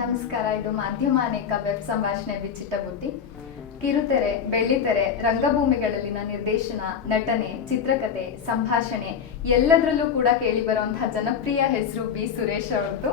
ನಮಸ್ಕಾರ. ಇದು ಮಾಧ್ಯಮ ಅನೇಕ ವೆಬ್ ಸಂಭಾಷಣೆ ಬಿಚ್ಚಿಟ್ಟ ಬುದ್ಧಿ. ಕಿರುತೆರೆ, ಬೆಳ್ಳಿತೆರೆ, ರಂಗಭೂಮಿಗಳಲ್ಲಿನ ನಿರ್ದೇಶನ, ನಟನೆ, ಚಿತ್ರಕಥೆ, ಸಂಭಾಷಣೆ ಎಲ್ಲದರಲ್ಲೂ ಕೂಡ ಕೇಳಿ ಬರುವಂತಹ ಜನಪ್ರಿಯ ಹೆಸರು ಬಿ ಸುರೇಶ್ ಅವರದ್ದು.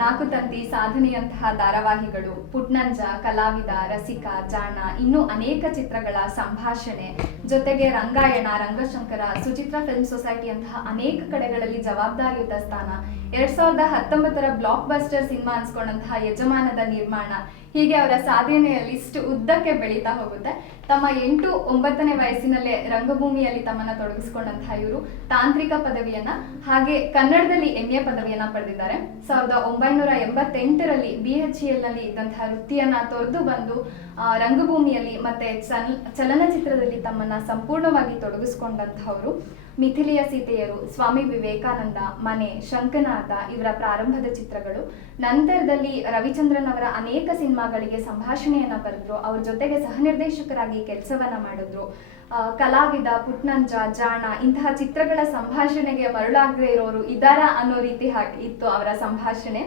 ನಾಲ್ಕು ತಂತಿ, ಸಾಧನೆಯಂತಹ ಧಾರಾವಾಹಿಗಳು, ಪುಟ್ನಂಜ, ಕಲಾವಿದ, ರಸಿಕ, ಜಾಣ, ಇನ್ನೂ ಅನೇಕ ಚಿತ್ರಗಳ ಸಂಭಾಷಣೆ, ಜೊತೆಗೆ ರಂಗಾಯಣ, ರಂಗಶಂಕರ, ಸುಚಿತ್ರ ಫಿಲ್ಮ್ ಸೊಸೈಟಿಯಂತಹ ಅನೇಕ ಕಡೆಗಳಲ್ಲಿ ಜವಾಬ್ದಾರಿಯುತ ಸ್ಥಾನ, 2019ರ ಬ್ಲಾಕ್ ಬಸ್ಟರ್ ಸಿನಿಮಾ ಅನ್ಸ್ಕೊಂಡಂತಹ ಯಜಮಾನದ ನಿರ್ಮಾಣ, ಹೀಗೆ ಅವರ ಸಾಧನೆಯ ಲಿಸ್ಟ್ ಉದ್ದಕ್ಕೆ ಬೆಳೀತಾ ಹೋಗುತ್ತೆ. ತಮ್ಮ 8-9ನೇ ವಯಸ್ಸಿನಲ್ಲೇ ರಂಗಭೂಮಿಯಲ್ಲಿ ತಮ್ಮನ್ನ ತೊಡಗಿಸಿಕೊಂಡಂತಹ ಇವರು ತಾಂತ್ರಿಕ ಪದವಿಯನ್ನ ಹಾಗೆ ಕನ್ನಡದಲ್ಲಿ MA ಪದವಿಯನ್ನ ಪಡೆದಿದ್ದಾರೆ. 1988ರಲ್ಲಿ BHEL ನಲ್ಲಿ ಇದ್ದಂತಹ ವೃತ್ತಿಯನ್ನ ತೊರೆದು ಬಂದು ರಂಗಭೂಮಿಯಲ್ಲಿ ಮತ್ತೆ ಚಲನಚಿತ್ರದಲ್ಲಿ ತಮ್ಮನ್ನ ಸಂಪೂರ್ಣವಾಗಿ ತೊಡಗಿಸಿಕೊಂಡಂತಹವರು. ಮಿಥಿಲಿಯ ಸೀತೆಯರು, ಸ್ವಾಮಿ ವಿವೇಕಾನಂದ, ಮನೆ, ಶಂಕನಾಥ ಇವರ ಪ್ರಾರಂಭದ ಚಿತ್ರಗಳು. ನಂತರದಲ್ಲಿ ರವಿಚಂದ್ರನ್ ಅವರ ಅನೇಕ ಸಿನಿಮಾಗಳಿಗೆ ಸಂಭಾಷಣೆಯನ್ನ ಬರೆದ್ರು. ಅವ್ರ ಜೊತೆಗೆ ಸಹ ನಿರ್ದೇಶಕರಾಗಿ ಕೆಲಸವನ್ನ ಮಾಡಿದ್ರು. ಕಲಾವಿದ, ಪುಟ್ನಂಜ, ಜಾಣ ಇಂತಹ ಚಿತ್ರಗಳ ಸಂಭಾಷಣೆಗೆ ಮರುಳಾಗದೇ ಇರೋರು ಇದಾರ ಅನ್ನೋ ರೀತಿ ಇತ್ತು ಅವರ ಸಂಭಾಷಣೆ.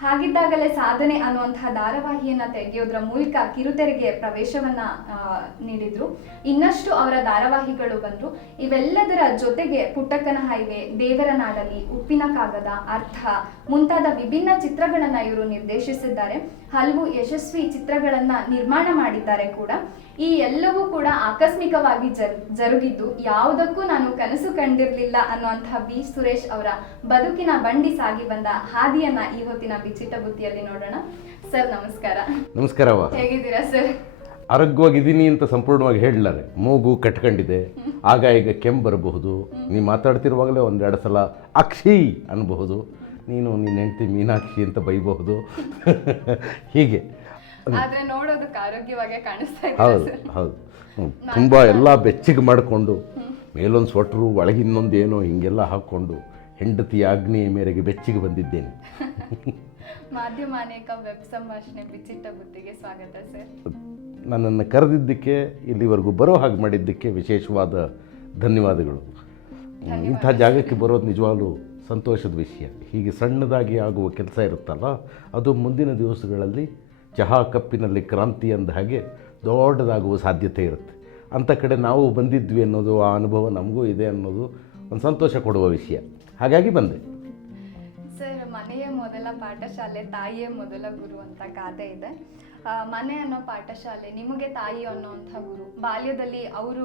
ಹಾಗಿದ್ದಾಗಲೇ ಸಾಧನೆ ಅನ್ನುವಂತಹ ಧಾರಾವಾಹಿಯನ್ನ ತೆಗೆಯೋದ್ರ ಮೂಲಕ ಕಿರುತೆರೆಗೆ ಪ್ರವೇಶವನ್ನ ನೀಡಿದ್ರು. ಇನ್ನಷ್ಟು ಅವರ ಧಾರಾವಾಹಿಗಳು ಬಂದ್ರು. ಇವೆಲ್ಲದರ ಜೊತೆಗೆ ಪುಟ್ಟಕ್ಕನ ಹೈವೇ, ದೇವರ ನಾಡಲ್ಲಿ, ಉಪ್ಪಿನ ಕಾಗದ, ಅರ್ಥ ಮುಂತಾದ ವಿಭಿನ್ನ ಚಿತ್ರಗಳನ್ನ ಇವರು ನಿರ್ದೇಶಿಸಿದ್ದಾರೆ. ಹಲವು ಯಶಸ್ವಿ ಚಿತ್ರಗಳನ್ನ ನಿರ್ಮಾಣ ಮಾಡಿದ್ದಾರೆ ಕೂಡ. ಈ ಎಲ್ಲವೂ ಕೂಡ ಆಕಸ್ಮಿಕವಾಗಿ ಜರುಗಿದ್ದು, ಯಾವುದಕ್ಕೂ ನಾನು ಕನಸು ಕಂಡಿರಲಿಲ್ಲ ಅನ್ನುವಂತಹ ಬಿ ಸುರೇಶ್ ಅವರ ಬದುಕಿನ ಬಂಡಿ ಸಾಗಿ ಬಂದ ಹಾದಿಯನ್ನ ಈ ಹೊತ್ತಿನ ಬಿಚ್ಚಿಟ್ಟ ಬುತ್ತಿಯಲ್ಲಿ ನೋಡೋಣ. ಸರ್ ನಮಸ್ಕಾರ. ನಮಸ್ಕಾರವ್ವ. ಹೇಗಿದ್ದೀರಾ ಸರ್? ಆರೋಗ್ಯವಾಗಿದ್ದೀನಿ ಅಂತ ಸಂಪೂರ್ಣವಾಗಿ ಹೇಳಲಾರೆ. ಮೂಗು ಕಟ್ಕೊಂಡಿದೆ, ಆಗ ಈಗ ಕೆಮ್ಮು ಬರಬಹುದು. ನೀವು ಮಾತಾಡ್ತಿರುವಾಗಲೇ ಒಂದೆರಡು ಸಲ ಅಕ್ಷಿ ಅನ್ಬಹುದು. ನೀನು ನಿನ್ನ ಹೆಂಡತಿ ಮೀನಾಕ್ಷಿ ಅಂತ ಬೈಬಹುದು. ಹೀಗೆ ಆದ್ರೆ ನೋಡೋದಕ್ಕೆ ಆರೋಗ್ಯವಾಗಿ ಕಾಣಿಸ್ತಾ ಇದೆ. ಹೌದು ಹೌದು. ತುಂಬ ಎಲ್ಲ ಬೆಚ್ಚಗೆ ಮಾಡಿಕೊಂಡು ಮೇಲೊಂದು ಸ್ವೆಟ್ರು ಒಳಗಿನ್ನೊಂದು ಏನೋ ಹಿಂಗೆಲ್ಲ ಹಾಕ್ಕೊಂಡು ಹೆಂಡತಿ ಆಜ್ಞೆಯ ಮೇರೆಗೆ ಬೆಚ್ಚಗೆ ಬಂದಿದ್ದೇನೆ. ಮಾಧ್ಯಮ ಅನೇಕ ವೆಬ್ ಸಂಭಾಷಣೆ ಬಿಚ್ಚಿಟ್ಟ ಬುತ್ತಿಗೆ ಸ್ವಾಗತ ಸರ್. ನನ್ನನ್ನು ಕರೆದಿದ್ದಕ್ಕೆ, ಇಲ್ಲಿವರೆಗೂ ಬರೋ ಹಾಗೆ ಮಾಡಿದ್ದಕ್ಕೆ ವಿಶೇಷವಾದ ಧನ್ಯವಾದಗಳು. ಇಂಥ ಜಾಗಕ್ಕೆ ಬರೋದು ನಿಜವಾಗ್ಲೂ ಸಂತೋಷದ ವಿಷಯ. ಹೀಗೆ ಸಣ್ಣದಾಗಿ ಆಗುವ ಕೆಲಸ ಇರುತ್ತಲ್ಲ, ಅದು ಮುಂದಿನ ದಿವಸಗಳಲ್ಲಿ ಚಹಾ ಕಪ್ಪಿನಲ್ಲಿ ಕ್ರಾಂತಿ ಅಂದ ಹಾಗೆ ದೊಡ್ಡದಾಗುವ ಸಾಧ್ಯತೆ ಇರುತ್ತೆ. ಅಂಥ ಕಡೆ ನಾವು ಬಂದಿದ್ವಿ ಅನ್ನೋದು, ಆ ಅನುಭವ ನಮಗೂ ಇದೆ ಅನ್ನೋದು ಒಂದು ಸಂತೋಷ ಕೊಡುವ ವಿಷಯ. ಹಾಗಾಗಿ ಬಂದೆ. ಸರ್, ಮನೆಯ ಮೊದಲ ಪಾಠಶಾಲೆ ತಾಯಿಯೇ ಮೊದಲ ಗುರು ಅಂತ ಗಾದೆ ಇದೆ. ಮನೆ ಅನ್ನೋ ಪಾಠಶಾಲೆ, ನಿಮಗೆ ತಾಯಿ ಅನ್ನೋಂಥ ಗುರು. ಬಾಲ್ಯದಲ್ಲಿ ಅವರು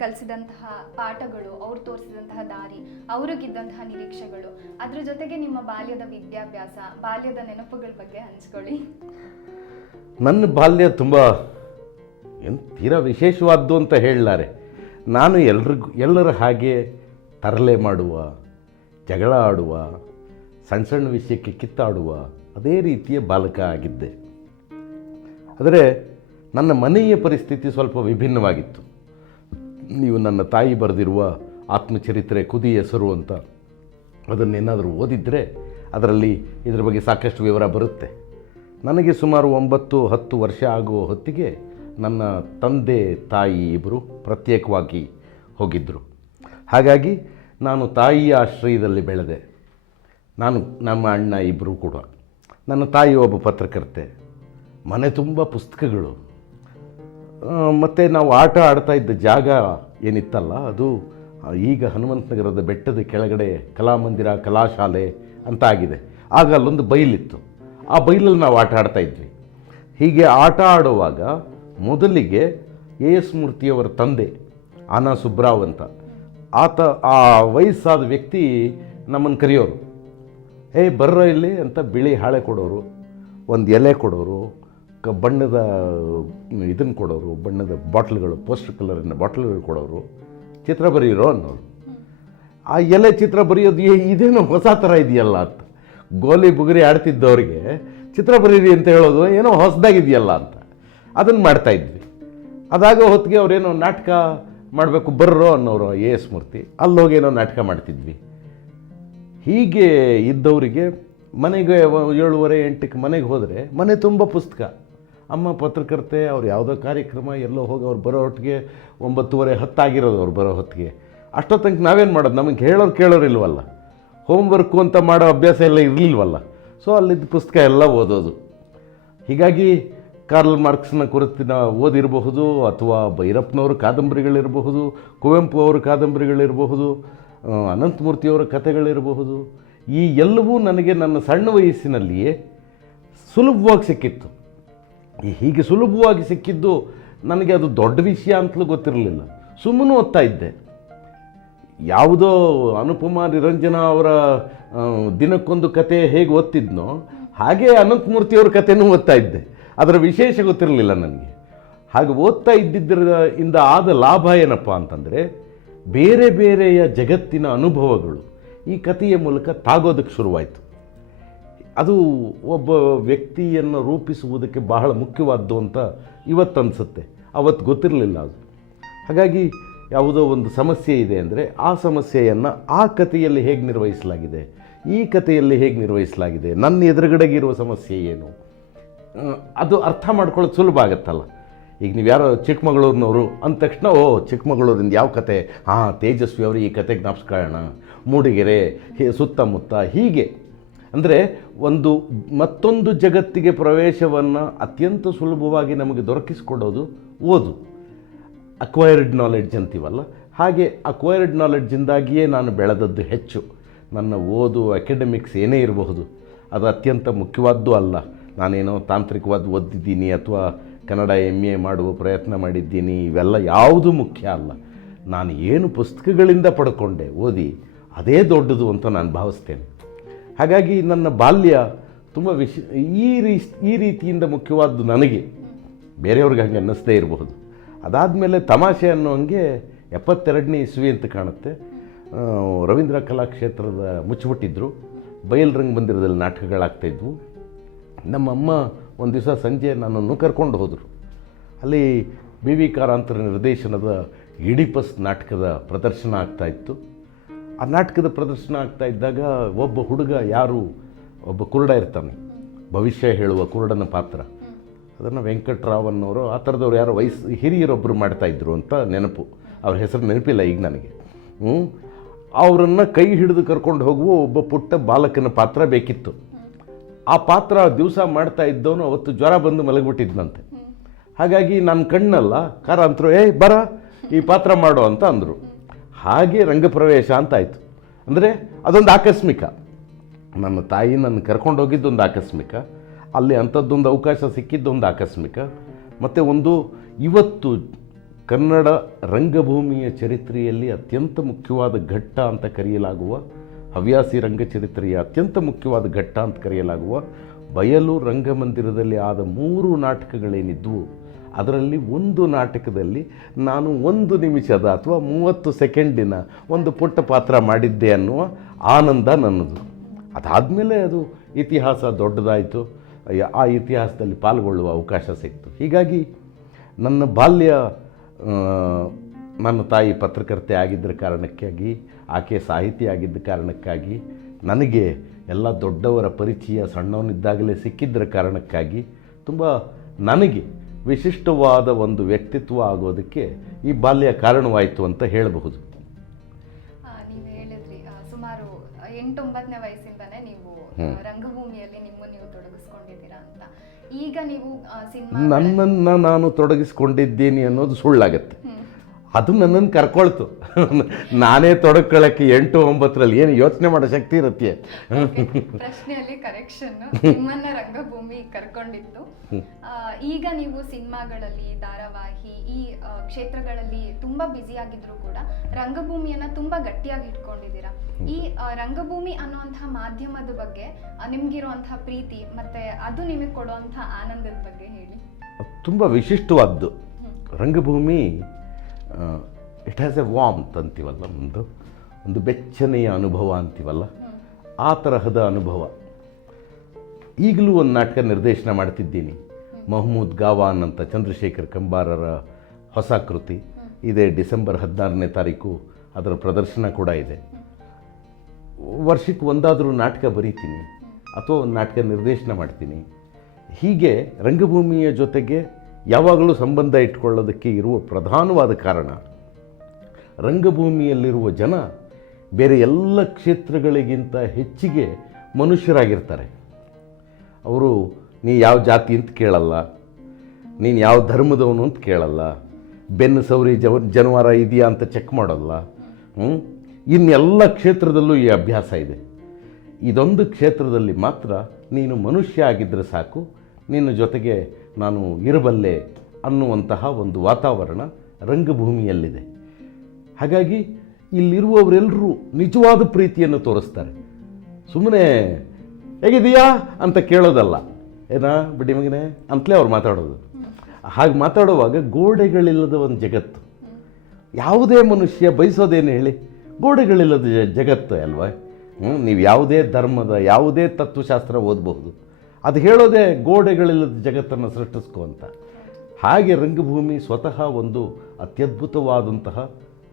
ಕಲಿಸಿದಂತಹ ಪಾಠಗಳು, ಅವ್ರು ತೋರಿಸಿದಂತಹ ದಾರಿ, ಅವ್ರಿಗಿದ್ದಂತಹ ನಿರೀಕ್ಷೆಗಳು, ಅದ್ರ ಜೊತೆಗೆ ನಿಮ್ಮ ಬಾಲ್ಯದ ವಿದ್ಯಾಭ್ಯಾಸ, ಬಾಲ್ಯದ ನೆನಪುಗಳ ಬಗ್ಗೆ ಹಂಚ್ಕೊಳ್ಳಿ. ನನ್ನ ಬಾಲ್ಯ ತುಂಬ ತೀರಾ ವಿಶೇಷವಾದ್ದು ಅಂತ ಹೇಳಲಾರೆ. ನಾನು ಎಲ್ಲರ ಹಾಗೆ ತರಲೆ ಮಾಡುವ, ಜಗಳ ಆಡುವ, ಸಣ್ಣ ಸಣ್ಣ ವಿಷಯಕ್ಕೆ ಕಿತ್ತಾಡುವ ಅದೇ ರೀತಿಯ ಬಾಲಕ ಆಗಿದ್ದೆ. ಆದರೆ ನನ್ನ ಮನೆಯ ಪರಿಸ್ಥಿತಿ ಸ್ವಲ್ಪ ವಿಭಿನ್ನವಾಗಿತ್ತು. ನೀವು ನನ್ನ ತಾಯಿ ಬರೆದಿರುವ ಆತ್ಮಚರಿತ್ರೆ ಕುದಿ ಹೆಸರು ಅಂತ ಅದನ್ನೇನಾದರೂ ಓದಿದರೆ ಅದರಲ್ಲಿ ಇದರ ಬಗ್ಗೆ ಸಾಕಷ್ಟು ವಿವರ ಬರುತ್ತೆ. ನನಗೆ ಸುಮಾರು 9-10 ವರ್ಷ ಆಗುವ ಹೊತ್ತಿಗೆ ನನ್ನ ತಂದೆ ತಾಯಿ ಇಬ್ಬರು ಪ್ರತ್ಯೇಕವಾಗಿ ಹೋಗಿದ್ದರು. ಹಾಗಾಗಿ ನಾನು ತಾಯಿಯ ಆಶ್ರಯದಲ್ಲಿ ಬೆಳೆದೆ. ನಮ್ಮ ಅಣ್ಣ ಇಬ್ಬರು ಕೂಡ. ನನ್ನ ತಾಯಿ ಒಬ್ಬ ಪತ್ರಕರ್ತೆ. ಮನೆ ತುಂಬ ಪುಸ್ತಕಗಳು. ಮತ್ತು ನಾವು ಆಟ ಆಡ್ತಾ ಇದ್ದ ಜಾಗ ಏನಿತ್ತಲ್ಲ, ಅದು ಈಗ ಹನುಮಂತನಗರದ ಬೆಟ್ಟದ ಕೆಳಗಡೆ ಕಲಾಮಂದಿರ, ಕಲಾಶಾಲೆ ಅಂತ ಆಗಿದೆ. ಆಗ ಅಲ್ಲೊಂದು ಬೈಲಿತ್ತು. ಆ ಬೈಲಲ್ಲಿ ನಾವು ಆಟ ಆಡ್ತಾ ಇದ್ವಿ. ಹೀಗೆ ಆಟ ಆಡುವಾಗ ಮೊದಲಿಗೆ AS ಮೂರ್ತಿಯವರ ತಂದೆ ಆನಾ ಸುಬ್ರಾವ್ ಅಂತ ಆತ, ಆ ವಯಸ್ಸಾದ ವ್ಯಕ್ತಿ ನಮ್ಮನ್ನು ಕರೆಯೋರು. ಬರ್ರ ಇಲ್ಲಿ ಅಂತ ಬಿಳಿ ಹಾಳೆ ಕೊಡೋರು, ಒಂದು ಎಲೆ ಕೊಡೋರು, ಬಣ್ಣದ ಇದನ್ನು ಕೊಡೋರು, ಬಣ್ಣದ ಬಾಟ್ಲ್ಗಳು, ಪೋಸ್ಟರ್ ಕಲರಿನ ಬಾಟ್ಲ್ಗಳು ಕೊಡೋರು, ಚಿತ್ರ ಬರೆಯೋರು ಅನ್ನೋರು. ಆ ಎಲೆ ಚಿತ್ರ ಬರೆಯೋದು ಇದೇನೋ ಹೊಸ ಥರ ಇದೆಯಲ್ಲ ಅಂತ. ಗೋಲಿ ಬುಗುರಿ ಆಡ್ತಿದ್ದವ್ರಿಗೆ ಚಿತ್ರ ಬರೀರಿ ಅಂತ ಹೇಳೋದು ಏನೋ ಹೊಸದಾಗಿದೆಯಲ್ಲ ಅಂತ ಅದನ್ನು ಮಾಡ್ತಾಯಿದ್ವಿ. ಅದಾಗ ಹೊತ್ತಿಗೆ ಅವರೇನೋ ನಾಟಕ ಮಾಡಬೇಕು ಬರ್ರೋ ಅನ್ನೋರು AS ಮೂರ್ತಿ. ಅಲ್ಲೋಗೇನೋ ನಾಟಕ ಮಾಡ್ತಿದ್ವಿ. ಹೀಗೆ ಇದ್ದವರಿಗೆ ಮನೆಗೆ 7:30-8ಕ್ಕೆ ಮನೆಗೆ ಹೋದರೆ ಮನೆ ತುಂಬ ಪುಸ್ತಕ. ಅಮ್ಮ ಪತ್ರಕರ್ತೆ, ಅವ್ರು ಯಾವುದೋ ಕಾರ್ಯಕ್ರಮ ಎಲ್ಲೋ ಹೋಗಿ ಅವ್ರು ಬರೋ ಹೊತ್ತಿಗೆ 9:30-10 ಆಗಿರೋದು. ಅವ್ರು ಬರೋ ಹೊತ್ತಿಗೆ ಅಷ್ಟೊತ್ತಂಗೆ ನಾವೇನು ಮಾಡೋದು? ನಮಗೆ ಕೇಳೋರು ಇಲ್ವಲ್ಲ, ಹೋಮ್ವರ್ಕು ಅಂತ ಮಾಡೋ ಅಭ್ಯಾಸ ಎಲ್ಲ ಇರಲಿಲ್ವಲ್ಲ. ಸೊ ಅಲ್ಲಿದ್ದ ಪುಸ್ತಕ ಎಲ್ಲ ಓದೋದು. ಹೀಗಾಗಿ ಕಾರ್ಲ್ ಮಾರ್ಕ್ಸ್ನ ಕುರಿತಿನ ಓದಿರಬಹುದು, ಅಥವಾ ಭೈರಪ್ಪನವ್ರ ಕಾದಂಬರಿಗಳಿರಬಹುದು, ಕುವೆಂಪು ಅವರ ಕಾದಂಬರಿಗಳಿರಬಹುದು, ಅನಂತಮೂರ್ತಿಯವರ ಕಥೆಗಳಿರಬಹುದು. ಈ ಎಲ್ಲವೂ ನನಗೆ ನನ್ನ ಸಣ್ಣ ವಯಸ್ಸಿನಲ್ಲಿಯೇ ಸುಲಭವಾಗಿ ಸಿಕ್ಕಿತ್ತು. ಹೀಗೆ ಸುಲಭವಾಗಿ ಸಿಕ್ಕಿದ್ದು ನನಗೆ ಅದು ದೊಡ್ಡ ವಿಷಯ ಅಂತಲೂ ಗೊತ್ತಿರಲಿಲ್ಲ. ಸುಮ್ಮನೆ ಓದ್ತಾ ಇದ್ದೆ. ಯಾವುದೋ ಅನುಪಮ ನಿರಂಜನ ಅವರ ದಿನಕ್ಕೊಂದು ಕತೆ ಹೇಗೆ ಓದ್ತಿದ್ನೋ ಹಾಗೆ ಅನಂತಮೂರ್ತಿಯವ್ರ ಕಥೆನೂ ಓದ್ತಾ ಇದ್ದೆ. ಅದರ ವಿಶೇಷ ಗೊತ್ತಿರಲಿಲ್ಲ ನನಗೆ. ಹಾಗೆ ಓದ್ತಾ ಇದ್ದಿದ್ದರಿಂದ ಆದ ಲಾಭ ಏನಪ್ಪ ಅಂತಂದರೆ, ಬೇರೆ ಬೇರೆಯ ಜಗತ್ತಿನ ಅನುಭವಗಳು ಈ ಕಥೆಯ ಮೂಲಕ ತಾಗೋದಕ್ಕೆ ಶುರುವಾಯಿತು. ಅದು ಒಬ್ಬ ವ್ಯಕ್ತಿಯನ್ನು ರೂಪಿಸುವುದಕ್ಕೆ ಬಹಳ ಮುಖ್ಯವಾದ್ದು ಅಂತ ಇವತ್ತು ಅನಿಸುತ್ತೆ. ಅವತ್ತು ಗೊತ್ತಿರಲಿಲ್ಲ ಅದು. ಹಾಗಾಗಿ ಯಾವುದೋ ಒಂದು ಸಮಸ್ಯೆ ಇದೆ ಅಂದರೆ ಆ ಸಮಸ್ಯೆಯನ್ನು ಆ ಕಥೆಯಲ್ಲಿ ಹೇಗೆ ನಿರ್ವಹಿಸಲಾಗಿದೆ, ಈ ಕಥೆಯಲ್ಲಿ ಹೇಗೆ ನಿರ್ವಹಿಸಲಾಗಿದೆ, ನನ್ನ ಎದುರುಗಡೆಗಿರುವ ಸಮಸ್ಯೆ ಏನು, ಅದು ಅರ್ಥ ಮಾಡ್ಕೊಳ್ಳೋದು ಸುಲಭ ಆಗುತ್ತಲ್ಲ. ಈಗ ನೀವು ಯಾರೋ ಚಿಕ್ಕಮಗಳೂರಿನವರು ಅಂದ ತಕ್ಷಣ ಚಿಕ್ಕಮಗಳೂರಿಂದ ಯಾವ ಕತೆ, ತೇಜಸ್ವಿ ಅವರು ಈ ಕತೆ ಜ್ಞಾಪಿಸ್ಕೊಳ್ಳೋಣ, ಮೂಡಿಗೆರೆ ಸುತ್ತಮುತ್ತ, ಹೀಗೆ ಅಂದರೆ ಒಂದು ಮತ್ತೊಂದು ಜಗತ್ತಿಗೆ ಪ್ರವೇಶವನ್ನು ಅತ್ಯಂತ ಸುಲಭವಾಗಿ ನಮಗೆ ದೊರಕಿಸಿಕೊಡೋದು ಓದು. ಅಕ್ವೈರ್ಡ್ ನಾಲೆಡ್ಜ್ ಅಂತೀವಲ್ಲ, ಹಾಗೆ ಅಕ್ವೈರ್ಡ್ ನಾಲೆಡ್ಜಿಂದಾಗಿಯೇ ನಾನು ಬೆಳೆದದ್ದು ಹೆಚ್ಚು. ನನ್ನ ಓದು ಅಕಾಡೆಮಿಕ್ಸ್ ಏನೇ ಇರಬಹುದು, ಅದು ಅತ್ಯಂತ ಮುಖ್ಯವಾದ್ದು ಅಲ್ಲ. ನಾನೇನೋ ತಾಂತ್ರಿಕವಾದ ಓದಿದ್ದೀನಿ ಅಥವಾ ಕನ್ನಡ MA ಮಾಡುವ ಪ್ರಯತ್ನ ಮಾಡಿದ್ದೀನಿ, ಇವೆಲ್ಲ ಯಾವುದೂ ಮುಖ್ಯ ಅಲ್ಲ. ನಾನು ಏನು ಪುಸ್ತಕಗಳಿಂದ ಪಡ್ಕೊಂಡೆ ಓದಿ, ಅದೇ ದೊಡ್ಡದು ಅಂತ ನಾನು ಭಾವಿಸ್ತೇನೆ. ಹಾಗಾಗಿ ನನ್ನ ಬಾಲ್ಯ ತುಂಬ ಈ ರೀತಿಯಿಂದ ಮುಖ್ಯವಾದ್ದು ನನಗೆ. ಬೇರೆಯವ್ರಿಗೆ ಹಾಗೆ ಅನ್ನಿಸ್ದೇ ಇರಬಹುದು. ಅದಾದಮೇಲೆ ತಮಾಷೆ ಅನ್ನೋ ಹಂಗೆ 72ನೇ ಇಸ್ವಿ ಅಂತ ಕಾಣುತ್ತೆ, ರವೀಂದ್ರ ಕಲಾಕ್ಷೇತ್ರದ ಮುಚ್ಚಿಬಿಟ್ಟಿದ್ರು. ಬಯಲು ಮಂದಿರದಲ್ಲಿ ನಾಟಕಗಳಾಗ್ತಾಯಿದ್ವು. ನಮ್ಮಮ್ಮ ಒಂದು ದಿವಸ ಸಂಜೆ ನನ್ನನ್ನು ಕರ್ಕೊಂಡು ಹೋದರು. ಅಲ್ಲಿ BV ಕಾರಂತರ ನಿರ್ದೇಶನದ ಇಡಿಪಸ್ ನಾಟಕದ ಪ್ರದರ್ಶನ ಆಗ್ತಾಯಿತ್ತು. ಆ ನಾಟಕದ ಪ್ರದರ್ಶನ ಆಗ್ತಾ ಇದ್ದಾಗ ಒಬ್ಬ ಹುಡುಗ, ಒಬ್ಬ ಕುರುಡ ಇರ್ತಾನೆ, ಭವಿಷ್ಯ ಹೇಳುವ ಕುರುಡನ ಪಾತ್ರ. ಅದನ್ನು ವೆಂಕಟರಾವ್ ಅನ್ನೋರು, ಆ ಥರದವ್ರು ಯಾರೋ ಹಿರಿಯರೊಬ್ಬರು ಮಾಡ್ತಾಯಿದ್ರು ಅಂತ ನೆನಪು. ಅವ್ರ ಹೆಸರು ನೆನಪಿಲ್ಲ ಈಗ ನನಗೆ. ಅವರನ್ನು ಕೈ ಹಿಡಿದು ಕರ್ಕೊಂಡು ಹೋಗುವ ಒಬ್ಬ ಪುಟ್ಟ ಬಾಲಕನ ಪಾತ್ರ ಬೇಕಿತ್ತು. ಆ ಪಾತ್ರ ದಿವಸ ಮಾಡ್ತಾ ಇದ್ದವನು ಅವತ್ತು ಜ್ವರ ಬಂದು ಮಲಗಿಬಿಟ್ಟಿದ್ನಂತೆ. ಹಾಗಾಗಿ ನನ್ನ ಕಣ್ಣಲ್ಲ ಕಾರಂತರು, ಬರ ಈ ಪಾತ್ರ ಮಾಡೋ ಅಂತ ಅಂದರು. ಹಾಗೆ ರಂಗಪ್ರವೇಶ ಅಂತಾಯಿತು. ಅಂದರೆ ಅದೊಂದು ಆಕಸ್ಮಿಕ. ನನ್ನ ತಾಯಿ ನನ್ನ ಕರ್ಕೊಂಡೋಗಿದ್ದೊಂದು ಆಕಸ್ಮಿಕ, ಅಲ್ಲಿ ಅಂಥದ್ದೊಂದು ಅವಕಾಶ ಸಿಕ್ಕಿದ್ದೊಂದು ಆಕಸ್ಮಿಕ. ಮತ್ತು ಇವತ್ತು ಕನ್ನಡ ರಂಗಭೂಮಿಯ ಚರಿತ್ರೆಯಲ್ಲಿ ಅತ್ಯಂತ ಮುಖ್ಯವಾದ ಘಟ್ಟ ಅಂತ ಕರೆಯಲಾಗುವ, ಹವ್ಯಾಸಿ ರಂಗಚರಿತ್ರೆಯ ಅತ್ಯಂತ ಮುಖ್ಯವಾದ ಘಟ್ಟ ಅಂತ ಕರೆಯಲಾಗುವ ಬಯಲು ರಂಗಮಂದಿರದಲ್ಲಿ ಆದ 3 ನಾಟಕಗಳೇನಿದ್ವು, ಅದರಲ್ಲಿ ಒಂದು ನಾಟಕದಲ್ಲಿ ನಾನು 1 ನಿಮಿಷದ ಅಥವಾ 30 ಸೆಕೆಂಡಿನ ಒಂದು ಪುಟ್ಟ ಪಾತ್ರ ಮಾಡಿದ್ದೆ ಅನ್ನುವ ಆನಂದ ನನ್ನದು. ಅದಾದಮೇಲೆ ಅದು ಇತಿಹಾಸ ದೊಡ್ಡದಾಯಿತು. ಆ ಇತಿಹಾಸದಲ್ಲಿ ಪಾಲ್ಗೊಳ್ಳುವ ಅವಕಾಶ ಸಿಕ್ತು. ಹೀಗಾಗಿ ನನ್ನ ಬಾಲ್ಯ, ನನ್ನ ತಾಯಿ ಪತ್ರಕರ್ತೆ ಆಗಿದ್ದರ ಕಾರಣಕ್ಕಾಗಿ, ಆಕೆ ಸಾಹಿತಿ ಆಗಿದ್ದ ಕಾರಣಕ್ಕಾಗಿ, ನನಗೆ ಎಲ್ಲ ದೊಡ್ಡವರ ಪರಿಚಯ ಸಣ್ಣವನಿದ್ದಾಗಲೇ ಸಿಕ್ಕಿದ್ದರ ಕಾರಣಕ್ಕಾಗಿ ತುಂಬ ನನಗೆ ವಿಶಿಷ್ಟವಾದ ಒಂದು ವ್ಯಕ್ತಿತ್ವ ಆಗೋದಕ್ಕೆ ಈ ಬಾಲ್ಯ ಕಾರಣವಾಯಿತು ಅಂತ ಹೇಳಬಹುದು. ನೀವು ಹೇಳಿದ್ರಿ ಸುಮಾರು 8-9ನೇ ವಯಸ್ಸಿಂದನೇ ನೀವು ರಂಗಭೂಮಿಯಲ್ಲಿ ನೀವು ತೊಡಗಿಸ್ಕೊಂಡಿದ್ದೀರಾ ಅಂತ. ಈಗ ನೀವು ನನ್ನನ್ನು ನಾನು ತೊಡಗಿಸ್ಕೊಂಡಿದ್ದೀನಿ ಅನ್ನೋದು ಸುಳ್ಳಾಗತ್ತೆ. ಅದು ನನ್ನನ್ನು ಕರ್ಕೊಳ್ತು. ನಾನೇ ತೊಡಕೊಳ್ಳೋಕ್ಕೆ 8-9ರಲ್ಲಿ ಏನು ಯೋಚನೆ ಮಾಡೋ ಶಕ್ತಿ ಇರುತ್ತೆ. ಪ್ರಶ್ನೆಯಲ್ಲಿ ಕರೆಕ್ಷನ್, ನಿಮ್ಮನ್ನ ರಂಗಭೂಮಿ ಕರ್ಕೊಂಡಿತ್ತು. ಈಗ ನೀವು ಸಿನಿಮಾಗಳಲ್ಲಿ, ಧಾರಾವಾಹಿ, ಈ ಕ್ಷೇತ್ರಗಳಲ್ಲಿ ತುಂಬಾ ಬ್ಯುಸಿ ಆಗಿದ್ರು ಕೂಡ ರಂಗಭೂಮಿಯನ್ನ ತುಂಬಾ ಗಟ್ಟಿಯಾಗಿ ಇಟ್ಕೊಂಡಿದ್ದೀರಾ. ಈ ರಂಗಭೂಮಿ ಅನ್ನುವಂತಹ ಮಾಧ್ಯಮದ ಬಗ್ಗೆ ನಿಮ್ಗಿರುವಂತಹ ಪ್ರೀತಿ ಮತ್ತೆ ಅದು ನಿಮಗೆ ಕೊಡುವಂತಹ ಆನಂದದ ಬಗ್ಗೆ ಹೇಳಿ. ತುಂಬ ವಿಶಿಷ್ಟವಾದ್ದು ರಂಗಭೂಮಿ. ಇಟ್ ಹ್ಯಾಸ್ ಎ ವಾರ್ಮ್ತ್ ಅಂತೀವಲ್ಲ, ಒಂದು ಬೆಚ್ಚನೆಯ ಅನುಭವ ಅಂತೀವಲ್ಲ, ಆ ತರಹದ ಅನುಭವ. ಈಗಲೂ ಒಂದು ನಾಟಕ ನಿರ್ದೇಶನ ಮಾಡ್ತಿದ್ದೀನಿ, ಮಹಮೂದ್ ಗಾವಾನ್ ಅಂತ, ಚಂದ್ರಶೇಖರ್ ಕಂಬಾರರ ಹೊಸ ಕೃತಿ ಇದೆ. ಡಿಸೆಂಬರ್ 16ನೇ ತಾರೀಕು ಅದರ ಪ್ರದರ್ಶನ ಕೂಡ ಇದೆ. ವರ್ಷಕ್ಕೆ ಒಂದಾದರೂ ನಾಟಕ ಬರೀತೀನಿ ಅಥವಾ ಒಂದು ನಾಟಕ ನಿರ್ದೇಶನ ಮಾಡ್ತೀನಿ. ಹೀಗೆ ರಂಗಭೂಮಿಯ ಜೊತೆಗೆ ಯಾವಾಗಲೂ ಸಂಬಂಧ ಇಟ್ಕೊಳ್ಳೋದಕ್ಕೆ ಇರುವ ಪ್ರಧಾನವಾದ ಕಾರಣ, ರಂಗಭೂಮಿಯಲ್ಲಿರುವ ಜನ ಬೇರೆ ಎಲ್ಲ ಕ್ಷೇತ್ರಗಳಿಗಿಂತ ಹೆಚ್ಚಿಗೆ ಮನುಷ್ಯರಾಗಿರ್ತಾರೆ. ಅವರು ನೀ ಯಾವ ಜಾತಿ ಅಂತ ಕೇಳಲ್ಲ, ನೀನು ಯಾವ ಧರ್ಮದವನು ಅಂತ ಕೇಳಲ್ಲ, ಬೆನ್ನು ಸೌರಿ ಜನವಾರ ಇದೆಯಾ ಅಂತ ಚೆಕ್ ಮಾಡೋಲ್ಲ. ಇನ್ನೆಲ್ಲ ಕ್ಷೇತ್ರದಲ್ಲೂ ಈ ಅಭ್ಯಾಸ ಇದೆ. ಇದೊಂದು ಕ್ಷೇತ್ರದಲ್ಲಿ ಮಾತ್ರ ನೀನು ಮನುಷ್ಯ ಆಗಿದ್ದರೆ ಸಾಕು, ನಿನ್ನ ಜೊತೆಗೆ ನಾನು ಇರಬಲ್ಲೆ ಅನ್ನುವಂತಹ ಒಂದು ವಾತಾವರಣ ರಂಗಭೂಮಿಯಲ್ಲಿದೆ. ಹಾಗಾಗಿ ಇಲ್ಲಿರುವವರೆಲ್ಲರೂ ನಿಜವಾದ ಪ್ರೀತಿಯನ್ನು ತೋರಿಸ್ತಾರೆ. ಸುಮ್ಮನೆ ಹೇಗಿದೆಯಾ ಅಂತ ಕೇಳೋದಲ್ಲ, ಏನಾ ಬಿಡಿ ಮಗನೇ ಅಂತಲೇ ಅವ್ರು ಮಾತಾಡೋದು. ಹಾಗೆ ಮಾತಾಡುವಾಗ ಗೋಡೆಗಳಿಲ್ಲದ ಒಂದು ಜಗತ್ತು. ಯಾವುದೇ ಮನುಷ್ಯ ಬಯಸೋದೇನು ಹೇಳಿ? ಗೋಡೆಗಳಿಲ್ಲದ ಜಗತ್ತು ಅಲ್ವಾ? ನೀವು ಯಾವುದೇ ಧರ್ಮದ ಯಾವುದೇ ತತ್ವಶಾಸ್ತ್ರ ಓದಬಹುದು, ಅದು ಹೇಳೋದೇ ಗೋಡೆಗಳಿಲ್ಲದ ಜಗತ್ತನ್ನು ಸೃಷ್ಟಿಸ್ಕೋ ಅಂತ. ಹಾಗೆ ರಂಗಭೂಮಿ ಸ್ವತಃ ಒಂದು ಅತ್ಯದ್ಭುತವಾದಂತಹ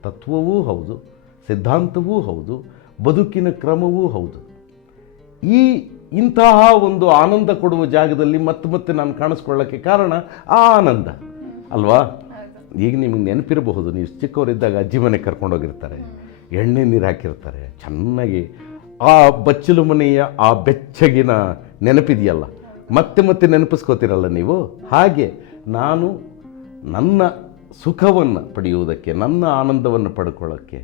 ತತ್ವವೂ ಹೌದು, ಸಿದ್ಧಾಂತವೂ ಹೌದು, ಬದುಕಿನ ಕ್ರಮವೂ ಹೌದು. ಇಂತಹ ಒಂದು ಆನಂದ ಕೊಡುವ ಜಾಗದಲ್ಲಿ ಮತ್ತೆ ನಾನು ಕಾಣಿಸ್ಕೊಳ್ಳೋಕ್ಕೆ ಕಾರಣ ಆ ಆನಂದ ಅಲ್ವಾ? ಈಗ ನಿಮಗೆ ನೆನಪಿರಬಹುದು, ನೀವು ಚಿಕ್ಕವರಿದ್ದಾಗ ಅಜ್ಜಿ ಮನೆಗೆ ಕರ್ಕೊಂಡೋಗಿರ್ತಾರೆ, ಎಣ್ಣೆ ನೀರು ಹಾಕಿರ್ತಾರೆ, ಚೆನ್ನಾಗಿ ಆ ಬಚ್ಚಲು ಮನೆಯ ಆ ಬೆಚ್ಚಗಿನ ನೆನಪಿದೆಯಲ್ಲ, ಮತ್ತೆ ನೆನಪಿಸ್ಕೋತಿರಲ್ಲ ನೀವು. ಹಾಗೆ ನಾನು ನನ್ನ ಸುಖವನ್ನು ಪಡೆಯುವುದಕ್ಕೆ, ನನ್ನ ಆನಂದವನ್ನು ಪಡ್ಕೊಳ್ಳೋಕ್ಕೆ,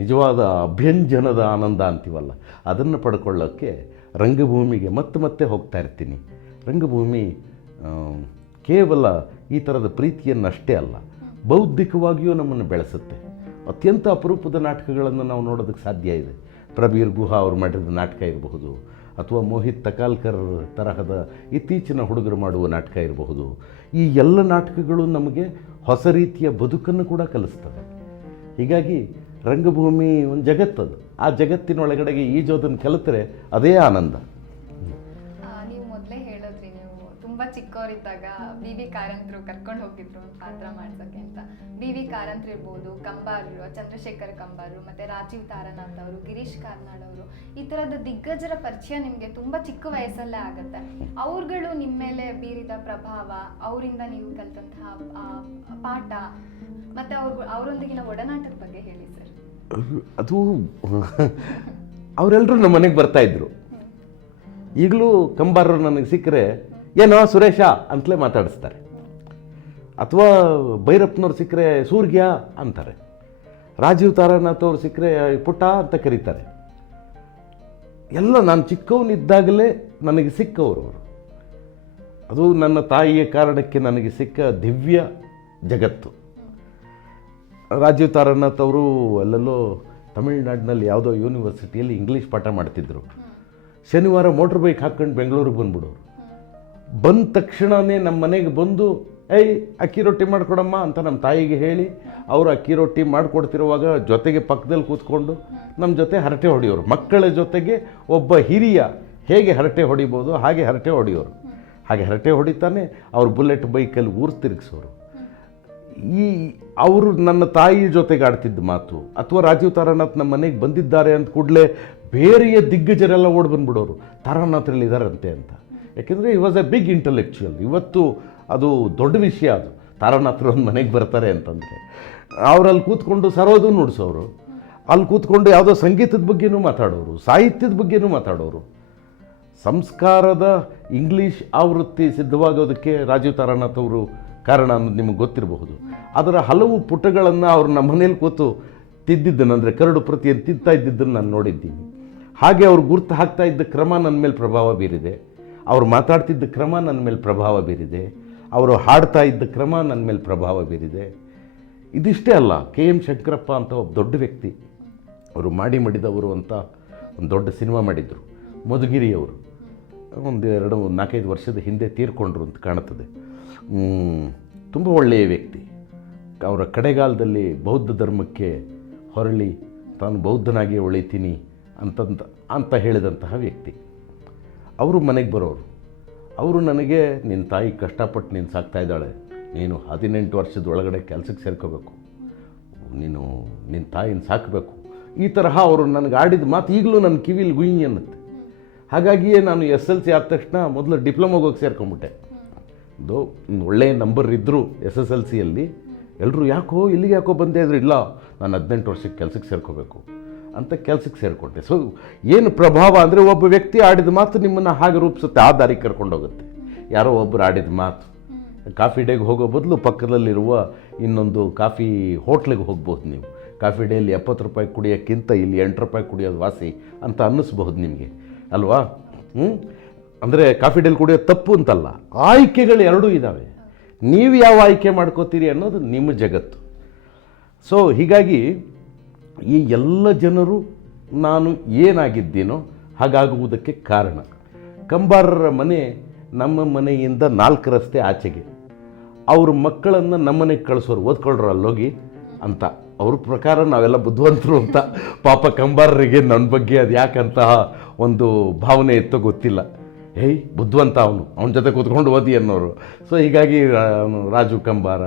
ನಿಜವಾದ ಅಭ್ಯಂಜನದ ಆನಂದ ಅಂತೀವಲ್ಲ, ಅದನ್ನು ಪಡ್ಕೊಳ್ಳೋಕ್ಕೆ ರಂಗಭೂಮಿಗೆ ಮತ್ತೆ ಹೋಗ್ತಾ ಇರ್ತೀನಿ. ರಂಗಭೂಮಿ ಕೇವಲ ಈ ಥರದ ಪ್ರೀತಿಯನ್ನಷ್ಟೇ ಅಲ್ಲ, ಬೌದ್ಧಿಕವಾಗಿಯೂ ನಮ್ಮನ್ನು ಬೆಳೆಸುತ್ತೆ. ಅತ್ಯಂತ ಅಪರೂಪದ ನಾಟಕಗಳನ್ನು ನಾವು ನೋಡೋದಕ್ಕೆ ಸಾಧ್ಯ ಇದೆ. ಪ್ರಬೀರ್ ಗುಹಾ ಅವರು ಮಾಡಿದ ನಾಟಕ ಇರಬಹುದು, ಅಥವಾ ಮೋಹಿತ್ ತಕಾಲ್ಕರ್ ತರಹದ ಇತ್ತೀಚಿನ ಹುಡುಗರು ಮಾಡುವ ನಾಟಕ ಇರಬಹುದು. ಈ ಎಲ್ಲ ನಾಟಕಗಳು ನಮಗೆ ಹೊಸ ರೀತಿಯ ಬದುಕನ್ನು ಕೂಡ ಕಲಿಸ್ತವೆ. ಹೀಗಾಗಿ ರಂಗಭೂಮಿ ಒಂದು ಜಗತ್ತದು. ಆ ಜಗತ್ತಿನೊಳಗಡೆಗೆ ಈಜೋದನ್ನು ಕಲಿತರೆ ಅದೇ ಆನಂದ. ನೀವು ಮೊದಲೇ ಹೇಳಿದ್ರಿ, ನೀವು ತುಂಬ ಚಿಕ್ಕವರಿದ್ದಾಗ ಬಿ ವಿ ಕಾರಂತರು ಕರ್ಕೊಂಡು ಹೋಗಿದ್ರು ಒಂದು ಪಾತ್ರ ಮಾಡ್ಸೋಕ್ಕೆ ಅಂತ. ಬಿ ವಿ ಕಾರಂತರು ಇರ್ಬೋದು, ಕಂಬಾರರು, ಚಂದ್ರಶೇಖರ್ ಕಂಬಾರರು, ಮತ್ತು ರಾಜೀವ್ ತಾರಾನಾಥ್ ಅವರು, ಗಿರೀಶ್ ಕಾರ್ನಾಡ್ ಅವರು, ಈ ಥರದ ದಿಗ್ಗಜರ ಪರಿಚಯ ನಿಮಗೆ ತುಂಬ ಚಿಕ್ಕ ವಯಸ್ಸಲ್ಲೇ ಆಗುತ್ತೆ. ಅವ್ರುಗಳು ನಿಮ್ಮ ಮೇಲೆ ಬೀರಿದ ಪ್ರಭಾವ, ಅವರಿಂದ ನೀವು ಕಲಿತಂತಹ ಪಾಠ, ಮತ್ತು ಅವರೊಂದಿಗಿನ ಒಡನಾಟದ ಬಗ್ಗೆ ಹೇಳಿ ಸರ್. ಅದು ಅವರೆಲ್ಲರೂ ನಮ್ಮ ಮನೆಗೆ ಬರ್ತಾಯಿದ್ರು. ಈಗಲೂ ಕಂಬಾರರು ನನಗೆ ಸಿಕ್ಕರೆ ಏನೋ ಸುರೇಶ ಅಂತಲೇ ಮಾತಾಡಿಸ್ತಾರೆ, ಅಥವಾ ಭೈರಪ್ಪನವ್ರು ಸಿಕ್ಕರೆ ಸೂರ್ಯ ಅಂತಾರೆ, ರಾಜೀವ್ ತಾರಾನಾಥ್ ಅವ್ರು ಸಿಕ್ಕರೆ ಪುಟ್ಟ ಅಂತ ಕರೀತಾರೆ. ಎಲ್ಲ ನಾನು ಚಿಕ್ಕವನಿದ್ದಾಗಲೇ ನನಗೆ ಸಿಕ್ಕವರು ಅವರು. ಅದು ನನ್ನ ತಾಯಿಯ ಕಾರಣಕ್ಕೆ ನನಗೆ ಸಿಕ್ಕ ದಿವ್ಯ ಜಗತ್ತು. ರಾಜೀವ್ ತಾರಾನಾಥ್ ಅವರು ಅಲ್ಲೆಲ್ಲೋ ತಮಿಳುನಾಡಿನಲ್ಲಿ ಯಾವುದೋ ಯೂನಿವರ್ಸಿಟಿಯಲ್ಲಿ ಇಂಗ್ಲೀಷ್ ಪಾಠ ಮಾಡ್ತಿದ್ರು. ಶನಿವಾರ ಮೋಟ್ರ್ ಬೈಕ್ ಹಾಕ್ಕೊಂಡು ಬೆಂಗಳೂರಿಗೆ ಬಂದ್ಬಿಡೋರು. ಬಂದ ತಕ್ಷಣವೇ ನಮ್ಮ ಮನೆಗೆ ಬಂದು ಅಕ್ಕಿ ರೊಟ್ಟಿ ಮಾಡಿಕೊಡಮ್ಮ ಅಂತ ನಮ್ಮ ತಾಯಿಗೆ ಹೇಳಿ, ಅವರು ಅಕ್ಕಿ ರೊಟ್ಟಿ ಮಾಡಿಕೊಡ್ತಿರುವಾಗ ಜೊತೆಗೆ ಪಕ್ಕದಲ್ಲಿ ಕೂತ್ಕೊಂಡು ನಮ್ಮ ಜೊತೆ ಹರಟೆ ಹೊಡೆಯೋರು. ಮಕ್ಕಳ ಜೊತೆಗೆ ಒಬ್ಬ ಹಿರಿಯ ಹೇಗೆ ಹರಟೆ ಹೊಡಿಬೋದು ಹಾಗೆ ಹರಟೆ ಹೊಡೆಯೋರು. ಹಾಗೆ ಹರಟೆ ಹೊಡಿತಾನೆ ಅವ್ರು ಬುಲೆಟ್ ಬೈಕಲ್ಲಿ ಊರು ತಿರುಗಿಸೋರು. ಅವರು ನನ್ನ ತಾಯಿ ಜೊತೆಗೆ ಆಡ್ತಿದ್ದ ಮಾತು, ಅಥವಾ ರಾಜೀವ್ ತಾರಾನಾಥ್ ನಮ್ಮ ಮನೆಗೆ ಬಂದಿದ್ದಾರೆ ಅಂತ ಕೂಡಲೇ ಬೇರೆಯ ದಿಗ್ಗಜರೆಲ್ಲ ಓಡಿ ಬಂದ್ಬಿಡೋರು, ತಾರಾನಾಥ್ರಲ್ಲಿ ಇದ್ದಾರಂತೆ ಅಂತ. ಯಾಕೆಂದರೆ ಈ ವಾಸ್ ಎ ಬಿಗ್ ಇಂಟಲೆಕ್ಚುಯಲ್. ಇವತ್ತು ಅದು ದೊಡ್ಡ ವಿಷಯ. ಅದು ತಾರಾನಾಥ್ರು ಒಂದು ಮನೆಗೆ ಬರ್ತಾರೆ ಅಂತಂದರೆ ಅವರಲ್ಲಿ ಕೂತ್ಕೊಂಡು ಸರೋದು ನುಡಿಸೋರು, ಅಲ್ಲಿ ಕೂತ್ಕೊಂಡು ಯಾವುದೋ ಸಂಗೀತದ ಬಗ್ಗೆನೂ ಮಾತಾಡೋರು, ಸಾಹಿತ್ಯದ ಬಗ್ಗೆನೂ ಮಾತಾಡೋರು. ಸಂಸ್ಕಾರದ ಇಂಗ್ಲೀಷ್ ಆವೃತ್ತಿ ಸಿದ್ಧವಾಗೋದಕ್ಕೆ ರಾಜೀವ್ ತಾರಾನಾಥ್ ಅವರು ಕಾರಣ ಅನ್ನೋದು ನಿಮಗೆ ಗೊತ್ತಿರಬಹುದು. ಅದರ ಹಲವು ಪುಟಗಳನ್ನು ಅವರು ನಮ್ಮ ಮನೇಲಿ ಕೂತು ತಿದ್ದಿದ್ದನ್ನು, ಅಂದರೆ ಕರಡು ಪ್ರತಿಯನ್ನು ತಿದ್ತಾ ಇದ್ದಿದ್ದನ್ನು ನಾನು ನೋಡಿದ್ದೀನಿ. ಹಾಗೆ ಅವ್ರು ಗುರ್ತು ಹಾಕ್ತಾ ಇದ್ದ ಕ್ರಮ ನನ್ನ ಮೇಲೆ ಪ್ರಭಾವ ಬೀರಿದೆ, ಅವರು ಮಾತಾಡ್ತಿದ್ದ ಕ್ರಮ ನನ್ನ ಮೇಲೆ ಪ್ರಭಾವ ಬೀರಿದೆ, ಅವರು ಹಾಡ್ತಾ ಇದ್ದ ಕ್ರಮ ನನ್ನ ಮೇಲೆ ಪ್ರಭಾವ ಬೀರಿದೆ. ಇದಿಷ್ಟೇ ಅಲ್ಲ, ಕೆ ಎಂ ಶಂಕರಪ್ಪ ಅಂತ ಒಬ್ಬ ದೊಡ್ಡ ವ್ಯಕ್ತಿ, ಅವರು ಮಡಿದವರು ಅಂತ ಒಂದು ದೊಡ್ಡ ಸಿನಿಮಾ ಮಾಡಿದರು. ಮಧುಗಿರಿಯವರು ಒಂದು 4-5 ವರ್ಷದ ಹಿಂದೆ ತೀರ್ಕೊಂಡ್ರು ಅಂತ ಕಾಣುತ್ತದೆ. ತುಂಬ ಒಳ್ಳೆಯ ವ್ಯಕ್ತಿ. ಅವರ ಕಡೆಗಾಲದಲ್ಲಿ ಬೌದ್ಧ ಧರ್ಮಕ್ಕೆ ಹೊರಳಿ ತಾನು ಬೌದ್ಧನಾಗಿ ಉಳಿತೀನಿ ಅಂತ ಹೇಳಿದಂತಹ ವ್ಯಕ್ತಿ. ಅವರು ಮನೆಗೆ ಬರೋರು. ಅವರು ನನಗೆ, ನಿನ್ನ ತಾಯಿ ಕಷ್ಟಪಟ್ಟು ನೀನು ಸಾಕ್ತಾ ಇದ್ದಾಳೆ, ನೀನು 18 ವರ್ಷದ ಒಳಗಡೆ ಕೆಲಸಕ್ಕೆ ಸೇರ್ಕೋಬೇಕು, ನೀನು ನಿನ್ನ ತಾಯಿನ ಸಾಕಬೇಕು, ಈ ತರಹ ಅವರು ನನಗೆ ಆಡಿದ ಮಾತು ಈಗಲೂ ನನ್ನ ಕಿವಿಲಿ ಗುಯಿ ಅನ್ನುತ್ತೆ. ಹಾಗಾಗಿಯೇ ನಾನು SSLC ಆದ ತಕ್ಷಣ ಮೊದಲು ಡಿಪ್ಲೊಮೋಗೆ ಹೋಗಿ ಸೇರ್ಕೊಂಡ್ಬಿಟ್ಟೆ. ಅದು ಒಳ್ಳೆಯ ನಂಬರ್ ಇದ್ದರು SSLCಯಲ್ಲಿ. ಎಲ್ಲರೂ ಇಲ್ಲಿಗೆ ಯಾಕೋ ಬಂದೆ ಅಂದರೆ, ಇಲ್ಲ ನಾನು 18 ವರ್ಷಕ್ಕೆ ಕೆಲಸಕ್ಕೆ ಸೇರ್ಕೋಬೇಕು. ಅಂತ ಕೆಲಸಕ್ಕೆ ಸೇರಿಕೊಂಡೆ. ಸೊ ಏನು ಪ್ರಭಾವ ಅಂದರೆ ಒಬ್ಬ ವ್ಯಕ್ತಿ ಆಡಿದ ಮಾತು ನಿಮ್ಮನ್ನು ಹಾಗೆ ರೂಪಿಸುತ್ತೆ, ಆ ದಾರಿಗೆ ಕರ್ಕೊಂಡೋಗುತ್ತೆ. ಯಾರೋ ಒಬ್ಬರು ಆಡಿದ ಮಾತು. ಕಾಫಿ ಡೇಗೆ ಹೋಗೋ ಬದಲು ಪಕ್ಕದಲ್ಲಿರುವ ಇನ್ನೊಂದು ಕಾಫಿ ಹೋಟ್ಲಿಗೆ ಹೋಗ್ಬೋದು ನೀವು. ಕಾಫಿ ಡೇಲಿ 70 ರೂಪಾಯಿ ಕುಡಿಯೋಕ್ಕಿಂತ ಇಲ್ಲಿ 8 ರೂಪಾಯಿ ಕುಡಿಯೋದು ವಾಸಿ ಅಂತ ಅನ್ನಿಸ್ಬಹುದು ನಿಮಗೆ ಅಲ್ವಾ. ಅಂದರೆ ಕಾಫಿ ಡೇಲಿ ಕುಡಿಯೋದು ತಪ್ಪು ಅಂತಲ್ಲ, ಆಯ್ಕೆಗಳು ಎರಡೂ ಇದ್ದಾವೆ. ನೀವು ಯಾವ ಆಯ್ಕೆ ಮಾಡ್ಕೋತೀರಿ ಅನ್ನೋದು ನಿಮ್ಮ ಜಗತ್ತು. ಸೊ ಹೀಗಾಗಿ ಈ ಎಲ್ಲ ಜನರು ನಾನು ಏನಾಗಿದ್ದೀನೋ ಹಾಗಾಗುವುದಕ್ಕೆ ಕಾರಣ. ಕಂಬಾರರ ಮನೆ ನಮ್ಮ ಮನೆಯಿಂದ 4 ರಸ್ತೆ ಆಚೆಗೆ. ಅವ್ರ ಮಕ್ಕಳನ್ನು ನಮ್ಮನೆಗೆ ಕಳಿಸೋರು, ಓದ್ಕೊಳ್ರು ಅಲ್ಲೋಗಿ ಅಂತ. ಅವ್ರ ಪ್ರಕಾರ ನಾವೆಲ್ಲ ಬುದ್ಧಿವಂತರು ಅಂತ. ಪಾಪ ಕಂಬಾರರಿಗೆ ನನ್ನ ಬಗ್ಗೆ ಅದು ಯಾಕಂತಹ ಒಂದು ಭಾವನೆ ಇತ್ತೋ ಗೊತ್ತಿಲ್ಲ. ಹೇಯ್ ಬುದ್ಧಿವಂತ ಅವನ ಜೊತೆ ಕೂತ್ಕೊಂಡು ಓದಿ ಅನ್ನೋರು. ಸೊ ಹೀಗಾಗಿ ರಾಜು ಕಂಬಾರ,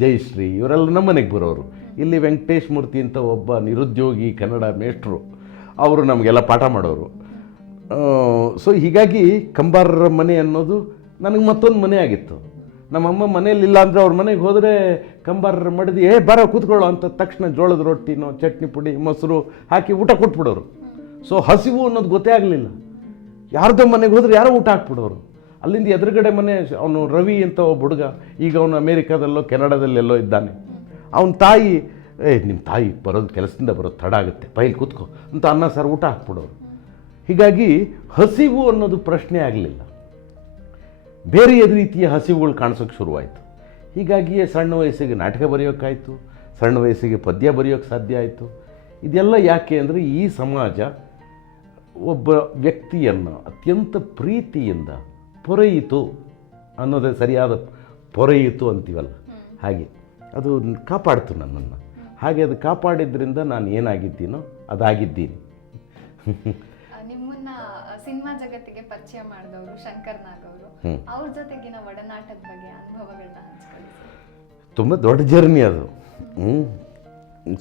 ಜಯಶ್ರೀ ಇವರೆಲ್ಲ ನಮ್ಮನೆಗೆ ಬರೋರು. ಇಲ್ಲಿ ವೆಂಕಟೇಶ್ ಮೂರ್ತಿ ಅಂತ ಒಬ್ಬ ನಿರುದ್ಯೋಗಿ ಕನ್ನಡ ಮೇಷ್ಟ್ರು, ಅವರು ನಮಗೆಲ್ಲ ಪಾಠ ಮಾಡೋರು. ಸೊ ಹೀಗಾಗಿ ಕಂಬಾರರ ಮನೆ ಅನ್ನೋದು ನನಗೆ ಮತ್ತೊಂದು ಮನೆ ಆಗಿತ್ತು. ನಮ್ಮಮ್ಮ ಮನೆಯಲ್ಲಿಲ್ಲ ಅಂದರೆ ಅವ್ರ ಮನೆಗೆ ಹೋದರೆ ಕಂಬಾರರ ಮಡ್ದು ಬರೋ ಕೂತ್ಕೊಳ್ಳೋ ಅಂತ ತಕ್ಷಣ ಜೋಳದ ರೊಟ್ಟಿನೋ ಚಟ್ನಿ ಪುಡಿ ಮೊಸರು ಹಾಕಿ ಊಟ ಕೊಟ್ಬಿಡೋರು. ಸೊ ಹಸಿವು ಅನ್ನೋದು ಗೊತ್ತೇ ಆಗಲಿಲ್ಲ. ಯಾರ್ದೋ ಮನೆಗೆ ಹೋದ್ರೆ ಯಾರೋ ಊಟ ಹಾಕ್ಬಿಡೋರು. ಅಲ್ಲಿಂದ ಎದುರುಗಡೆ ಮನೆ ಅವನು ರವಿ ಅಂತ ಒಬ್ಬ ಹುಡುಗ, ಈಗ ಅವನು ಅಮೇರಿಕಾದಲ್ಲೋ ಕೆನಡಾದಲ್ಲೆಲ್ಲೋ ಇದ್ದಾನೆ. ಅವನ ತಾಯಿ ನಿಮ್ಮ ತಾಯಿ ಬರೋದು ಕೆಲಸದಿಂದ ಬರೋದು ತಡ ಆಗುತ್ತೆ, ಪೈಲಿ ಕೂತ್ಕೋ ಅಂತ ಅನ್ನ ಸಾರು ಊಟ ಹಾಕ್ಬಿಡೋರು. ಹೀಗಾಗಿ ಹಸಿವು ಅನ್ನೋದು ಪ್ರಶ್ನೆ ಆಗಲಿಲ್ಲ. ಬೇರೆ ರೀತಿಯ ಹಸಿವುಗಳು ಕಾಣಿಸೋಕ್ಕೆ ಶುರುವಾಯಿತು. ಹೀಗಾಗಿಯೇ ಸಣ್ಣ ವಯಸ್ಸಿಗೆ ನಾಟಕ ಬರೆಯೋಕ್ಕಾಯಿತು, ಸಣ್ಣ ವಯಸ್ಸಿಗೆ ಪದ್ಯ ಬರೆಯೋಕ್ಕೆ ಸಾಧ್ಯ ಆಯಿತು. ಇದೆಲ್ಲ ಯಾಕೆ ಅಂದರೆ ಈ ಸಮಾಜ ಒಬ್ಬ ವ್ಯಕ್ತಿಯನ್ನು ಅತ್ಯಂತ ಪ್ರೀತಿಯಿಂದ ಪೊರೆಯಿತು ಅನ್ನೋದೇ ಸರಿಯಾದ ಪೊರೆಯಿತು ಅಂತೀವಲ್ಲ, ಹಾಗೆ ಅದು ಕಾಪಾಡ್ತು ನನ್ನನ್ನು. ಹಾಗೆ ಅದು ಕಾಪಾಡಿದ್ರಿಂದ ನಾನು ಏನಾಗಿದ್ದೀನೋ ಅದಾಗಿದ್ದೀನಿ. ನಿಮ್ಮನ್ನ ಸಿನಿಮಾ ಜಗತ್ತಿಗೆ ಪರಿಚಯ ಮಾಡಿದವರು ಶಂಕರ್ ನಾಗ್ ಅವರು. ಅವ್ರ ಜೊತೆಗಿನ ಒಡನಾಟದ ಬಗ್ಗೆ ಅನುಭವಗಳನ್ನ ಹಂಚ್ಕೊಳ್ಳಿ. ತುಂಬ ದೊಡ್ಡ ಜರ್ನಿ ಅದು.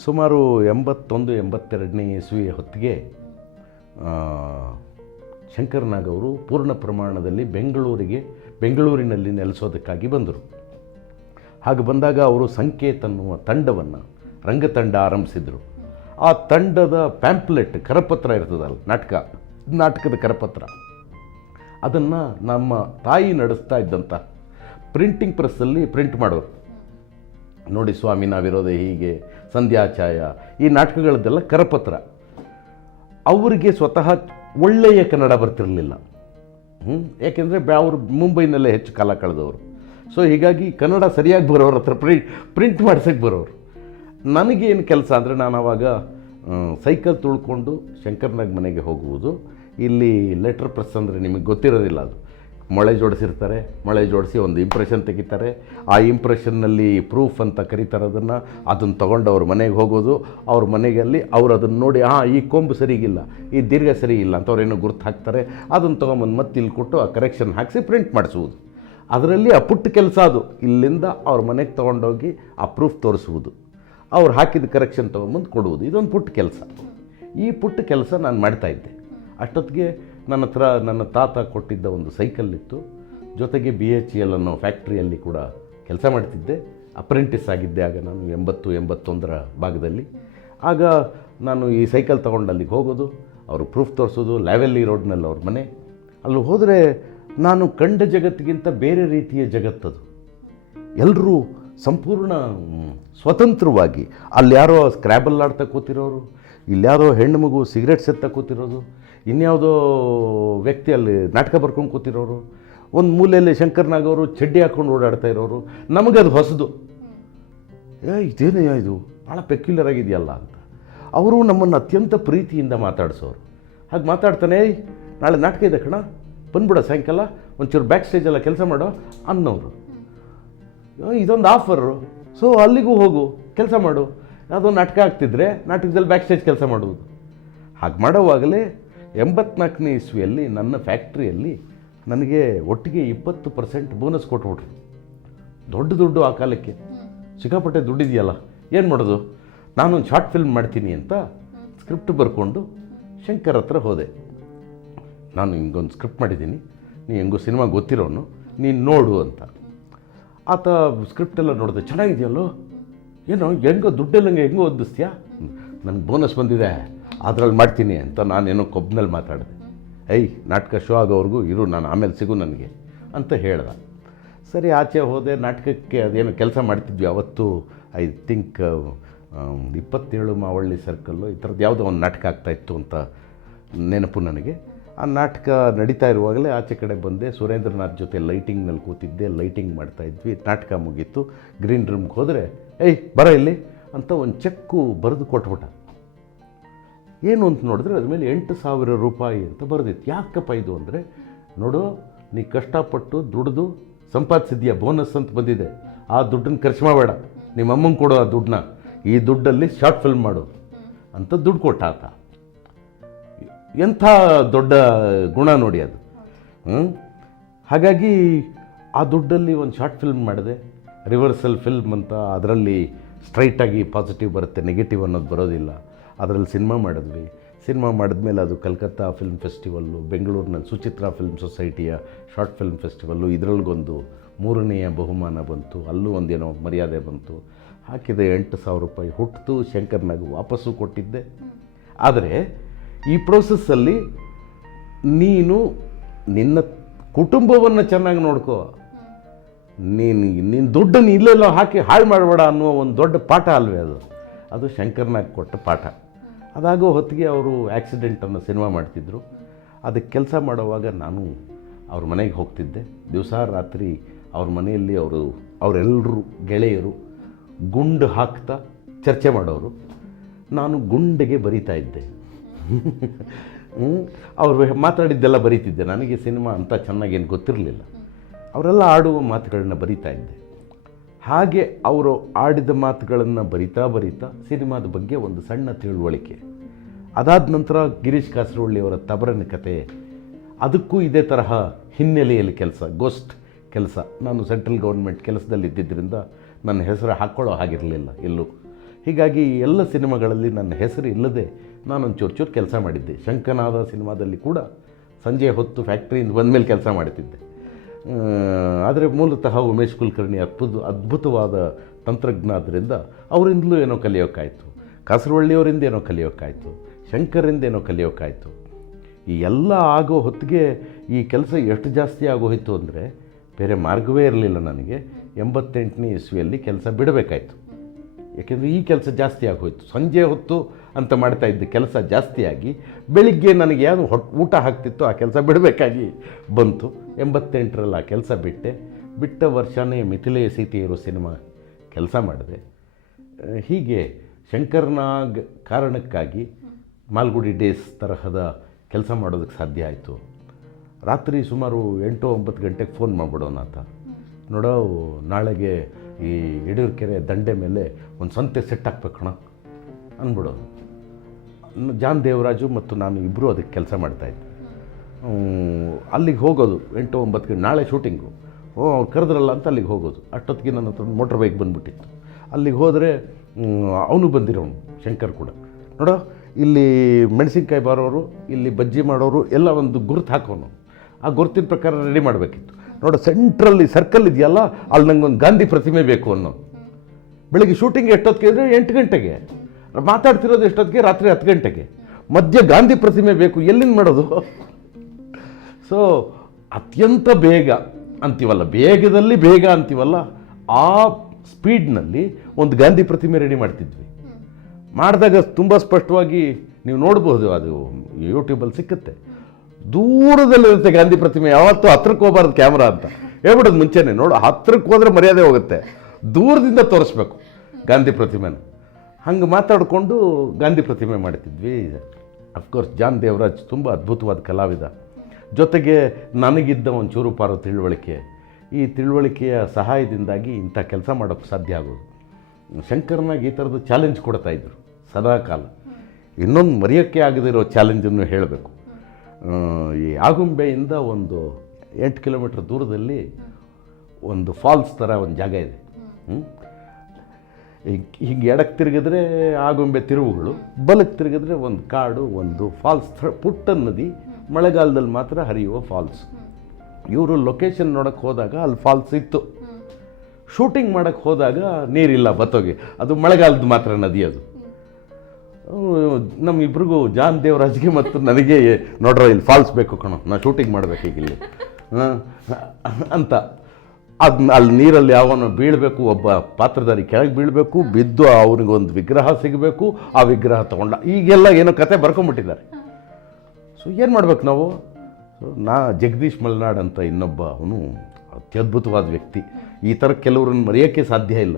ಸುಮಾರು 81-82ನೇ ಇಸ್ವಿಯ ಹೊತ್ತಿಗೆ ಶಂಕರ್ ನಾಗ್ ಅವರು ಪೂರ್ಣ ಪ್ರಮಾಣದಲ್ಲಿ ಬೆಂಗಳೂರಿನಲ್ಲಿ ನೆಲೆಸೋದಕ್ಕಾಗಿ ಬಂದರು. ಹಾಗೆ ಬಂದಾಗ ಅವರು ಸಂಕೇತ್ ಅನ್ನುವ ತಂಡವನ್ನು, ರಂಗತಂಡ ಆರಂಭಿಸಿದರು. ಆ ತಂಡದ ಪ್ಯಾಂಪ್ಲೆಟ್ ಕರಪತ್ರ ಇರ್ತದಲ್ಲ, ನಾಟಕದ ಕರಪತ್ರ, ಅದನ್ನು ನಮ್ಮ ತಾಯಿ ನಡೆಸ್ತಾ ಇದ್ದಂಥ ಪ್ರಿಂಟಿಂಗ್ ಪ್ರೆಸ್ಸಲ್ಲಿ ಪ್ರಿಂಟ್ ಮಾಡೋರು. ನೋಡಿ ಸ್ವಾಮಿ ನಾವಿರೋದೆ ಹೀಗೆ, ಸಂಧ್ಯಾಚಾಯ, ಈ ನಾಟಕಗಳದ್ದೆಲ್ಲ ಕರಪತ್ರ. ಅವರಿಗೆ ಸ್ವತಃ ಒಳ್ಳೆಯ ಕನ್ನಡ ಬರ್ತಿರಲಿಲ್ಲ. ಯಾಕೆಂದರೆ ಅವರು ಮುಂಬೈನಲ್ಲೇ ಹೆಚ್ಚು ಕಾಲ ಕಳೆದವರು. ಸೊ ಹೀಗಾಗಿ ಕನ್ನಡ ಸರಿಯಾಗಿ ಬರೋರ ಹತ್ರ ಪ್ರಿಂಟ್ ಮಾಡ್ಸೋಕ್ಕೆ ಬರೋರು. ನನಗೇನು ಕೆಲಸ ಅಂದರೆ, ನಾನು ಆವಾಗ ಸೈಕಲ್ ತುಳ್ಕೊಂಡು ಶಂಕರ್ನಾಗ್ ಮನೆಗೆ ಹೋಗುವುದು. ಇಲ್ಲಿ ಲೆಟರ್ ಪ್ರೆಸ್ ಅಂದರೆ ನಿಮಗೆ ಗೊತ್ತಿರೋದಿಲ್ಲ, ಅದು ಮೊಳೆ ಜೋಡಿಸಿರ್ತಾರೆ, ಮೊಳೆ ಜೋಡಿಸಿ ಒಂದು ಇಂಪ್ರೆಷನ್ ತೆಗಿತಾರೆ. ಆ ಇಂಪ್ರೆಷನ್ನಲ್ಲಿ ಪ್ರೂಫ್ ಅಂತ ಕರೀತಾರೆ ಅದನ್ನು ತೊಗೊಂಡು ಅವ್ರ ಮನೆಗೆ ಹೋಗೋದು. ಅವ್ರ ಮನೆಯಲ್ಲಿ ಅವ್ರು ಅದನ್ನು ನೋಡಿ ಈ ಕೊಂಬು ಸರಿಗಿಲ್ಲ, ಈ ದೀರ್ಘ ಸರಿ ಇಲ್ಲ ಅಂತ ಅವ್ರೇನೋ ಗುರ್ತು ಹಾಕ್ತಾರೆ. ಅದನ್ನು ತೊಗೊಂಬಂದು ಮತ್ತೆ ಇಲ್ಲಿ ಕೊಟ್ಟು ಆ ಕರೆಕ್ಷನ್ ಹಾಕಿಸಿ ಪ್ರಿಂಟ್ ಮಾಡಿಸುವುದು. ಅದರಲ್ಲಿ ಆ ಪುಟ್ಟ ಕೆಲಸ ಅದು. ಇಲ್ಲಿಂದ ಅವ್ರ ಮನೆಗೆ ತೊಗೊಂಡೋಗಿ ಆ ಪ್ರೂಫ್ ತೋರಿಸುವುದು, ಅವ್ರು ಹಾಕಿದ ಕರೆಕ್ಷನ್ ತೊಗೊಂಬಂದು ಕೊಡುವುದು. ಇದೊಂದು ಪುಟ್ಟ ಕೆಲಸ. ಈ ಪುಟ್ಟ ಕೆಲಸ ನಾನು ಮಾಡ್ತಾಯಿದ್ದೆ. ಅಷ್ಟೊತ್ತಿಗೆ ನನ್ನ ತಾತ ಕೊಟ್ಟಿದ್ದ ಒಂದು ಸೈಕಲ್ ಇತ್ತು. ಜೊತೆಗೆ BHEL ಅನ್ನೋ ಫ್ಯಾಕ್ಟ್ರಿಯಲ್ಲಿ ಕೂಡ ಕೆಲಸ ಮಾಡ್ತಿದ್ದೆ. ಅಪ್ರೆಂಟಿಸ್ ಆಗಿದ್ದೆ ಆಗ ನಾನು 80-81ರ ಭಾಗದಲ್ಲಿ. ಆಗ ನಾನು ಈ ಸೈಕಲ್ ತೊಗೊಂಡು ಅಲ್ಲಿಗೆ ಹೋಗೋದು, ಅವರು ಪ್ರೂಫ್ ತೋರಿಸೋದು. ಲ್ಯಾವೆಲ್ಲಿ ರೋಡ್ನಲ್ಲಿ ಅವ್ರ ಮನೆ. ಅಲ್ಲಿ ಹೋದರೆ ನಾನು ಕಂಡ ಜಗತ್ತಿಗಿಂತ ಬೇರೆ ರೀತಿಯ ಜಗತ್ತದು. ಎಲ್ಲರೂ ಸಂಪೂರ್ಣ ಸ್ವತಂತ್ರವಾಗಿ, ಅಲ್ಲಿ ಯಾರೋ ಸ್ಕ್ರ್ಯಾಬಲ್ ಆಡ್ತಾ ಕೂತಿರೋರು, ಇಲ್ಯಾರೋ ಹೆಣ್ಣು ಮಗು ಸಿಗರೇಟ್ ಸೇರ್ತಾ ಕೂತಿರೋದು, ಇನ್ಯಾವುದೋ ವ್ಯಕ್ತಿ ಅಲ್ಲಿ ನಾಟಕ ಬರ್ಕೊಂಡು ಕೂತಿರೋರು, ಒಂದು ಮೂಲೆಯಲ್ಲಿ ಶಂಕರ್ನಾಗ್ ಅವರು ಚಡ್ಡಿ ಹಾಕ್ಕೊಂಡು ಓಡಾಡ್ತಾ ಇರೋರು. ನಮಗದು ಹೊಸದು. ಇದೇನೇ ಇದು ಭಾಳ ಪೆಕ್ಯುಲರ್ ಆಗಿದೆಯಲ್ಲ ಅಂತ. ಅವರು ನಮ್ಮನ್ನು ಅತ್ಯಂತ ಪ್ರೀತಿಯಿಂದ ಮಾತಾಡಿಸೋರು. ಹಾಗೆ ಮಾತಾಡ್ತಾನೆ, ನಾಳೆ ನಾಟಕ ಇದೆ ಕಣ, ಬಂದ್ಬಿಡೋ ಸಾಯಂಕಾಲ, ಒಂಚೂರು ಬ್ಯಾಕ್ ಸ್ಟೇಜೆಲ್ಲ ಕೆಲಸ ಮಾಡೋ ಅನ್ನೋರು. ಇದೊಂದು ಆಫರು, ಸೊ ಅಲ್ಲಿಗೂ ಹೋಗು, ಕೆಲಸ ಮಾಡು. ಯಾವುದೋ ನಾಟಕ ಆಗ್ತಿದ್ರೆ ನಾಟಕದಲ್ಲಿ ಬ್ಯಾಕ್ ಸ್ಟೇಜ್ ಕೆಲಸ ಮಾಡುವುದು. ಹಾಗೆ ಮಾಡೋವಾಗಲೇ 84ನೇ ಇಸ್ವಿಯಲ್ಲಿ ನನ್ನ ಫ್ಯಾಕ್ಟ್ರಿಯಲ್ಲಿ ನನಗೆ ಒಟ್ಟಿಗೆ 20% ಬೋನಸ್ ಕೊಟ್ಬಿಟ್ರು. ದೊಡ್ಡ ಆ ಕಾಲಕ್ಕೆ ಸಿಕ್ಕಾಪಟ್ಟೆ ದುಡ್ಡಿದೆಯಲ್ಲ, ಏನು ಮಾಡೋದು? ನಾನೊಂದು ಶಾರ್ಟ್ ಫಿಲ್ಮ್ ಮಾಡ್ತೀನಿ ಅಂತ ಸ್ಕ್ರಿಪ್ಟ್ ಬರ್ಕೊಂಡು ಶಂಕರ್ ಹತ್ರ ಹೋದೆ. ನಾನು ಹಿಂಗೊಂದು ಸ್ಕ್ರಿಪ್ಟ್ ಮಾಡಿದ್ದೀನಿ, ನೀ ಹೆಂಗೋ ಸಿನಿಮಾ ಗೊತ್ತಿರೋನು, ನೀನು ನೋಡು ಅಂತ. ಆತ ಸ್ಕ್ರಿಪ್ಟೆಲ್ಲ ನೋಡಿದೆ, ಚೆನ್ನಾಗಿದೆಯಲ್ಲೋ, ಏನೋ ಹೆಂಗೋ ದುಡ್ಡೆಲ್ಲ ಹೆಂಗೋ ಓದಿಸ್ತೀಯಾ, ನನಗೆ ಬೋನಸ್ ಬಂದಿದೆ, ಅದ್ರಲ್ಲಿ ಮಾಡ್ತೀನಿ ಅಂತ ನಾನೇನೋ ಕೊಬ್ನಲ್ಲಿ ಮಾತಾಡಿದೆ. ನಾಟಕ ಶೋ ಆಗೋವರೆಗೂ ಇರು, ನಾನು ಆಮೇಲೆ ಸಿಗು ನನಗೆ ಅಂತ ಹೇಳ್ದ. ಸರಿ, ಆಚೆ ಹೋದೆ. ನಾಟಕಕ್ಕೆ ಅದೇನೋ ಕೆಲಸ ಮಾಡ್ತಿದ್ವಿ ಅವತ್ತು. ಐ ಥಿಂಕ್ 27 ಮಾವಳ್ಳಿ ಸರ್ಕಲ್ಲು ಈ ಥರದ್ದು ಯಾವುದೋ ಒಂದು ನಾಟಕ ಆಗ್ತಾಯಿತ್ತು ಅಂತ ನೆನಪು ನನಗೆ. ಆ ನಾಟಕ ನಡೀತಾ ಇರುವಾಗಲೇ ಆಚೆ ಕಡೆ ಬಂದೆ. ಸುರೇಂದ್ರನಾಥ್ ಜೊತೆ ಲೈಟಿಂಗ್ನಲ್ಲಿ ಕೂತಿದ್ದೆ, ಲೈಟಿಂಗ್ ಮಾಡ್ತಾಯಿದ್ವಿ. ನಾಟಕ ಮುಗೀತು. ಗ್ರೀನ್ ರೂಮ್ಗೆ ಹೋದರೆ ಬರ ಇಲ್ಲಿ ಅಂತ ಒಂದು ಚೆಕ್ಕು ಬರೆದು ಕೊಟ್ಬಿಟ್ಟ. ಏನು ಅಂತ ನೋಡಿದ್ರೆ ಅದ್ರ ಮೇಲೆ 8,000 ರೂಪಾಯಿ ಅಂತ ಬರೆದಿತ್ತು. ಯಾಕಪ್ಪ ಇದು ಅಂದರೆ, ನೋಡು ನೀ ಕಷ್ಟಪಟ್ಟು ದುಡ್ದು ಸಂಪಾದಿಸಿದ್ಯಾ, ಬೋನಸ್ ಅಂತ ಬಂದಿದೆ, ಆ ದುಡ್ಡನ್ನು ಖರ್ಚು ಮಾಡಬೇಡ, ನಿಮ್ಮ ಅಮ್ಮಂಗೆ ಕೊಡು ಆ ದುಡ್ಡನ್ನ, ಈ ದುಡ್ಡಲ್ಲಿ ಶಾರ್ಟ್ ಫಿಲ್ಮ್ ಮಾಡು ಅಂತ ದುಡ್ಡು ಕೊಟ್ಟ ಆತ. ಎಂಥ ದೊಡ್ಡ ಗುಣ ನೋಡಿ ಅದು. ಹಾಗಾಗಿ ಆ ದುಡ್ಡಲ್ಲಿ ಒಂದು ಶಾರ್ಟ್ ಫಿಲ್ಮ್ ಮಾಡಿದೆ, ರಿವರ್ಸಲ್ ಫಿಲ್ಮ್ ಅಂತ. ಅದರಲ್ಲಿ ಸ್ಟ್ರೈಟಾಗಿ ಪಾಸಿಟಿವ್ ಬರುತ್ತೆ, ನೆಗೆಟಿವ್ ಅನ್ನೋದು ಬರೋದಿಲ್ಲ. ಅದರಲ್ಲಿ ಸಿನಿಮಾ ಮಾಡಿದ್ವಿ. ಸಿನಿಮಾ ಮಾಡಿದ್ಮೇಲೆ ಅದು ಕಲ್ಕತ್ತಾ ಫಿಲ್ಮ್ ಫೆಸ್ಟಿವಲ್ಲು, ಬೆಂಗಳೂರಿನ ಸುಚಿತ್ರಾ ಫಿಲ್ಮ್ ಸೊಸೈಟಿಯ ಶಾರ್ಟ್ ಫಿಲ್ಮ್ ಫೆಸ್ಟಿವಲ್ಲು, ಇದರೊಳಗೊಂದು 3ನೇ ಬಹುಮಾನ ಬಂತು. ಅಲ್ಲೂ ಒಂದೇನೋ ಮರ್ಯಾದೆ ಬಂತು. ಹಾಕಿದೆ 8,000 ರೂಪಾಯಿ ಹುಟ್ಟಿತು. ಶಂಕರ್ನಾಗ ವಾಪಸ್ಸು ಕೊಟ್ಟಿದ್ದೆ. ಆದರೆ ಈ ಪ್ರೋಸೆಸ್ಸಲ್ಲಿ ನೀನು ನಿನ್ನ ಕುಟುಂಬವನ್ನು ಚೆನ್ನಾಗಿ ನೋಡ್ಕೋ, ನಿನ್ನ ದುಡ್ಡನ್ನು ಇಲ್ಲೆಲ್ಲ ಹಾಕಿ ಹಾಳು ಮಾಡಬೇಡ ಅನ್ನುವ ಒಂದು ದೊಡ್ಡ ಪಾಠ ಅಲ್ವೇ ಅದು. ಅದು ಶಂಕರ್ನಾಗ್ ಕೊಟ್ಟ ಪಾಠ. ಅದಾಗೋ ಹೊತ್ತಿಗೆ ಅವರು ಆ್ಯಕ್ಸಿಡೆಂಟ್ ಅನ್ನೋ ಸಿನಿಮಾ ಮಾಡ್ತಿದ್ದರು. ಅದಕ್ಕೆ ಕೆಲಸ ಮಾಡುವಾಗ ನಾನು ಅವ್ರ ಮನೆಗೆ ಹೋಗ್ತಿದ್ದೆ. ದಿವಸ ರಾತ್ರಿ ಅವ್ರ ಮನೆಯಲ್ಲಿ ಅವರೆಲ್ಲರೂ ಗೆಳೆಯರು ಗುಂಡು ಹಾಕ್ತಾ ಚರ್ಚೆ ಮಾಡೋರು. ನಾನು ಗುಂಡಿಗೆ ಬರಿತಾ ಇದ್ದೆ. ಅವರು ಮಾತಾಡಿದ್ದೆಲ್ಲ ಬರೀತಿದ್ದೆ. ನನಗೆ ಸಿನಿಮಾ ಅಂತ ಚೆನ್ನಾಗೇನು ಗೊತ್ತಿರಲಿಲ್ಲ. ಅವರೆಲ್ಲ ಆಡುವ ಮಾತುಗಳನ್ನ ಬರಿತಾ ಇದ್ದೆ. ಹಾಗೆ ಅವರು ಆಡಿದ ಮಾತುಗಳನ್ನು ಬರಿತಾ ಸಿನಿಮಾದ ಬಗ್ಗೆ ಒಂದು ಸಣ್ಣ ತಿಳುವಳಿಕೆ. ಅದಾದ ನಂತರ ಗಿರೀಶ್ ಕಾಸರವಳ್ಳಿಯವರ ತಬರನ ಕತೆ, ಅದಕ್ಕೂ ಇದೇ ತರಹ ಹಿನ್ನೆಲೆಯಲ್ಲಿ ಕೆಲಸ, ಗೋಸ್ಟ್ ಕೆಲಸ. ನಾನು ಸೆಂಟ್ರಲ್ ಗೌರ್ಮೆಂಟ್ ಕೆಲಸದಲ್ಲಿ ಇದ್ದಿದ್ದರಿಂದ ನನ್ನ ಹೆಸರು ಹಾಕ್ಕೊಳ್ಳೋ ಹಾಗಿರಲಿಲ್ಲ ಎಲ್ಲೂ. ಹೀಗಾಗಿ ಎಲ್ಲ ಸಿನಿಮಾಗಳಲ್ಲಿ ನನ್ನ ಹೆಸರು ಇಲ್ಲದೆ ನಾನೊಂದು ಚೂರು ಕೆಲಸ ಮಾಡಿದ್ದೆ. ಶಂಕನಾದ ಸಿನಿಮಾದಲ್ಲಿ ಕೂಡ ಸಂಜೆ ಹೊತ್ತು ಫ್ಯಾಕ್ಟ್ರಿಯಿಂದ ಬಂದಮೇಲೆ ಕೆಲಸ ಮಾಡ್ತಿದ್ದೆ. ಆದರೆ ಮೂಲತಃ ಉಮೇಶ್ ಕುಲಕರ್ಣಿ ಅದ್ಭುತವಾದ ತಂತ್ರಜ್ಞ ಆದ್ದರಿಂದ ಅವರಿಂದಲೂ ಏನೋ ಕಲಿಯೋಕ್ಕಾಯಿತು, ಕಾಸರವಳ್ಳಿಯವರಿಂದ ಏನೋ ಕಲಿಯೋಕ್ಕಾಯಿತು, ಶಂಕರಿಂದ ಏನೋ ಕಲಿಯೋಕ್ಕಾಯಿತು. ಈ ಎಲ್ಲ ಆಗೋ ಹೊತ್ತಿಗೆ ಈ ಕೆಲಸ ಎಷ್ಟು ಜಾಸ್ತಿ ಆಗೋಯಿತು ಅಂದರೆ ಬೇರೆ ಮಾರ್ಗವೇ ಇರಲಿಲ್ಲ ನನಗೆ. 88ನೇ ಇಸ್ವಿಯಲ್ಲಿ ಕೆಲಸ ಬಿಡಬೇಕಾಯ್ತು. ಏಕೆಂದರೆ ಈ ಕೆಲಸ ಜಾಸ್ತಿ ಆಗೋಯ್ತು. ಸಂಜೆ ಹೊತ್ತು ಅಂತ ಮಾಡ್ತಾಯಿದ್ದ ಕೆಲಸ ಜಾಸ್ತಿಯಾಗಿ ಬೆಳಿಗ್ಗೆ ನನಗೆ ಯಾವುದು ಊಟ ಹಾಕ್ತಿತ್ತು ಆ ಕೆಲಸ ಬಿಡಬೇಕಾಗಿ ಬಂತು. 88ರಲ್ಲಿ ಆ ಕೆಲಸ ಬಿಟ್ಟ ವರ್ಷನೇ ಮಿಥಿಲೆಯ ಸೀತೆಯರು ಸಿನಿಮಾ ಕೆಲಸ ಮಾಡಿದೆ. ಹೀಗೆ ಶಂಕರ್ನಾಗ್ ಕಾರಣಕ್ಕಾಗಿ ಮಾಲ್ಗುಡಿ ಡೇಸ್ ತರಹದ ಕೆಲಸ ಮಾಡೋದಕ್ಕೆ ಸಾಧ್ಯ ಆಯಿತು. ರಾತ್ರಿ ಸುಮಾರು 8-9 ಗಂಟೆಗೆ ಫೋನ್ ಮಾಡಿಬಿಡೋಣ ಅಂತ, ನೋಡೋ ನಾಳೆಗೆ ಈ ಯಡಿಯೂರ್ಕೆರೆ ದಂಡೆ ಮೇಲೆ ಒಂದು ಸಂತೆ ಸೆಟ್ ಹಾಕ್ಬೇಕು ಕಣ ಅಂದ್ಬಿಡೋದು. ಜಾನ್ ದೇವರಾಜು ಮತ್ತು ನಾನು ಇಬ್ಬರು ಅದಕ್ಕೆ ಕೆಲಸ ಮಾಡ್ತಾಯಿದ್ದೆ. ಅಲ್ಲಿಗೆ ಹೋಗೋದು 8-9 ಗಂಟೆ, ನಾಳೆ ಶೂಟಿಂಗು, ಅವ್ರು ಕರೆದ್ರಲ್ಲ ಅಂತ ಅಲ್ಲಿಗೆ ಹೋಗೋದು. ಅಷ್ಟೊತ್ತಿಗೆ ನನ್ನ ಹತ್ರ ಮೋಟ್ರ್ ಬೈಕ್ ಬಂದುಬಿಟ್ಟಿತ್ತು. ಅಲ್ಲಿಗೆ ಹೋದರೆ ಅವನು ಬಂದಿರೋನು, ಶಂಕರ್ ಕೂಡ. ನೋಡೋ ಇಲ್ಲಿ ಮೆಣಸಿನ್ಕಾಯಿ ಬಾರೋರು, ಇಲ್ಲಿ ಬಜ್ಜಿ ಮಾಡೋರು ಎಲ್ಲ ಒಂದು ಗುರುತು ಹಾಕೋನು. ಆ ಗುರುತಿನ ಪ್ರಕಾರ ರೆಡಿ ಮಾಡಬೇಕಿತ್ತು. ನೋಡು ಸೆಂಟ್ರಲ್ಲಿ ಸರ್ಕಲ್ ಇದೆಯಲ್ಲ, ಅಲ್ಲಿ ನಂಗೊಂದು ಗಾಂಧಿ ಪ್ರತಿಮೆ ಬೇಕು ಅನ್ನೋ. ಬೆಳಗ್ಗೆ ಶೂಟಿಂಗ್ ಎಷ್ಟೊತ್ತಿಗೆ ಅಂದರೆ 8 ಗಂಟೆಗೆ, ಮಾತಾಡ್ತಿರೋದು ಎಷ್ಟೊತ್ತಿಗೆ ರಾತ್ರಿ 10 ಗಂಟೆಗೆ. ಮಧ್ಯ ಗಾಂಧಿ ಪ್ರತಿಮೆ ಬೇಕು, ಎಲ್ಲಿಂದ ಮಾಡೋದು? ಸೊ ಅತ್ಯಂತ ಬೇಗ ಅಂತೀವಲ್ಲ, ಬೇಗದಲ್ಲಿ ಬೇಗ ಅಂತೀವಲ್ಲ, ಆ ಸ್ಪೀಡ್ನಲ್ಲಿ ಒಂದು ಗಾಂಧಿ ಪ್ರತಿಮೆ ರೆಡಿ ಮಾಡ್ತಿದ್ವಿ. ಮಾಡಿದಾಗ ತುಂಬ ಸ್ಪಷ್ಟವಾಗಿ ನೀವು ನೋಡ್ಬೋದು, ಅದು ಯೂಟ್ಯೂಬಲ್ಲಿ ಸಿಕ್ಕುತ್ತೆ. ದೂರದಲ್ಲಿರುತ್ತೆ ಗಾಂಧಿ ಪ್ರತಿಮೆ. ಯಾವತ್ತೂ ಹತ್ರಕ್ಕೆ ಹೋಗಬಾರ್ದು ಕ್ಯಾಮ್ರಾ ಅಂತ ಹೇಳ್ಬಿಡೋದು ಮುಂಚೆನೇ. ನೋಡು, ಹತ್ರಕ್ಕೆ ಹೋದರೆ ಮರ್ಯಾದೆ ಹೋಗುತ್ತೆ, ದೂರದಿಂದ ತೋರಿಸ್ಬೇಕು ಗಾಂಧಿ ಪ್ರತಿಮೆನ. ಹಂಗೆ ಮಾತಾಡಿಕೊಂಡು ಗಾಂಧಿ ಪ್ರತಿಮೆ ಮಾಡ್ತಿದ್ವಿ. ಅಫ್ಕೋರ್ಸ್ ಜಾನ್ ದೇವರಾಜ್ ತುಂಬ ಅದ್ಭುತವಾದ ಕಲಾವಿದ. ಜೊತೆಗೆ ನನಗಿದ್ದ ಒಂಚೂರು ಪಾರು ತಿಳುವಳಿಕೆ, ಈ ತಿಳುವಳಿಕೆಯ ಸಹಾಯದಿಂದಾಗಿ ಇಂಥ ಕೆಲಸ ಮಾಡೋಕ್ಕೆ ಸಾಧ್ಯ ಆಗೋದು. ಶಂಕರ್ನಾಗ್ ಈ ಥರದ್ದು ಚಾಲೆಂಜ್ ಕೊಡ್ತಾಯಿದ್ರು ಸದಾಕಾಲ. ಇನ್ನೊಂದು ಮರೆಯೋಕ್ಕೆ ಆಗದಿರೋ ಚಾಲೆಂಜನ್ನು ಹೇಳಬೇಕು. ಈ ಆಗುಂಬೆಯಿಂದ ಒಂದು 8 ಕಿಲೋಮೀಟ್ರ್ ದೂರದಲ್ಲಿ ಒಂದು ಫಾಲ್ಸ್ ಥರ ಒಂದು ಜಾಗ ಇದೆ. ಹೀಗೆ ಎಡಕ್ಕೆ ತಿರುಗಿದ್ರೆ ಆಗುಂಬೆ ತಿರುವುಗಳು, ಬಲಕ್ಕೆ ತಿರುಗಿದ್ರೆ ಒಂದು ಕಾಡು, ಒಂದು ಫಾಲ್ಸ್, ಪುಟ್ಟ ನದಿ, ಮಳೆಗಾಲದಲ್ಲಿ ಮಾತ್ರ ಹರಿಯುವ ಫಾಲ್ಸ್. ಇವರು ಲೊಕೇಶನ್ ನೋಡೋಕ್ಕೆ ಹೋದಾಗ ಅಲ್ಲಿ ಫಾಲ್ಸ್ ಇತ್ತು. ಶೂಟಿಂಗ್ ಮಾಡೋಕ್ಕೆ ಹೋದಾಗ ನೀರಿಲ್ಲ, ಬತ್ತೋಗಿ. ಅದು ಮಳೆಗಾಲದ ಮಾತ್ರ ನದಿ ಅದು. ನಮ್ಮಿಬ್ರಿಗೂ ಜಾನ್ ದೇವರಾಜ್ಗೆ ಮತ್ತು ನನಗೆ ನೋಡ್ರ ಇಲ್ಲಿ ಫಾಲ್ಸ್ ಬೇಕು ಕಣೋ, ನಾ ಶೂಟಿಂಗ್ ಮಾಡ್ಬೇಕು ಈಗ ಇಲ್ಲಿ ಅಂತ. ಅದನ್ನ ಅಲ್ಲಿ ನೀರಲ್ಲಿ ಯಾವನು ಬೀಳಬೇಕು, ಒಬ್ಬ ಪಾತ್ರಧಾರಿ ಕೆಳಗೆ ಬೀಳಬೇಕು, ಬಿದ್ದು ಅವ್ರಿಗೊಂದು ವಿಗ್ರಹ ಸಿಗಬೇಕು, ಆ ವಿಗ್ರಹ ತೊಗೊಂಡ, ಈಗೆಲ್ಲ ಏನೋ ಕತೆ ಬರ್ಕೊಂಬಿಟ್ಟಿದ್ದಾರೆ. ಸೊ ಏನು ಮಾಡ್ಬೇಕು ನಾವು? ಜಗದೀಶ್ ಮಲ್ನಾಡ್ ಅಂತ ಇನ್ನೊಬ್ಬ, ಅವನು ಅತ್ಯದ್ಭುತವಾದ ವ್ಯಕ್ತಿ. ಈ ಥರ ಕೆಲವ್ರನ್ನ ಮರೆಯೋಕ್ಕೆ ಸಾಧ್ಯ ಇಲ್ಲ.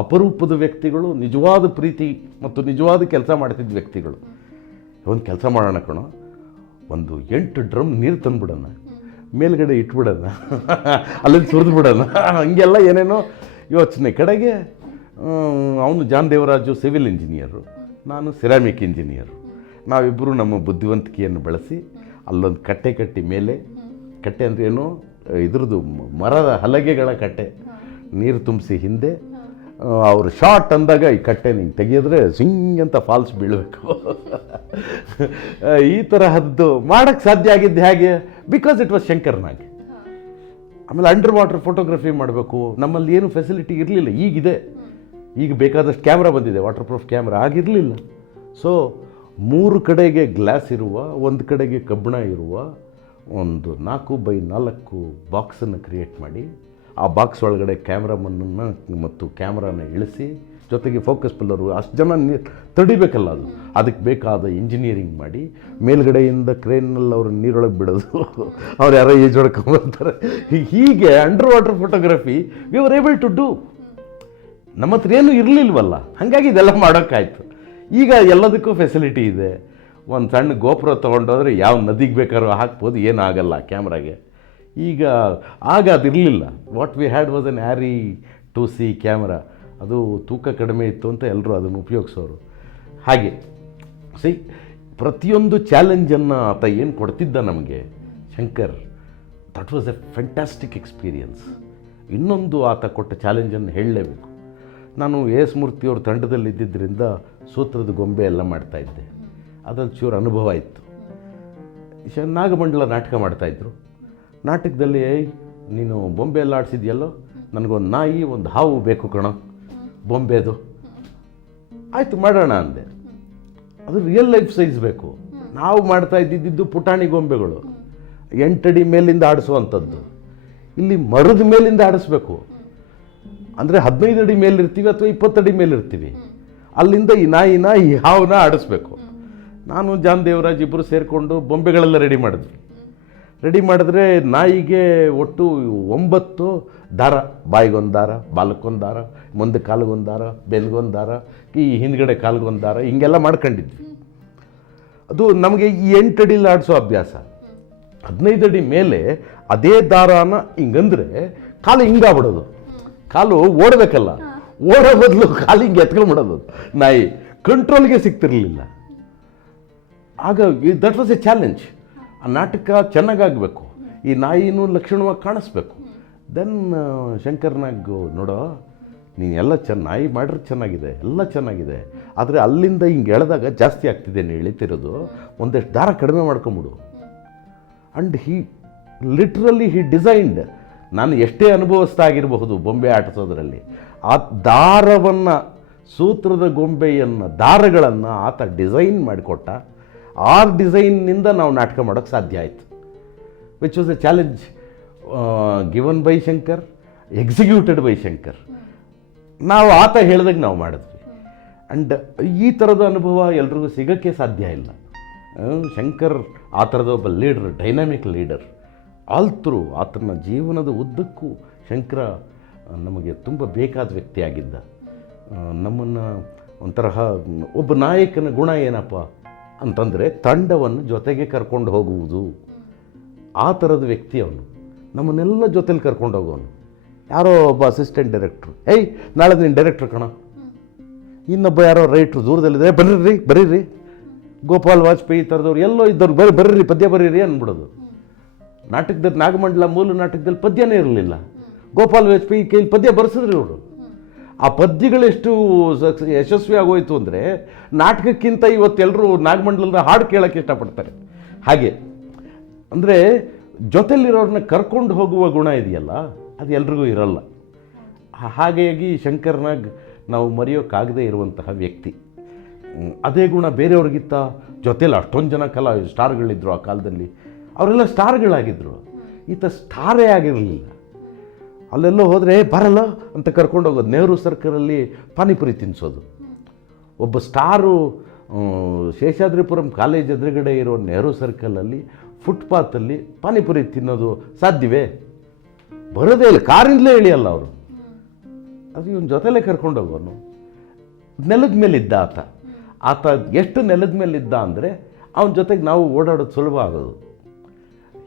ಅಪರೂಪದ ವ್ಯಕ್ತಿಗಳು, ನಿಜವಾದ ಪ್ರೀತಿ ಮತ್ತು ನಿಜವಾದ ಕೆಲಸ ಮಾಡ್ತಿದ್ದ ವ್ಯಕ್ತಿಗಳು. ಒಂದು ಕೆಲಸ ಮಾಡೋಣ ಕಣೋ, ಒಂದು 8 ಡ್ರಮ್ ನೀರು ತಂದುಬಿಡೋಣ, ಮೇಲ್ಗಡೆ ಇಟ್ಬಿಡೋಣ, ಅಲ್ಲಿಂದ ಸುರಿದು ಬಿಡೋಣ, ಹಂಗೆಲ್ಲ ಏನೇನೋ ಯೋಚನೆ. ಕಡೆಗೆ ಅವನು ಜಾನ್ ದೇವರಾಜು ಸಿವಿಲ್ ಇಂಜಿನಿಯರು, ನಾನು ಸಿರಾಮಿಕ್ ಇಂಜಿನಿಯರು. ನಾವಿಬ್ಬರು ನಮ್ಮ ಬುದ್ಧಿವಂತಿಕೆಯನ್ನು ಬಳಸಿ ಅಲ್ಲೊಂದು ಕಟ್ಟೆ ಕಟ್ಟಿ, ಮೇಲೆ ಕಟ್ಟೆ ಅಂದರೆ ಏನು, ಇದ್ರದ್ದು ಮರದ ಹಲಗೆಗಳ ಕಟ್ಟೆ, ನೀರು ತುಂಬಿಸಿ ಹಿಂದೆ ಅವರು ಶಾರ್ಟ್ ಅಂದಾಗ ಈ ಕಟ್ಟೆ ನಿಂಗೆ ತೆಗೆಯೋದ್ರೆ ಸಿಂಗ್ ಅಂತ ಫಾಲ್ಸ್ ಬೀಳಬೇಕು. ಈ ತರಹದ್ದು ಮಾಡೋಕ್ಕೆ ಸಾಧ್ಯ ಆಗಿದ್ದು ಹೇಗೆ? Because it was Shankar Nag. ಆಮೇಲೆ ಅಂಡರ್ ವಾಟರ್ ಫೋಟೋಗ್ರಫಿ ಮಾಡಬೇಕು, ನಮ್ಮಲ್ಲಿ ಏನು ಫೆಸಿಲಿಟಿ ಇರಲಿಲ್ಲ. ಈಗಿದೆ, ಈಗ ಬೇಕಾದಷ್ಟು ಕ್ಯಾಮ್ರಾ ಬಂದಿದೆ, ವಾಟರ್ ಪ್ರೂಫ್ ಕ್ಯಾಮ್ರಾ, ಆಗಿರಲಿಲ್ಲ. ಸೊ 3 ಕಡೆಗೆ ಗ್ಲಾಸ್ ಇರುವ, ಒಂದು ಕಡೆಗೆ ಕಬ್ಬಣ ಇರುವ ಒಂದು 4x4 ಬಾಕ್ಸನ್ನು ಕ್ರಿಯೇಟ್ ಮಾಡಿ, ಆ ಬಾಕ್ಸ್ ಒಳಗಡೆ ಕ್ಯಾಮ್ರಾಮನ್ನನ್ನು ಮತ್ತು ಕ್ಯಾಮ್ರಾನ ಇಳಿಸಿ, ಜೊತೆಗೆ ಫೋಕಸ್ ಪಿಲ್ಲರು, ಅಷ್ಟು ಜನ ತಡಿಬೇಕಲ್ಲ, ಅದಕ್ಕೆ ಬೇಕಾದ ಇಂಜಿನಿಯರಿಂಗ್ ಮಾಡಿ, ಮೇಲ್ಗಡೆಯಿಂದ ಕ್ರೇನ್ನಲ್ಲಿ ಅವ್ರು ನೀರೊಳಗೆ ಬಿಡೋದು, ಅವ್ರು ಯಾರೋ ಈಜೊಡ್ಕೊಂಬರ್ತಾರೆ. ಹೀಗೆ under water photography we are able to do. ನಮ್ಮ ಹತ್ರ ಏನೂ ಇರಲಿಲ್ವಲ್ಲ, ಹಾಗಾಗಿ ಇದೆಲ್ಲ ಮಾಡೋಕ್ಕಾಯ್ತು. ಈಗ ಎಲ್ಲದಕ್ಕೂ ಫೆಸಿಲಿಟಿ ಇದೆ. ಒಂದು ಸಣ್ಣ ಗೋಪುರ ತೊಗೊಂಡೋದ್ರೆ ಯಾವ ನದಿಗೆ ಬೇಕಾದ್ರೂ ಹಾಕ್ಬೋದು, ಏನಾಗಲ್ಲ ಕ್ಯಾಮ್ರಾಗೆ. ಈಗ ಆಗ ಅದಿರಲಿಲ್ಲ. What we had was an Arri 2C camera. ಅದು ತೂಕ ಕಡಿಮೆ ಇತ್ತು ಅಂತ ಎಲ್ಲರೂ ಅದನ್ನು ಉಪಯೋಗಿಸೋರು. ಹಾಗೆ ಪ್ರತಿಯೊಂದು ಚಾಲೆಂಜನ್ನು ಆತ ಏನು ಕೊಡ್ತಿದ್ದ ನಮಗೆ Shankar, that was A fantastic experience. ಇನ್ನೊಂದು ಆತ ಕೊಟ್ಟ ಚಾಲೆಂಜನ್ನು ಹೇಳಲೇಬೇಕು. ನಾನು ಎಸ್ ಮೂರ್ತಿಯವ್ರ ತಂಡದಲ್ಲಿದ್ದರಿಂದ ಸೂತ್ರದ ಗೊಂಬೆ ಎಲ್ಲ ಮಾಡ್ತಾಯಿದ್ದೆ. ಅದ್ರಲ್ಲಿ ಚೂರು ಅನುಭವ ಇತ್ತು. ನಾಗಮಂಡಲ ನಾಟಕ ಮಾಡ್ತಾಯಿದ್ರು. ನಾಟಕದಲ್ಲಿ ನೀನು ಬೊಂಬೆ ಎಲ್ಲ ಆಡಿಸಿದ್ಯಲ್ಲೋ, ನನಗೊಂದು ನಾಯಿ ಒಂದು ಹಾವು ಬೇಕು ಕಣೋ ಬೊಂಬೆದು. ಆಯಿತು ಮಾಡೋಣ ಅಂದೆ. ಅದು ರಿಯಲ್ ಲೈಫ್ ಸೈಜ್ ಬೇಕು. ನಾವು ಮಾಡ್ತಾ ಇದ್ದಿದ್ದು ಪುಟಾಣಿ ಗೊಂಬೆಗಳು, 8 ಅಡಿ ಮೇಲಿಂದ ಆಡಿಸುವಂಥದ್ದು. ಇಲ್ಲಿ ಮರದ ಮೇಲಿಂದ ಆಡಿಸ್ಬೇಕು. ಅಂದರೆ 15 ಅಡಿ ಮೇಲಿರ್ತೀವಿ ಅಥವಾ 20 ಅಡಿ ಮೇಲಿರ್ತೀವಿ. ಅಲ್ಲಿಂದ ಈ ನಾಯಿನ, ಈ ಹಾವನ್ನ ಆಡಿಸ್ಬೇಕು. ನಾನು ಜಾನ್ ದೇವರಾಜ್ ಇಬ್ಬರು ಸೇರಿಕೊಂಡು ಬೊಂಬೆಗಳೆಲ್ಲ ರೆಡಿ ಮಾಡಿದ್ವಿ. ರೆಡಿ ಮಾಡಿದ್ರೆ ನಾಯಿಗೆ ಒಟ್ಟು 9 ದಾರ, ಬಾಯಿಗೊಂದು ದಾರ, ಬಾಲಕ್ಕೊಂದು ದಾರ, ಮುಂದೆ ಕಾಲಿಗೊಂದು ದಾರ, ಬೆನ್ಗೊಂದು ದಾರ, ಈ ಹಿಂದ್ಗಡೆ ಕಾಲಿಗೊಂದು ದಾರ, ಹಿಂಗೆಲ್ಲ ಮಾಡ್ಕೊಂಡಿದ್ವಿ. ಅದು ನಮಗೆ ಈ 8 ಅಡಿಲಿ ಆಡಿಸೋ ಅಭ್ಯಾಸ. 15 ಅಡಿ ಮೇಲೆ ಅದೇ ದಾರಾನ ಹಿಂಗಂದ್ರೆ ಕಾಲು ಹಿಂಗಾಗ್ಬಿಡೋದು. ಕಾಲು ಓಡಬೇಕಲ್ಲ, ಓಡೋ ಬದಲು ಕಾಲು ಹಿಂಗೆ ಎತ್ಕೊಂಡ್ಬಿಡೋದು. ನಾಯಿ ಕಂಟ್ರೋಲ್ಗೆ ಸಿಗ್ತಿರ್ಲಿಲ್ಲ. ಆಗ ದಟ್ ವಾಸ್ ಎ ಚಾಲೆಂಜ್. ಆ ನಾಟಕ ಚೆನ್ನಾಗಾಗಬೇಕು, ಈ ನಾಯಿನೂ ಲಕ್ಷಣವಾಗಿ ಕಾಣಿಸ್ಬೇಕು. ದೆನ್ ಶಂಕರ್ನಾಗ್, ನೋಡೋ ನೀನು ಎಲ್ಲ ನಾಯಿ ಮಾಡಿದ್ರೆ ಚೆನ್ನಾಗಿದೆ, ಎಲ್ಲ ಚೆನ್ನಾಗಿದೆ, ಆದರೆ ಅಲ್ಲಿಂದ ಹಿಂಗೆ ಎಳೆದಾಗ ಜಾಸ್ತಿ ಆಗ್ತಿದೆ, ನೀನು ಎಳಿತಿರೋದು, ಒಂದಷ್ಟು ದಾರ ಕಡಿಮೆ ಮಾಡ್ಕೊಂಬಿಡು. And literally he designed. ನಾನು ಎಷ್ಟೇ ಅನುಭವಿಸ್ತಾ ಆಗಿರಬಹುದು ಬೊಂಬೆ ಆಟಿಸೋದ್ರಲ್ಲಿ, ಆ ದಾರವನ್ನು, ಸೂತ್ರದ ಗೊಂಬೆಯನ್ನು, ದಾರಗಳನ್ನು ಆತ ಡಿಸೈನ್ ಮಾಡಿಕೊಟ್ಟ. ಆ ಡಿಸೈನ್ನಿಂದ ನಾವು ನಾಟಕ ಮಾಡೋಕ್ಕೆ ಸಾಧ್ಯ ಆಯಿತು. Which was A challenge given by Shankar, executed by Shankar. ನಾವು ಆತ ಹೇಳಿದಾಗ ನಾವು ಮಾಡಿದ್ವಿ. ಆ್ಯಂಡ್ ಈ ಥರದ ಅನುಭವ ಎಲ್ರಿಗೂ ಸಿಗೋಕ್ಕೆ ಸಾಧ್ಯ ಇಲ್ಲ. ಶಂಕರ್ ಆ ಥರದ ಒಬ್ಬ leader, dynamic leader. All through ಆತನ ಜೀವನದ ಉದ್ದಕ್ಕೂ ಶಂಕರ ನಮಗೆ ತುಂಬ ಬೇಕಾದ ವ್ಯಕ್ತಿಯಾಗಿದ್ದ. ನಮ್ಮನ್ನು ಒಂಥರಹ, ಒಬ್ಬ ನಾಯಕನ ಗುಣ ಏನಪ್ಪ ಅಂತಂದರೆ ತಂಡವನ್ನು ಜೊತೆಗೆ ಕರ್ಕೊಂಡು ಹೋಗುವುದು. ಆ ಥರದ ವ್ಯಕ್ತಿ ಅವನು. ನಮ್ಮನ್ನೆಲ್ಲ ಜೊತೆಲಿ ಕರ್ಕೊಂಡು ಹೋಗೋನು. ಯಾರೋ ಒಬ್ಬ ಅಸಿಸ್ಟೆಂಟ್ ಡೈರೆಕ್ಟ್ರು, ಏಯ್ ನಾಳೆ ನೀನು ಡೈರೆಕ್ಟ್ರ್ ಕಣ. ಇನ್ನೊಬ್ಬ ಯಾರೋ ರೈಟ್ರು ದೂರದಲ್ಲಿದ್ದರೆ, ಬರೀರಿ ಗೋಪಾಲ್ ವಾಜಪೇಯಿ ಥರದವ್ರು ಎಲ್ಲೋ ಇದ್ದವ್ರು, ಬರ್ರಿ ಪದ್ಯ ಬರೀರಿ ಅಂದ್ಬಿಡೋದು. ನಾಟಕದಲ್ಲಿ ನಾಗಮಂಡಲ ಮೂಲ ನಾಟಕದಲ್ಲಿ ಪದ್ಯನೇ ಇರಲಿಲ್ಲ. ಗೋಪಾಲ್ ವಾಜಪೇಯಿ ಕೈಲಿ ಪದ್ಯ ಬರ್ಸಿದ್ರು ಇವರು. ಆ ಪದ್ಯಗಳೆಷ್ಟು ಯಶಸ್ವಿ ಆಗೋಯ್ತು ಅಂದರೆ, ನಾಟಕಕ್ಕಿಂತ ಇವತ್ತೆಲ್ಲರೂ ನಾಗಮಂಡಲದ ಹಾಡು ಕೇಳೋಕ್ಕೆ ಇಷ್ಟಪಡ್ತಾರೆ. ಹಾಗೆ ಅಂದರೆ ಜೊತೆಲಿರೋರನ್ನ ಕರ್ಕೊಂಡು ಹೋಗುವ ಗುಣ ಇದೆಯಲ್ಲ, ಅದು ಎಲ್ರಿಗೂ ಇರಲ್ಲ. ಹಾಗಾಗಿ ಶಂಕರ್ನಾಗ್ ನಾವು ಮರೆಯೋಕ್ಕಾಗದೇ ಇರುವಂತಹ ವ್ಯಕ್ತಿ. ಅದೇ ಗುಣ ಬೇರೆಯವ್ರಿಗಿತ್ತ. ಜೊತೇಲಿ ಅಷ್ಟೊಂದು ಜನ ಸ್ಟಾರ್ಗಳಿದ್ರು ಆ ಕಾಲದಲ್ಲಿ, ಅವರೆಲ್ಲ ಸ್ಟಾರ್ಗಳಾಗಿದ್ದರು. ಈತ ಸ್ಟಾರೇ ಆಗಿರಲಿಲ್ಲ. ಅಲ್ಲೆಲ್ಲೋ ಹೋದರೆ ಬರಲ್ಲ ಅಂತ ಕರ್ಕೊಂಡು ಹೋಗೋದು. ನೆಹರು ಸರ್ಕಲಲ್ಲಿ ಪಾನಿಪುರಿ ತಿನ್ನಿಸೋದು. ಒಬ್ಬ ಸ್ಟಾರು ಶೇಷಾದ್ರಿಪುರಂ ಕಾಲೇಜ್ ಎದುರುಗಡೆ ಇರೋ ನೆಹರು ಸರ್ಕಲಲ್ಲಿ ಫುಟ್ಪಾತಲ್ಲಿ ಪಾನಿಪುರಿ ತಿನ್ನೋದು ಸಾಧ್ಯವೇ? ಬರೋದೇ ಇಲ್ಲ, ಕಾರಿಂದಲೇ ಇಳಿಯಲ್ಲ ಅವರು. ಅದು ಇವನ ಜೊತೆಲೇ ಕರ್ಕೊಂಡು ಹೋಗೋನು. ನೆಲದ ಮೇಲಿದ್ದ ಆತ ಎಷ್ಟು ನೆಲದ ಮೇಲಿದ್ದ ಅಂದರೆ ಅವನ ಜೊತೆಗೆ ನಾವು ಓಡಾಡೋದು ಸುಲಭ ಆಗೋದು.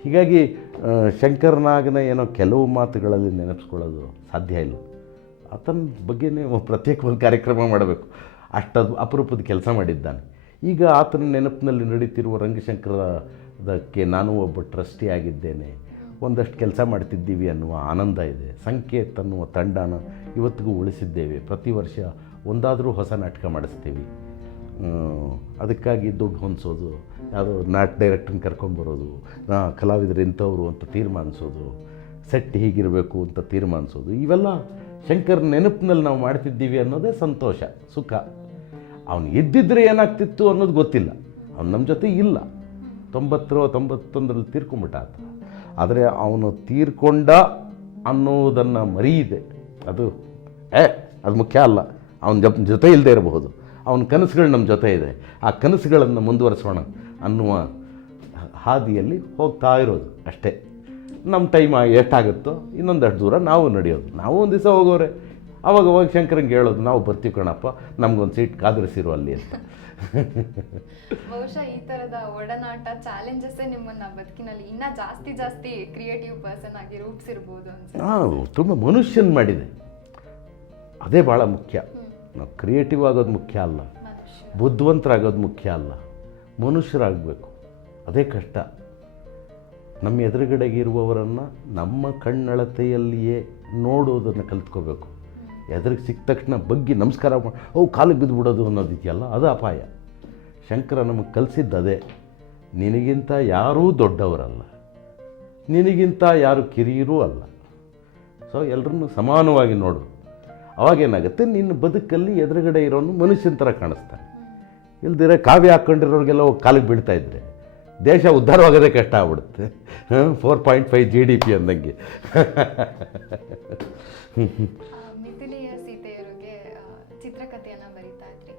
ಹೀಗಾಗಿ ಶಂಕರನಾಗನ ಏನೋ ಕೆಲವು ಮಾತುಗಳಲ್ಲಿ ನೆನಪಿಸ್ಕೊಳ್ಳೋದು ಸಾಧ್ಯ ಇಲ್ಲ. ಆತನ ಬಗ್ಗೆನೇ ಪ್ರತ್ಯೇಕವಾದ ಕಾರ್ಯಕ್ರಮ ಮಾಡಬೇಕು, ಅಷ್ಟದು ಅಪರೂಪದ ಕೆಲಸ ಮಾಡಿದ್ದಾನೆ. ಈಗ ಆತನ ನೆನಪಿನಲ್ಲಿ ನಡೀತಿರುವ ರಂಗಶಂಕರದಕ್ಕೆ ನಾನು ಒಬ್ಬ ಟ್ರಸ್ಟಿ ಆಗಿದ್ದೇನೆ, ಒಂದಷ್ಟು ಕೆಲಸ ಮಾಡ್ತಿದ್ದೀವಿ ಅನ್ನುವ ಆನಂದ ಇದೆ. ಸಂಕೇತ್ ಅನ್ನುವ ತಂಡನ ಇವತ್ತಿಗೂ ಉಳಿಸಿದ್ದೇವೆ. ಪ್ರತಿ ವರ್ಷ ಒಂದಾದರೂ ಹೊಸ ನಾಟಕ ಮಾಡಿಸ್ತೀವಿ. ಅದಕ್ಕಾಗಿ ದುಡ್ಡು ಹೊಂದಿಸೋದು, ಯಾವುದೋ ಡೈರೆಕ್ಟ್ರನ್ನ ಕರ್ಕೊಂಬರೋದು, ಕಲಾವಿದರು ಇಂಥವ್ರು ಅಂತ ತೀರ್ಮಾನಿಸೋದು, ಸೆಟ್ ಹೀಗಿರಬೇಕು ಅಂತ ತೀರ್ಮಾನಿಸೋದು, ಇವೆಲ್ಲ ಶಂಕರ್ ನೆನಪಿನಲ್ಲಿ ನಾವು ಮಾಡ್ತಿದ್ದೀವಿ ಅನ್ನೋದೇ ಸಂತೋಷ, ಸುಖ. ಅವನು ಇದ್ದಿದ್ರೆ ಏನಾಗ್ತಿತ್ತು ಅನ್ನೋದು ಗೊತ್ತಿಲ್ಲ. ಅವ್ನು ನಮ್ಮ ಜೊತೆ ಇಲ್ಲ. 91ರಲ್ಲಿ ತೀರ್ಕೊಂಬಿಟ್ಟ ಆತ. ಆದರೆ ಅವನು ತೀರ್ಕೊಂಡ ಅನ್ನೋದನ್ನು ಮರೆಯಿದೆ. ಅದು ಮುಖ್ಯ ಅಲ್ಲ. ಅವನ ಜೊತೆ ಇಲ್ಲದೆ ಇರಬಹುದು. ಅವನ ಕನಸುಗಳು ನಮ್ಮ ಜೊತೆ ಇದೆ. ಆ ಕನಸುಗಳನ್ನು ಮುಂದುವರಿಸೋಣ ಅನ್ನುವ ಹಾದಿಯಲ್ಲಿ ಹೋಗ್ತಾ ಇರೋದು ಅಷ್ಟೇ. ನಮ್ಮ ಟೈಮ್ ಎಷ್ಟಾಗುತ್ತೋ ಇನ್ನೊಂದಷ್ಟು ದೂರ ನಾವು ನಡೆಯೋದು. ನಾವು ಒಂದು ದಿವಸ ಹೋಗೋರೆ, ಅವಾಗ ಶಂಕರಂಗೆ ಹೇಳೋದು, ನಾವು ಬರ್ತೀವಿ ಕಣಪ್ಪ, ನಮಗೊಂದು ಸೀಟ್ ಕಾದಿರಿಸಿರು ಅಲ್ಲಿ ಅಂತ. ಬಹುಶಃ ಈ ಥರದ ಒಡನಾಟ, ಚಾಲೆಂಜಸ್ಸೇ ನಿಮ್ಮನ್ನ ಬದುಕಿನಲ್ಲಿ ಇನ್ನೂ ಜಾಸ್ತಿ ಕ್ರಿಯೇಟಿವ್ ಪರ್ಸನ್ ಆಗಿ ರೂಪಿಸಿರ್ಬೋದು ಅನ್ಸುತ್ತೆ. ತುಂಬ ಮನುಷ್ಯನ ಮಾಡಿದೆ, ಅದೇ ಭಾಳ ಮುಖ್ಯ. ನಾವು ಕ್ರಿಯೇಟಿವ್ ಆಗೋದು ಮುಖ್ಯ ಅಲ್ಲ, ಬುದ್ಧಿವಂತರಾಗೋದು ಮುಖ್ಯ ಅಲ್ಲ, ಮನುಷ್ಯರಾಗಬೇಕು. ಅದೇ ಕಷ್ಟ. ನಮ್ಮ ಎದುರುಗಡೆಗೆ ಇರುವವರನ್ನು ನಮ್ಮ ಕಣ್ಣಳತೆಯಲ್ಲಿಯೇ ನೋಡೋದನ್ನು ಕಲ್ತ್ಕೋಬೇಕು. ಎದುರಿಗೆ ಸಿಕ್ಕ ತಕ್ಷಣ ಬಗ್ಗಿ ನಮಸ್ಕಾರ ಮಾಡಿ ಕಾಲಿಗೆ ಬಿದ್ದುಬಿಡೋದು ಅನ್ನೋದಿದೆಯಲ್ಲ, ಅದು ಅಪಾಯ. ಶಂಕರ ನಮಗೆ ಕಲಿಸಿದ್ದದೇ. ನಿನಗಿಂತ ಯಾರೂ ದೊಡ್ಡವರಲ್ಲ, ನಿನಗಿಂತ ಯಾರು ಕಿರಿಯರೂ ಅಲ್ಲ. ಸೊ ಎಲ್ಲರನ್ನೂ ಸಮಾನವಾಗಿ ನೋಡು. ಅವಾಗೇನಾಗುತ್ತೆ, ನಿನ್ನ ಬದುಕಲ್ಲಿ ಎದುರುಗಡೆ ಇರೋನು ಮನುಷ್ಯನ ಥರ ಕಾಣಿಸ್ತಾನೆ. ಇಲ್ದಿರ ಕಾವ್ಯ ಹಾಕ್ಕೊಂಡಿರೋರಿಗೆಲ್ಲ ಹೋಗಿ ಕಾಲಿಗೆ ಬೀಳ್ತಾಯಿದ್ರೆ ದೇಶ ಉದ್ಧಾರವಾಗೋದೇ ಕಷ್ಟ ಆಗ್ಬಿಡುತ್ತೆ. 4.5 GDP ಅಂದಂಗೆ. ಮಿಥಿಲಿಯ ಸೀತೆಯರಿಗೆ ಚಿತ್ರಕಥೆಯನ್ನು ಬರೀತಾ ಇದ್ರಿ.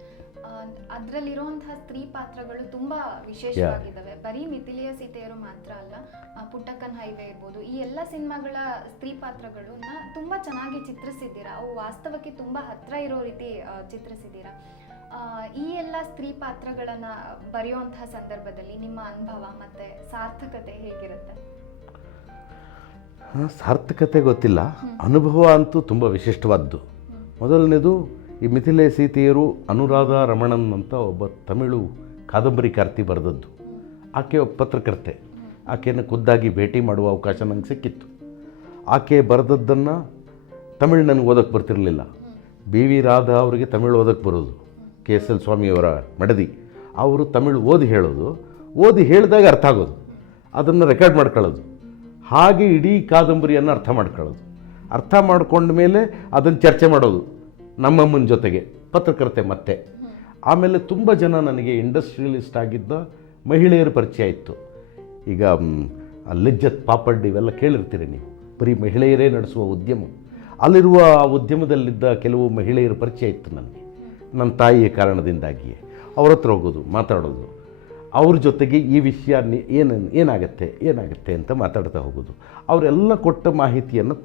ಅದರಲ್ಲಿರುವಂತಹ ಸ್ತ್ರೀ ಪಾತ್ರಗಳು ತುಂಬಾ ವಿಶೇಷವಾಗಿದ್ದಾವೆ. ಬರೀ ಮಿಥಿಲಿಯ ಸೀತೆಯರು ಮಾತ್ರ ಅಲ್ಲ, ಪುಟ್ಟಕ್ಕನ್ ಹೈವೇ ಇರ್ಬೋದು, ಈ ಎಲ್ಲ ಸಿನಿಮಾಗಳ ಸ್ತ್ರೀ ಪಾತ್ರಗಳನ್ನ ತುಂಬಾ ಚೆನ್ನಾಗಿ ಚಿತ್ರಿಸಿದ್ದೀರಾ. ಅವು ವಾಸ್ತವಕ್ಕೆ ತುಂಬಾ ಹತ್ರ ಇರೋ ರೀತಿ ಚಿತ್ರಿಸಿದ್ದೀರಾ. ಈ ಎಲ್ಲ ಸ್ತ್ರೀ ಪಾತ್ರಗಳನ್ನ ಬರೆಯುವಂತಹ ಸಂದರ್ಭದಲ್ಲಿ ನಿಮ್ಮ ಅನುಭವ ಮತ್ತೆ ಸಾರ್ಥಕತೆ ಹೇಗಿರುತ್ತೆ? ಸಾರ್ಥಕತೆ ಗೊತ್ತಿಲ್ಲ, ಅನುಭವ ಅಂತೂ ತುಂಬ ವಿಶಿಷ್ಟವಾದ್ದು. ಮೊದಲನೇದು, ಈ ಮಿಥಿಲೆ ಸೀತೆಯರು ಅನುರಾಧ ರಮಣನ್ ಅಂತ ಒಬ್ಬ ತಮಿಳು ಕಾದಂಬರಿಕಾರ್ತಿ ಬರೆದದ್ದು. ಆಕೆ ಒಬ್ಬ ಪತ್ರಕರ್ತೆ. ಆಕೆಯನ್ನು ಖುದ್ದಾಗಿ ಭೇಟಿ ಮಾಡುವ ಅವಕಾಶ ನನಗೆ ಸಿಕ್ಕಿತ್ತು. ಆಕೆ ಬರೆದದ್ದನ್ನು ತಮಿಳು ನನಗೆ ಓದೋಕ್ಕೆ ಬರ್ತಿರಲಿಲ್ಲ. BV ರಾಧಾ ಅವರಿಗೆ ತಮಿಳು ಓದೋಕ್ಕೆ ಬರೋದು, KSL ಸ್ವಾಮಿಯವರ ಮಡದಿ. ಅವರು ತಮಿಳು ಓದಿ ಹೇಳೋದು, ಓದಿ ಹೇಳಿದಾಗ ಅರ್ಥ ಆಗೋದು, ಅದನ್ನು ರೆಕಾರ್ಡ್ ಮಾಡ್ಕೊಳ್ಳೋದು, ಹಾಗೆ ಇಡೀ ಕಾದಂಬರಿಯನ್ನು ಅರ್ಥ ಮಾಡ್ಕೊಳ್ಳೋದು. ಅರ್ಥ ಮಾಡ್ಕೊಂಡ ಮೇಲೆ ಅದನ್ನು ಚರ್ಚೆ ಮಾಡೋದು ನಮ್ಮಮ್ಮನ ಜೊತೆಗೆ, ಪತ್ರಕರ್ತೆ ಮತ್ತೆ. ಆಮೇಲೆ ತುಂಬ ಜನ ನನಗೆ ಇಂಡಸ್ಟ್ರಿಯಲಿಸ್ಟ್ ಆಗಿದ್ದ ಮಹಿಳೆಯರ ಪರಿಚಯ ಇತ್ತು. ಈಗ ಲಿಜ್ಜತ್ ಪಾಪಡ್ ಇವೆಲ್ಲ ಕೇಳಿರ್ತೀರಿ ನೀವು, ಬರೀ ಮಹಿಳೆಯರೇ ನಡೆಸುವ ಉದ್ಯಮ. ಅಲ್ಲಿರುವ ಆ ಉದ್ಯಮದಲ್ಲಿದ್ದ ಕೆಲವು ಮಹಿಳೆಯರ ಪರಿಚಯ ಇತ್ತು ನನಗೆ, ನನ್ನ ತಾಯಿಯ ಕಾರಣದಿಂದಾಗಿಯೇ. ಅವ್ರ ಹತ್ರ ಹೋಗೋದು, ಮಾತಾಡೋದು, ಅವ್ರ ಜೊತೆಗೆ ಈ ವಿಷಯ ಏನಾಗುತ್ತೆ ಅಂತ ಮಾತಾಡ್ತಾ ಹೋಗೋದು. ಅವರೆಲ್ಲ ಕೊಟ್ಟ ಮಾಹಿತಿಯನ್ನು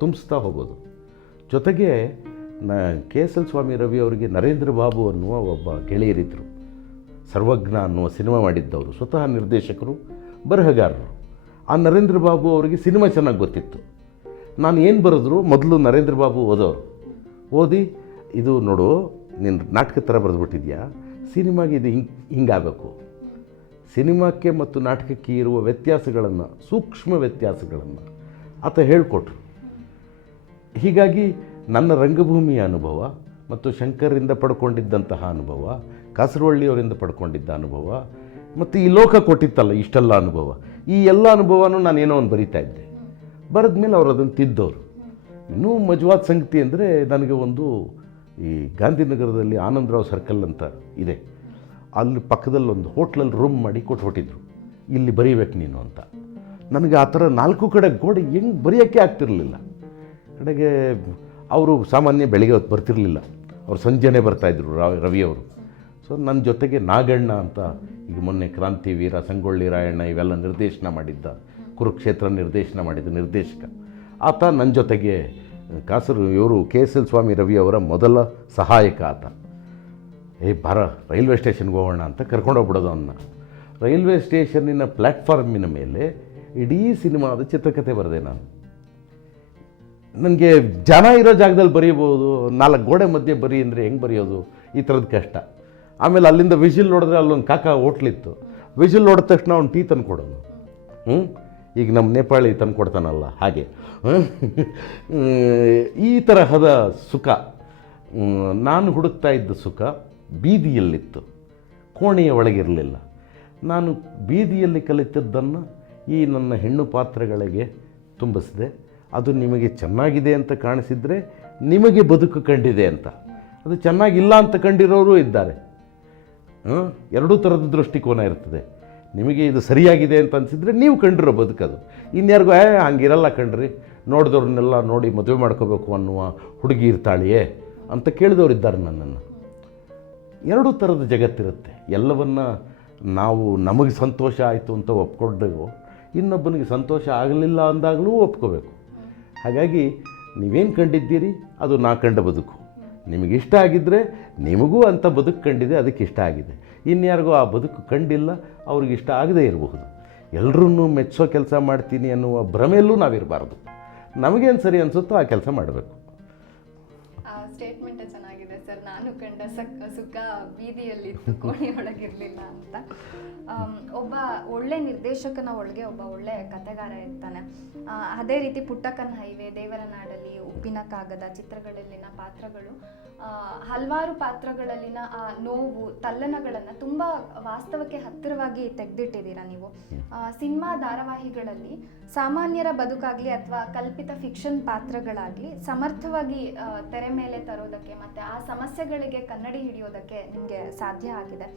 ತುಂಬಿಸ್ತಾ ಹೋಗೋದು. ಜೊತೆಗೆ KSL ಸ್ವಾಮಿ ರವಿ ಅವರಿಗೆ ನರೇಂದ್ರ ಬಾಬು ಅನ್ನುವ ಒಬ್ಬ ಗೆಳೆಯರಿದ್ದರು. ಸರ್ವಜ್ಞ ಅನ್ನುವ ಸಿನಿಮಾ ಮಾಡಿದ್ದವರು, ಸ್ವತಃ ನಿರ್ದೇಶಕರು, ಬರಹಗಾರರು. ಆ ನರೇಂದ್ರ ಬಾಬು ಅವರಿಗೆ ಸಿನಿಮಾ ಚೆನ್ನಾಗಿ ಗೊತ್ತಿತ್ತು. ನಾನು ಏನು ಬರೆದ್ರು ಮೊದಲು ನರೇಂದ್ರ ಬಾಬು ಓದೋರು. ಓದಿ, ಇದು ನೋಡು, ನೀನು ನಾಟಕದ ಥರ ಬರೆದ್ಬಿಟ್ಟಿದ್ಯಾ, ಸಿನಿಮಾಗೆ ಇದು ಹಿಂಗಾಗಬೇಕು. ಸಿನಿಮಾಕ್ಕೆ ಮತ್ತು ನಾಟಕಕ್ಕೆ ಇರುವ ವ್ಯತ್ಯಾಸಗಳನ್ನು, ಸೂಕ್ಷ್ಮ ವ್ಯತ್ಯಾಸಗಳನ್ನು ಆತ ಹೇಳಿಕೊಟ್ರು. ಹೀಗಾಗಿ ನನ್ನ ರಂಗಭೂಮಿಯ ಅನುಭವ ಮತ್ತು ಶಂಕರಿಂದ ಪಡ್ಕೊಂಡಿದ್ದಂತಹ ಅನುಭವ, ಕಾಸರವಳ್ಳಿಯವರಿಂದ ಪಡ್ಕೊಂಡಿದ್ದ ಅನುಭವ, ಮತ್ತು ಈ ಲೋಕ ಕೊಟ್ಟಿತ್ತಲ್ಲ ಇಷ್ಟೆಲ್ಲ ಅನುಭವ, ಈ ಎಲ್ಲ ಅನುಭವನೂ ನಾನೇನೋ ಒಂದು ಬರಿತಾ ಇದ್ದೆ. ಬರೆದ ಮೇಲೆ ಅವರು ಅದನ್ನು ತಿದ್ದವರು. ಇನ್ನೂ ಮಜವಾದ ಸಂಗತಿ ಅಂದರೆ, ನನಗೆ ಒಂದು ಈ ಗಾಂಧಿನಗರದಲ್ಲಿ ಆನಂದರಾವ್ ಸರ್ಕಲ್ ಅಂತ ಇದೆ, ಅಲ್ಲಿ ಪಕ್ಕದಲ್ಲಿ ಒಂದು ಹೋಟ್ಲಲ್ಲಿ ರೂಮ್ ಮಾಡಿ ಕೊಟ್ಟು ಹೊಟ್ಟಿದ್ರು, ಇಲ್ಲಿ ಬರೀಬೇಕು ನೀನು ಅಂತ. ನನಗೆ ಆ ಥರ 4 ಕಡೆ ಗೋಡೆ ಹೆಂಗೆ ಬರೆಯೋಕ್ಕೆ ಆಗ್ತಿರಲಿಲ್ಲ. ಕಡೆಗೆ ಅವರು ಸಾಮಾನ್ಯ ಬೆಳಿಗ್ಗೆ ಹೊತ್ತು ಬರ್ತಿರಲಿಲ್ಲ, ಅವ್ರು ಸಂಜೆನೇ ಬರ್ತಾಯಿದ್ರು ರವಿಯವರು. ಸೊ ನನ್ನ ಜೊತೆಗೆ ನಾಗಣ್ಣ ಅಂತ, ಈಗ ಮೊನ್ನೆ ಕ್ರಾಂತಿವೀರ, ಸಂಗೊಳ್ಳಿ ರಾಯಣ್ಣ ಇವೆಲ್ಲ ನಿರ್ದೇಶನ ಮಾಡಿದ್ದ, ಕುರುಕ್ಷೇತ್ರ ನಿರ್ದೇಶನ ಮಾಡಿದ್ದ ನಿರ್ದೇಶಕ ಆತ ನನ್ನ ಜೊತೆಗೆ ಇವರು KSL ಸ್ವಾಮಿ ರವಿಯವರ ಮೊದಲ ಸಹಾಯಕ ಆತ. ಬಾರ ರೈಲ್ವೆ ಸ್ಟೇಷನ್ಗೆ ಹೋಗೋಣ ಅಂತ ಕರ್ಕೊಂಡೋಗ್ಬಿಡೋದು ಅವನ್ನ. ರೈಲ್ವೆ ಸ್ಟೇಷನ್ನಿನ ಪ್ಲ್ಯಾಟ್ಫಾರ್ಮಿನ ಮೇಲೆ ಇಡೀ ಸಿನಿಮಾದ ಚಿತ್ರಕಥೆ ಬರೆದೆ ನಾನು. ನನಗೆ ಜನ ಇರೋ ಜಾಗದಲ್ಲಿ ಬರೀಬೋದು, 4 ಗೋಡೆ ಮಧ್ಯೆ ಬರೀ ಅಂದರೆ ಹೆಂಗೆ ಬರೆಯೋದು, ಈ ಥರದ್ದು ಕಷ್ಟ. ಆಮೇಲೆ ಅಲ್ಲಿಂದ ವಿಜಿಲ್ ನೋಡಿದ್ರೆ ಅಲ್ಲೊಂದು ಕಾಕ ಹೋಟ್ಲಿತ್ತು, ವಿಜಿಲ್ ನೋಡಿದ ತಕ್ಷಣ ಅವ್ನು ಟೀ ತಂದು ಕೊಡೋನು. ಈಗ ನಮ್ಮ ನೇಪಾಳಿ ತಂದು ಕೊಡ್ತಾನಲ್ಲ ಹಾಗೆ. ಈ ತರಹದ ಸುಖ, ನಾನು ಹುಡುಕ್ತಾ ಇದ್ದ ಸುಖ ಬೀದಿಯಲ್ಲಿತ್ತು, ಕೋಣೆಯ ಒಳಗಿರಲಿಲ್ಲ. ನಾನು ಬೀದಿಯಲ್ಲಿ ಕಲಿತದ್ದನ್ನು ಈ ನನ್ನ ಹೆಣ್ಣು ಪಾತ್ರಗಳಿಗೆ ತುಂಬಿಸಿದೆ. ಅದು ನಿಮಗೆ ಚೆನ್ನಾಗಿದೆ ಅಂತ ಕಾಣಿಸಿದರೆ ನಿಮಗೆ ಬದುಕು ಕಂಡಿದೆ ಅಂತ, ಅದು ಚೆನ್ನಾಗಿಲ್ಲ ಅಂತ ಕಂಡಿರೋರು ಇದ್ದಾರೆ. ಎರಡೂ ಥರದ ದೃಷ್ಟಿಕೋನ ಇರ್ತದೆ. ನಿಮಗೆ ಇದು ಸರಿಯಾಗಿದೆ ಅಂತ ಅನಿಸಿದರೆ ನೀವು ಕಂಡಿರೋ ಬದುಕದು. ಇನ್ಯಾರಿಗೂ ಹಂಗಿರಲ್ಲ ಕಣ್ರಿ, ನೋಡಿದವ್ರನ್ನೆಲ್ಲ ನೋಡಿ ಮದುವೆ ಮಾಡ್ಕೋಬೇಕು ಅನ್ನುವ ಹುಡುಗಿ ಇರ್ತಾಳೆಯೇ ಅಂತ ಕೇಳಿದವ್ರು ಇದ್ದಾರೆ ನನ್ನನ್ನು. ಎರಡೂ ಥರದ ಜಗತ್ತಿರುತ್ತೆ. ಎಲ್ಲವನ್ನ ನಾವು ನಮಗೆ ಸಂತೋಷ ಆಯಿತು ಅಂತ ಒಪ್ಕೊಂಡೆವು, ಇನ್ನೊಬ್ಬನಿಗೆ ಸಂತೋಷ ಆಗಲಿಲ್ಲ ಅಂದಾಗಲೂ ಒಪ್ಕೋಬೇಕು. ಹಾಗಾಗಿ ನೀವೇನು ಕಂಡಿದ್ದೀರಿ ಅದು ನಾ ಕಂಡ ಬದುಕು. ನಿಮಗಿಷ್ಟ ಆಗಿದ್ದರೆ ನಿಮಗೂ ಅಂಥ ಬದುಕು ಕಂಡಿದೆ, ಅದಕ್ಕೆ ಇಷ್ಟ ಆಗಿದೆ. ಇನ್ಯಾರಿಗೂ ಆ ಬದುಕು ಕಂಡಿಲ್ಲ, ಅವ್ರಿಗೆ ಇಷ್ಟ ಆಗದೇ ಇರಬಹುದು. ಎಲ್ಲರನ್ನೂ ಮೆಚ್ಚೋ ಕೆಲಸ ಮಾಡ್ತೀನಿ ಅನ್ನುವ ಭ್ರಮೆಯಲ್ಲೂ ನಾವಿರಬಾರ್ದು. ನಮಗೇನು ಸರಿ ಅನಿಸುತ್ತೋ ಆ ಕೆಲಸ ಮಾಡಬೇಕು. ಸ್ಟೇಟ್ಮೆಂಟ್ ಚೆನ್ನಾಗಿದೆ ಸರ್. ನಾನು ಕಂಡ ಸುಖ ಬೀದಿಯಲ್ಲಿ ಕೋಣೆಯೊಳಗಿರಲಿಲ್ಲ ಅಂತ. ಒಬ್ಬ ಒಳ್ಳೆ ನಿರ್ದೇಶಕನ ಒಳಗೆ ಒಬ್ಬ ಒಳ್ಳೆ ಕಥೆಗಾರ ಇರ್ತಾನೆ. ಅದೇ ರೀತಿ ಪುಟ್ಟಕ್ಕನ ಹೈವೇ, ದೇವರ ನಾಡಲ್ಲಿ, ಉಪ್ಪಿನ ಕಾಗದ ಚಿತ್ರಗಳಲ್ಲಿನ ಪಾತ್ರಗಳು, ಹಲವಾರು ಪಾತ್ರಗಳಲ್ಲಿನ ಆ ನೋವು ತಲ್ಲಣಗಳನ್ನು ತುಂಬ ವಾಸ್ತವಕ್ಕೆ ಹತ್ತಿರವಾಗಿ ತೆಗೆದಿಟ್ಟಿದ್ದೀರಾ ನೀವು. ಸಿನಿಮಾ ಧಾರಾವಾಹಿಗಳಲ್ಲಿ ಸಾಮಾನ್ಯರ ಬದುಕಾಗಲಿ ಅಥವಾ ಕಲ್ಪಿತ ಫಿಕ್ಷನ್ ಪಾತ್ರಗಳಾಗಲಿ ಸಮರ್ಥವಾಗಿ ತೆರೆ ಮೇಲೆ ತರೋದಕ್ಕೆ ಮತ್ತು ಆ ಸಮಸ್ಯೆಗಳಿಗೆ ಕನ್ನಡಿ ಹಿಡಿಯೋದಕ್ಕೆ ನಿಮಗೆ ಸಾಧ್ಯ ಆಗಿದೆ.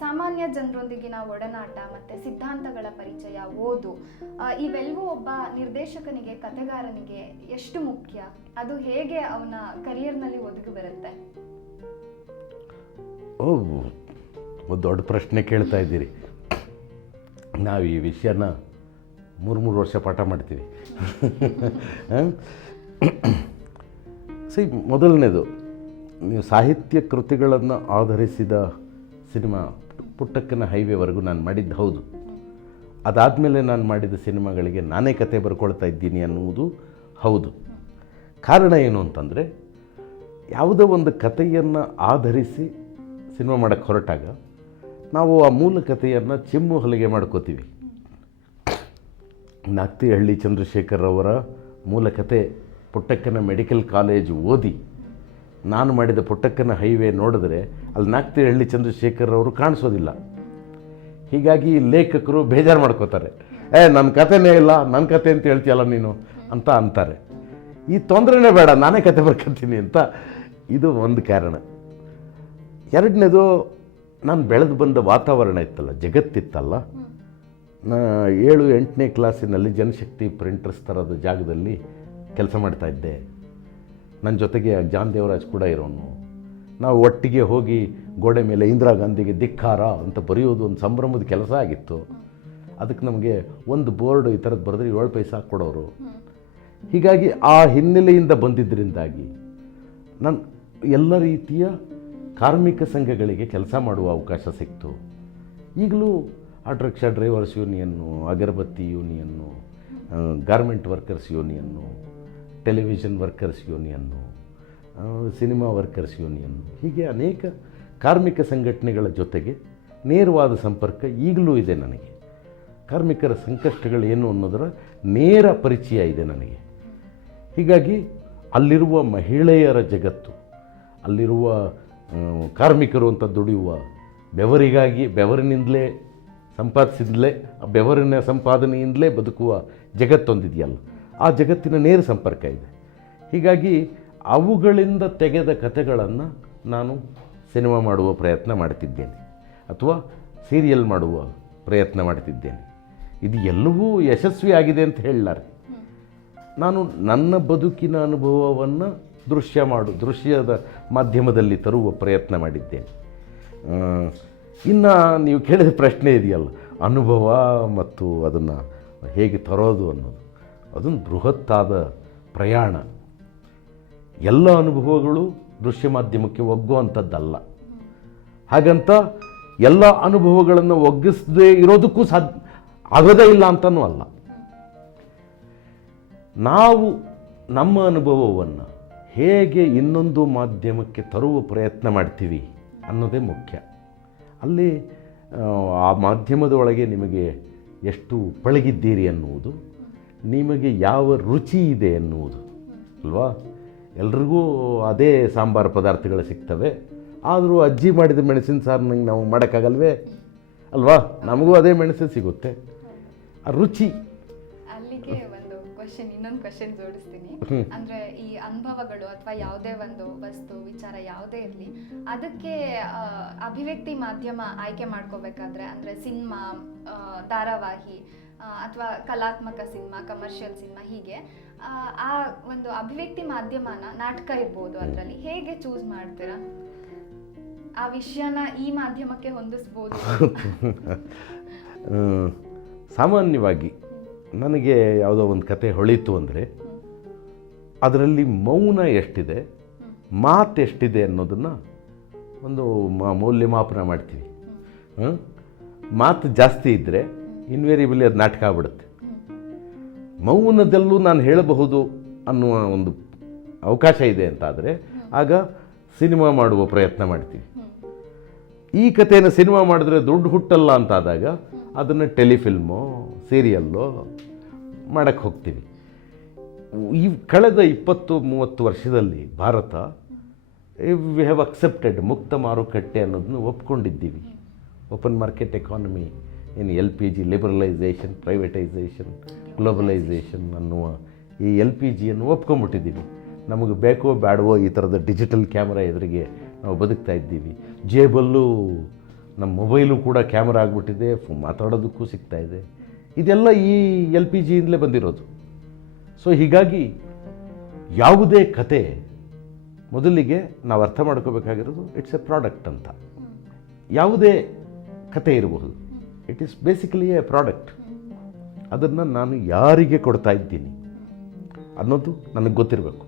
ಸಾಮಾನ್ಯ ಜನರೊಂದಿಗಿನ ಒಡನಾಟ ಮತ್ತು ಸಿದ್ಧಾಂತಗಳ ಪರಿಚಯ, ಓದು, ಇವೆಲ್ಲವೂ ಒಬ್ಬ ನಿರ್ದೇಶಕನಿಗೆ, ಕಥೆಗಾರನಿಗೆ ಎಷ್ಟು ಮುಖ್ಯ? ಅದು ಹೇಗೆ ಅವನ ಕರಿಯರ್ನಲ್ಲಿ ಒದಗಿ ಬರುತ್ತೆ? ಒಂದು ದೊಡ್ಡ ಪ್ರಶ್ನೆ ಕೇಳ್ತಾ ಇದ್ದೀರಿ. ನಾವು ಈ ವಿಷಯನ 3 ವರ್ಷ ಪಾಠ ಮಾಡ್ತೀವಿ. ಮೊದಲನೇದು, ನೀವು ಸಾಹಿತ್ಯ ಕೃತಿಗಳನ್ನು ಆಧರಿಸಿದ ಸಿನಿಮಾ ಪುಟ್ಟಕ್ಕನ ಹೈವೇವರೆಗೂ ನಾನು ಮಾಡಿದ್ದು ಹೌದು. ಅದಾದಮೇಲೆ ನಾನು ಮಾಡಿದ ಸಿನಿಮಾಗಳಿಗೆ ನಾನೇ ಕತೆ ಬರ್ಕೊಳ್ತಾ ಇದ್ದೀನಿ ಅನ್ನುವುದು ಹೌದು. ಕಾರಣ ಏನು ಅಂತಂದರೆ, ಯಾವುದೋ ಒಂದು ಕಥೆಯನ್ನು ಆಧರಿಸಿ ಸಿನಿಮಾ ಮಾಡೋಕ್ಕೆ ಹೊರಟಾಗ ನಾವು ಆ ಮೂಲ ಕಥೆಯನ್ನು ಚಿಮ್ಮು ಹೊಲಿಗೆ ಮಾಡ್ಕೋತೀವಿ. ನಾಕ್ತಿಹಳ್ಳಿ ಚಂದ್ರಶೇಖರ್ ಅವರ ಮೂಲ ಕತೆ ಪುಟ್ಟಕ್ಕನ ಮೆಡಿಕಲ್ ಕಾಲೇಜು ಓದಿ ನಾನು ಮಾಡಿದ ಪುಟ್ಟಕ್ಕನ ಹೈವೇ ನೋಡಿದ್ರೆ ಅಲ್ಲಿ ನಾಕ್ತಿಹಳ್ಳಿ ಚಂದ್ರಶೇಖರ್ ಅವರು ಕಾಣಿಸೋದಿಲ್ಲ. ಹೀಗಾಗಿ ಲೇಖಕರು ಬೇಜಾರು ಮಾಡ್ಕೋತಾರೆ, ನನ್ನ ಕಥೆನೇ ಇಲ್ಲ, ನನ್ನ ಕತೆ ಅಂತ ಹೇಳ್ತೀಯಲ್ಲ ನೀನು ಅಂತ ಅಂತಾರೆ. ಈ ತೊಂದರೆನೇ ಬೇಡ, ನಾನೇ ಕತೆ ಬರ್ಕೊತೀನಿ ಅಂತ. ಇದು ಒಂದು ಕಾರಣ. ಎರಡನೇದು, ನಾನು ಬೆಳೆದು ಬಂದ ವಾತಾವರಣ ಇತ್ತಲ್ಲ, ಜಗತ್ತಿತ್ತಲ್ಲ. 7-8ನೇ ಕ್ಲಾಸಿನಲ್ಲಿ ಜನಶಕ್ತಿ ಪ್ರಿಂಟರ್ಸ್ ಥರದ ಜಾಗದಲ್ಲಿ ಕೆಲಸ ಮಾಡ್ತಾಯಿದ್ದೆ. ನನ್ನ ಜೊತೆಗೆ ಜಾನ್ ದೇವರಾಜ್ ಕೂಡ ಇರೋನು. ನಾವು ಒಟ್ಟಿಗೆ ಹೋಗಿ ಗೋಡೆ ಮೇಲೆ ಇಂದಿರಾ ಗಾಂಧಿಗೆ ಧಿಕ್ಕಾರ ಅಂತ ಬರೆಯೋದು ಒಂದು ಸಂಭ್ರಮದ ಕೆಲಸ ಆಗಿತ್ತು. ಅದಕ್ಕೆ ನಮಗೆ ಒಂದು ಬೋರ್ಡ್ ಈ ಥರದ್ದು ಬರೆದ್ರೆ 7 ಪೈಸೆ ಕೊಡೋರು. ಹೀಗಾಗಿ ಆ ಹಿನ್ನೆಲೆಯಿಂದ ಬಂದಿದ್ದರಿಂದಾಗಿ ನಾನು ಎಲ್ಲ ರೀತಿಯ ಕಾರ್ಮಿಕ ಸಂಘಗಳಿಗೆ ಕೆಲಸ ಮಾಡುವ ಅವಕಾಶ ಸಿಕ್ತು. ಈಗಲೂ ಆಟೋ ರಿಕ್ಷಾ ಡ್ರೈವರ್ಸ್ ಯೂನಿಯನ್ನು, ಅಗರಬತ್ತಿ ಯೂನಿಯನ್ನು, garment workers ಯೂನಿಯನ್ನು, television workers ಯೂನಿಯನ್ನು, cinema workers ಯೂನಿಯನ್ನು, ಹೀಗೆ ಅನೇಕ ಕಾರ್ಮಿಕ ಸಂಘಟನೆಗಳ ಜೊತೆಗೆ ನೇರವಾದ ಸಂಪರ್ಕ ಈಗಲೂ ಇದೆ ನನಗೆ. ಕಾರ್ಮಿಕರ ಸಂಕಷ್ಟಗಳೇನು ಅನ್ನೋದರ ನೇರ ಪರಿಚಯ ಇದೆ ನನಗೆ. ಹೀಗಾಗಿ ಅಲ್ಲಿರುವ ಮಹಿಳೆಯರ ಜಗತ್ತು, ಅಲ್ಲಿರುವ ಕಾರ್ಮಿಕರು ಅಂತ ದುಡಿಯುವ, ಬೆವರಿನಿಂದಲೇ ಸಂಪಾದಿಸಿದಲೇ, ಬೆವರಿನ ಸಂಪಾದನೆಯಿಂದಲೇ ಬದುಕುವ ಜಗತ್ತೊಂದಿದೆಯಲ್ಲ, ಆ ಜಗತ್ತಿನ ನೇರ ಸಂಪರ್ಕ ಇದೆ. ಹೀಗಾಗಿ ಅವುಗಳಿಂದ ತೆಗೆದ ಕಥೆಗಳನ್ನು ನಾನು ಸಿನಿಮಾ ಮಾಡುವ ಪ್ರಯತ್ನ ಮಾಡ್ತಿದ್ದೇನೆ ಅಥವಾ ಸೀರಿಯಲ್ ಮಾಡುವ ಪ್ರಯತ್ನ ಮಾಡ್ತಿದ್ದೇನೆ. ಇದು ಎಲ್ಲವೂ ಯಶಸ್ವಿಯಾಗಿದೆ ಅಂತ ಹೇಳಲಾರೆ. ನಾನು ನನ್ನ ಬದುಕಿನ ಅನುಭವವನ್ನು ದೃಶ್ಯದ ಮಾಧ್ಯಮದಲ್ಲಿ ತರುವ ಪ್ರಯತ್ನ ಮಾಡಿದ್ದೇನೆ. ಇನ್ನು ನೀವು ಕೇಳಿದ ಪ್ರಶ್ನೆ ಇದೆಯಲ್ಲ, ಅನುಭವ ಮತ್ತು ಅದನ್ನು ಹೇಗೆ ತರೋದು ಅನ್ನೋದು, ಅದೊಂದು ಬೃಹತ್ತಾದ ಪ್ರಯಾಣ. ಎಲ್ಲ ಅನುಭವಗಳು ದೃಶ್ಯ ಮಾಧ್ಯಮಕ್ಕೆ ಒಗ್ಗುವಂಥದ್ದಲ್ಲ. ಹಾಗಂತ ಎಲ್ಲ ಅನುಭವಗಳನ್ನು ಒಗ್ಗಿಸದೇ ಇರೋದಕ್ಕೂ ಆಗೋದೇ ಇಲ್ಲ ಅಂತನೂ ಅಲ್ಲ. ನಾವು ನಮ್ಮ ಅನುಭವವನ್ನು ಹೇಗೆ ಇನ್ನೊಂದು ಮಾಧ್ಯಮಕ್ಕೆ ತರುವ ಪ್ರಯತ್ನ ಮಾಡ್ತೀವಿ ಅನ್ನೋದೇ ಮುಖ್ಯ. ಅಲ್ಲಿ ಆ ಮಾಧ್ಯಮದ ಒಳಗೆ ನಿಮಗೆ ಎಷ್ಟು ಪಳಗಿದ್ದೀರಿ ಅನ್ನುವುದು, ನಿಮಗೆ ಯಾವ ರುಚಿ ಇದೆ ಎನ್ನುವುದು ಅಲ್ವಾ. ಎಲ್ರಿಗೂ ಅದೇ ಸಾಂಬಾರು ಪದಾರ್ಥಗಳು ಸಿಗ್ತವೆ, ಆದರೂ ಅಜ್ಜಿ ಮಾಡಿದ ಮೆಣಸಿನ ಸಾರನ್ನ ನಾವು ಮಾಡೋಕ್ಕಾಗಲ್ವೇ ಅಲ್ವಾ. ನಮಗೂ ಅದೇ ಮೆಣಸು ಸಿಗುತ್ತೆ. ಆ ರುಚಿ. ಅಲ್ಲಿಗೆ ಇನ್ನೊಂದು ಕ್ವಶನ್ ಜೋಡಿಸ್ತೀನಿ. ಅಂದ್ರೆ ಈ ಅನುಭವಗಳು ಅಥವಾ ಯಾವುದೇ ಒಂದು ವಸ್ತು ವಿಚಾರ ಯಾವುದೇ ಇರಲಿ, ಅದಕ್ಕೆ ಅಭಿವ್ಯಕ್ತಿ ಮಾಧ್ಯಮ ಆಯ್ಕೆ ಮಾಡ್ಕೋಬೇಕಾದ್ರೆ ಅಂದ್ರೆ ಸಿನಿಮಾ, ಧಾರಾವಾಹಿ ಅಥವಾ ಕಲಾತ್ಮಕ ಸಿನಿಮಾ, ಕಮರ್ಷಿಯಲ್ ಸಿನಿಮಾ, ಹೀಗೆ ಆ ಒಂದು ಅಭಿವ್ಯಕ್ತಿ ಮಾಧ್ಯಮನ, ನಾಟಕ ಇರ್ಬೋದು, ಅದರಲ್ಲಿ ಹೇಗೆ ಚೂಸ್ ಮಾಡ್ತೀರಾ? ಆ ವಿಷಯನ ಈ ಮಾಧ್ಯಮಕ್ಕೆ ಹೊಂದಿಸ್ಬೋದು? ಸಾಮಾನ್ಯವಾಗಿ ನನಗೆ ಯಾವುದೋ ಒಂದು ಕತೆ ಹೊಳೀತು ಅಂದರೆ ಅದರಲ್ಲಿ ಮೌನ ಎಷ್ಟಿದೆ, ಮಾತು ಎಷ್ಟಿದೆ ಅನ್ನೋದನ್ನು ಒಂದು ಮೌಲ್ಯಮಾಪನ ಮಾಡ್ತೀವಿ. ಮಾತು ಜಾಸ್ತಿ ಇದ್ದರೆ ಇನ್ವೇರಿಯಬಲಿ ಅದು ನಾಟಕ ಆಗ್ಬಿಡುತ್ತೆ. ಮೌನದಲ್ಲೂ ನಾನು ಹೇಳಬಹುದು ಅನ್ನುವ ಒಂದು ಅವಕಾಶ ಇದೆ ಅಂತಾದರೆ ಆಗ ಸಿನಿಮಾ ಮಾಡುವ ಪ್ರಯತ್ನ ಮಾಡ್ತೀವಿ. ಈ ಕಥೆಯನ್ನು ಸಿನಿಮಾ ಮಾಡಿದ್ರೆ ದುಡ್ಡು ಹುಟ್ಟಲ್ಲ ಅಂತಾದಾಗ ಅದನ್ನು ಟೆಲಿಫಿಲ್ಮೋ ಸೀರಿಯಲ್ಲೋ ಮಾಡೋಕ್ಕೆ ಹೋಗ್ತೀವಿ. ಈ ಕಳೆದ 20-30 ವರ್ಷದಲ್ಲಿ ಭಾರತ ವಿ ಹ್ಯಾವ್ ಅಕ್ಸೆಪ್ಟೆಡ್ ಮುಕ್ತ ಮಾರುಕಟ್ಟೆ ಅನ್ನೋದನ್ನು ಒಪ್ಕೊಂಡಿದ್ದೀವಿ. ಓಪನ್ ಮಾರ್ಕೆಟ್ ಎಕಾನಮಿ, ಇನ್ LPG ಲಿಬರಲೈಸೇಷನ್, ಪ್ರೈವೇಟೈಸೇಷನ್, ಗ್ಲೋಬಲೈಸೇಷನ್ ಅನ್ನುವ ಈ LPGಯನ್ನು ಒಪ್ಕೊಂಡ್ಬಿಟ್ಟಿದ್ದೀವಿ. ನಮಗೆ ಬೇಕೋ ಬೇಡವೋ ಈ ಥರದ ಡಿಜಿಟಲ್ ಕ್ಯಾಮ್ರಾ ಎದುರಿಗೆ ನಾವು ಬದುಕ್ತಾ ಇದ್ದೀವಿ. ಜೇಬಲ್ಲೂ ನಮ್ಮ ಮೊಬೈಲು ಕೂಡ ಕ್ಯಾಮ್ರಾ ಆಗಿಬಿಟ್ಟಿದೆ, ಮಾತಾಡೋದಕ್ಕೂ ಸಿಗ್ತಾಯಿದೆ. ಇದೆಲ್ಲ ಈ LPGಯಿಂದಲೇ ಬಂದಿರೋದು. ಸೊ ಹೀಗಾಗಿ ಯಾವುದೇ ಕತೆ ಮೊದಲಿಗೆ ನಾವು ಅರ್ಥ ಮಾಡ್ಕೋಬೇಕಾಗಿರೋದು ಇಟ್ಸ್ ಎ ಪ್ರಾಡಕ್ಟ್ ಅಂತ. ಯಾವುದೇ ಕತೆ ಇರಬಹುದು, it is basically A product. ಅದನ್ನು ನಾನು ಯಾರಿಗೆ ಕೊಡ್ತಾ ಇದ್ದೀನಿ ಅನ್ನೋದು ನನಗೆ ಗೊತ್ತಿರಬೇಕು.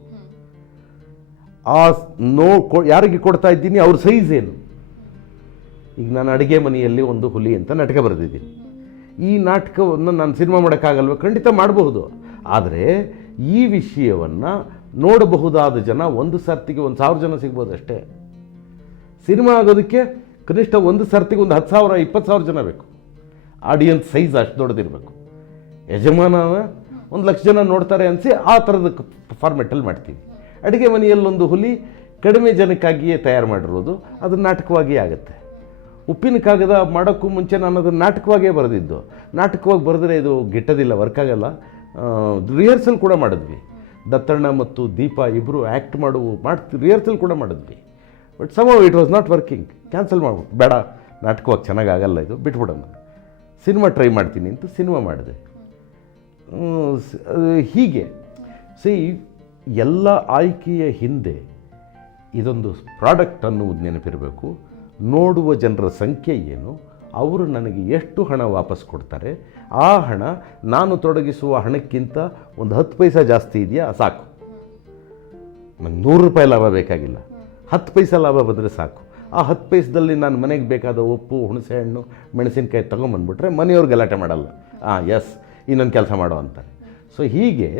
ಯಾರಿಗೆ ಕೊಡ್ತಾ ಇದ್ದೀನಿ, ಅವ್ರ ಸೈಜ್ ಏನು. ಈಗ ನಾನು ಅಡುಗೆ ಮನೆಯಲ್ಲಿ ಒಂದು ಹುಲಿ ಅಂತ ನಾಟಕ ಬರೆದಿದ್ದೀನಿ. ಈ ನಾಟಕವನ್ನು ನಾನು ಸಿನಿಮಾ ಮಾಡೋಕ್ಕಾಗಲ್ವ? ಖಂಡಿತ ಮಾಡಬಹುದು. ಆದರೆ ಈ ವಿಷಯವನ್ನು ನೋಡಬಹುದಾದ ಜನ ಒಂದು ಸರ್ತಿಗೆ 1,000 ಜನ ಸಿಗ್ಬೋದು ಅಷ್ಟೇ. ಸಿನಿಮಾ ಆಗೋದಕ್ಕೆ ಕನಿಷ್ಠ ಒಂದು ಸರ್ತಿಗೆ 10,000 20,000 ಜನ ಬೇಕು. ಆಡಿಯನ್ಸ್ ಸೈಜ್ ಅಷ್ಟು ದೊಡ್ಡದಿರಬೇಕು. ಯಜಮಾನನ 1,00,000 ಜನ ನೋಡ್ತಾರೆ ಅನಿಸಿ ಆ ಥರದ ಫಾರ್ಮೆಟಲ್ಲಿ ಮಾಡ್ತೀವಿ. ಅಡುಗೆ ಮನೆಯಲ್ಲೊಂದು ಹುಲಿ ಕಡಿಮೆ ಜನಕ್ಕಾಗಿಯೇ ತಯಾರು ಮಾಡಿರೋದು, ಅದು ನಾಟಕವಾಗಿಯೇ ಆಗುತ್ತೆ. ಉಪ್ಪಿನ ಕಾಗದ ಮಾಡೋಕ್ಕೂ ಮುಂಚೆ ನಾನು ಅದನ್ನು ನಾಟಕವಾಗಿಯೇ ಬರೆದಿದ್ದು. ನಾಟಕವಾಗಿ ಬರೆದ್ರೆ ಇದು ಗಿಟ್ಟೋದಿಲ್ಲ, ವರ್ಕ್ ಆಗಲ್ಲ. ರಿಹರ್ಸಲ್ ಕೂಡ ಮಾಡಿದ್ವಿ. ದತ್ತಣ್ಣ ಮತ್ತು ದೀಪ ಇಬ್ಬರು ಆ್ಯಕ್ಟ್ ರಿಹರ್ಸಲ್ ಕೂಡ ಮಾಡಿದ್ವಿ. But somehow it was not working. Cancel ಮಾಡ್ಬಿಟ್ಟು ಬೇಡ, ನಾಟಕವಾಗಿ ಚೆನ್ನಾಗಾಗಲ್ಲ, ಇದು ಬಿಟ್ಬಿಡೋಣ, ಸಿನಿಮಾ ಟ್ರೈ ಮಾಡ್ತೀನಿ ಅಂತ ಸಿನಿಮಾ ಮಾಡಿದೆ. ಹೀಗೆ ಎಲ್ಲ ಆಯ್ಕೆಯ ಹಿಂದೆ ಇದೊಂದು ಪ್ರಾಡಕ್ಟ್ ಅನ್ನುವುದು ನೆನಪಿರಬೇಕು. ನೋಡುವ ಜನರ ಸಂಖ್ಯೆ ಏನು, ಅವರು ನನಗೆ ಎಷ್ಟು ಹಣ ವಾಪಸ್ ಕೊಡ್ತಾರೆ, ಆ ಹಣ ನಾನು ತೊಡಗಿಸುವ ಹಣಕ್ಕಿಂತ ಒಂದು 10 ಪೈಸೆ ಜಾಸ್ತಿ ಇದೆಯಾ ಸಾಕು. ನಂಗೆ 100 ರೂಪಾಯಿ ಲಾಭ ಬೇಕಾಗಿಲ್ಲ, 10 ಪೈಸೆ ಲಾಭ ಬಂದರೆ ಸಾಕು. ಆ 10 ಪೈಸದಲ್ಲಿ ನಾನು ಮನೆಗೆ ಬೇಕಾದ ಉಪ್ಪು, ಹುಣಸೆಹಣ್ಣು, ಮೆಣಸಿನ್ಕಾಯಿ ತೊಗೊಂಬಂದ್ಬಿಟ್ರೆ ಮನೆಯವ್ರು ಗಲಾಟೆ ಮಾಡಲ್ಲ. ಎಸ್, ಇನ್ನೊಂದು ಕೆಲಸ ಮಾಡೋ ಅಂತಾರೆ. ಸೊ ಹೀಗೆ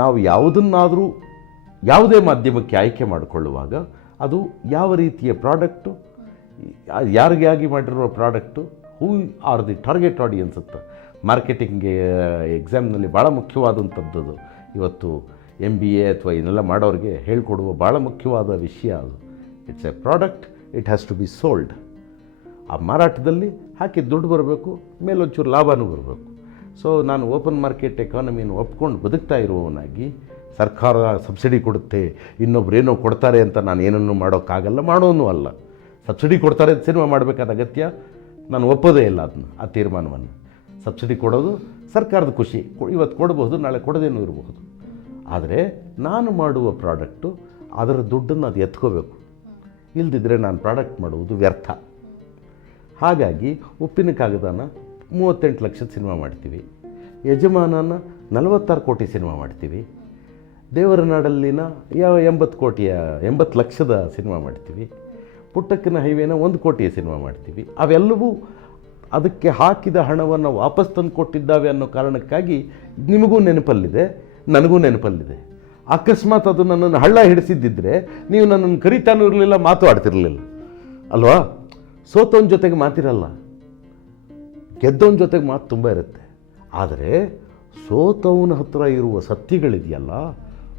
ನಾವು ಯಾವುದನ್ನಾದರೂ ಯಾವುದೇ ಮಾಧ್ಯಮಕ್ಕೆ ಆಯ್ಕೆ ಮಾಡಿಕೊಳ್ಳುವಾಗ ಅದು ಯಾವ ರೀತಿಯ ಪ್ರಾಡಕ್ಟು, ಯಾರಿಗಾಗಿ ಮಾಡಿರೋ product, who are the target audience ಅಂತ ಮಾರ್ಕೆಟಿಂಗ್ ಎಕ್ಸಾಮ್ನಲ್ಲಿ ಭಾಳ ಮುಖ್ಯವಾದಂಥದ್ದು. ಇವತ್ತು MBA ಅಥವಾ ಇದನ್ನೆಲ್ಲ ಮಾಡೋರಿಗೆ ಹೇಳ್ಕೊಡುವ ಭಾಳ ಮುಖ್ಯವಾದ ವಿಷಯ ಅದು. It's a product, it has to be sold. ಆ ಮಾರಾಟದಲ್ಲಿ ಹಾಕಿ ದುಡ್ಡು ಬರಬೇಕು, ಮೇಲೊಂಚೂರು ಲಾಭನೂ ಬರಬೇಕು. ಸೊ ನಾನು ಓಪನ್ ಮಾರ್ಕೆಟ್ ಎಕಾನಮಿನ ಒಪ್ಕೊಂಡು ಬದುಕ್ತಾ ಇರುವವನಾಗಿ ಸರ್ಕಾರ ಸಬ್ಸಿಡಿ ಕೊಡುತ್ತೆ, ಇನ್ನೊಬ್ರೇನೋ ಕೊಡ್ತಾರೆ ಅಂತ ನಾನು ಏನನ್ನು ಮಾಡೋಕ್ಕಾಗಲ್ಲ, ಮಾಡೋನು ಅಲ್ಲ. ಸಬ್ಸಿಡಿ ಕೊಡ್ತಾರೆ ಅಂತ ಸಿನಿಮಾ ಮಾಡಬೇಕಾದ ಅಗತ್ಯ ನಾನು ಒಪ್ಪೋದೇ ಇಲ್ಲ ಅದನ್ನು, ಆ ತೀರ್ಮಾನವನ್ನು. ಸಬ್ಸಿಡಿ ಕೊಡೋದು ಸರ್ಕಾರದ ಖುಷಿ, ಇವತ್ತು ಕೊಡಬಹುದು, ನಾಳೆ ಕೊಡೋದೇನೂ ಇರಬಹುದು. ಆದರೆ ನಾನು ಮಾಡುವ ಪ್ರಾಡಕ್ಟು ಅದರ ದುಡ್ಡನ್ನು ಅದು ಎತ್ಕೋಬೇಕು, ಇಲ್ದಿದ್ದರೆ ನಾನು ಪ್ರಾಡಕ್ಟ್ ಮಾಡುವುದು ವ್ಯರ್ಥ. ಹಾಗಾಗಿ ಉಪ್ಪಿನ ಕಾಗದನ 38 ಲಕ್ಷದ ಸಿನಿಮಾ ಮಾಡ್ತೀವಿ, ಯಜಮಾನನ 46 ಕೋಟಿ ಸಿನಿಮಾ ಮಾಡ್ತೀವಿ, ದೇವರ ನಾಡಲ್ಲಿನ 80 ಲಕ್ಷದ ಸಿನಿಮಾ ಮಾಡ್ತೀವಿ, ಪುಟ್ಟಕ್ಕನ ಹೈವೇನ 1 ಕೋಟಿಯ ಸಿನಿಮಾ ಮಾಡ್ತೀವಿ. ಅವೆಲ್ಲವೂ ಅದಕ್ಕೆ ಹಾಕಿದ ಹಣವನ್ನು ವಾಪಸ್ ತಂದು ಕೊಟ್ಟಿದ್ದಾವೆ ಅನ್ನೋ ಕಾರಣಕ್ಕಾಗಿ ನಿಮಗೂ ನೆನಪಲ್ಲಿದೆ, ನನಗೂ ನೆನಪಲ್ಲಿದೆ. ಅಕಸ್ಮಾತ್ ಅದು ನನ್ನನ್ನು ಹಳ್ಳ ಹಿಡಿಸಿದ್ದಿದ್ರೆ ನೀವು ನನ್ನನ್ನು ಕರಿತಾನೂ ಇರಲಿಲ್ಲ, ಮಾತು ಆಡ್ತಿರಲಿಲ್ಲ ಅಲ್ವಾ. ಸೋತವನ ಜೊತೆಗೆ ಮಾತಿರಲ್ಲ, ಗೆದ್ದವನ ಜೊತೆಗೆ ಮಾತು ತುಂಬ ಇರುತ್ತೆ. ಆದರೆ ಸೋತವನ ಹತ್ರ ಇರುವ ಸತ್ಯಗಳಿದೆಯಲ್ಲ,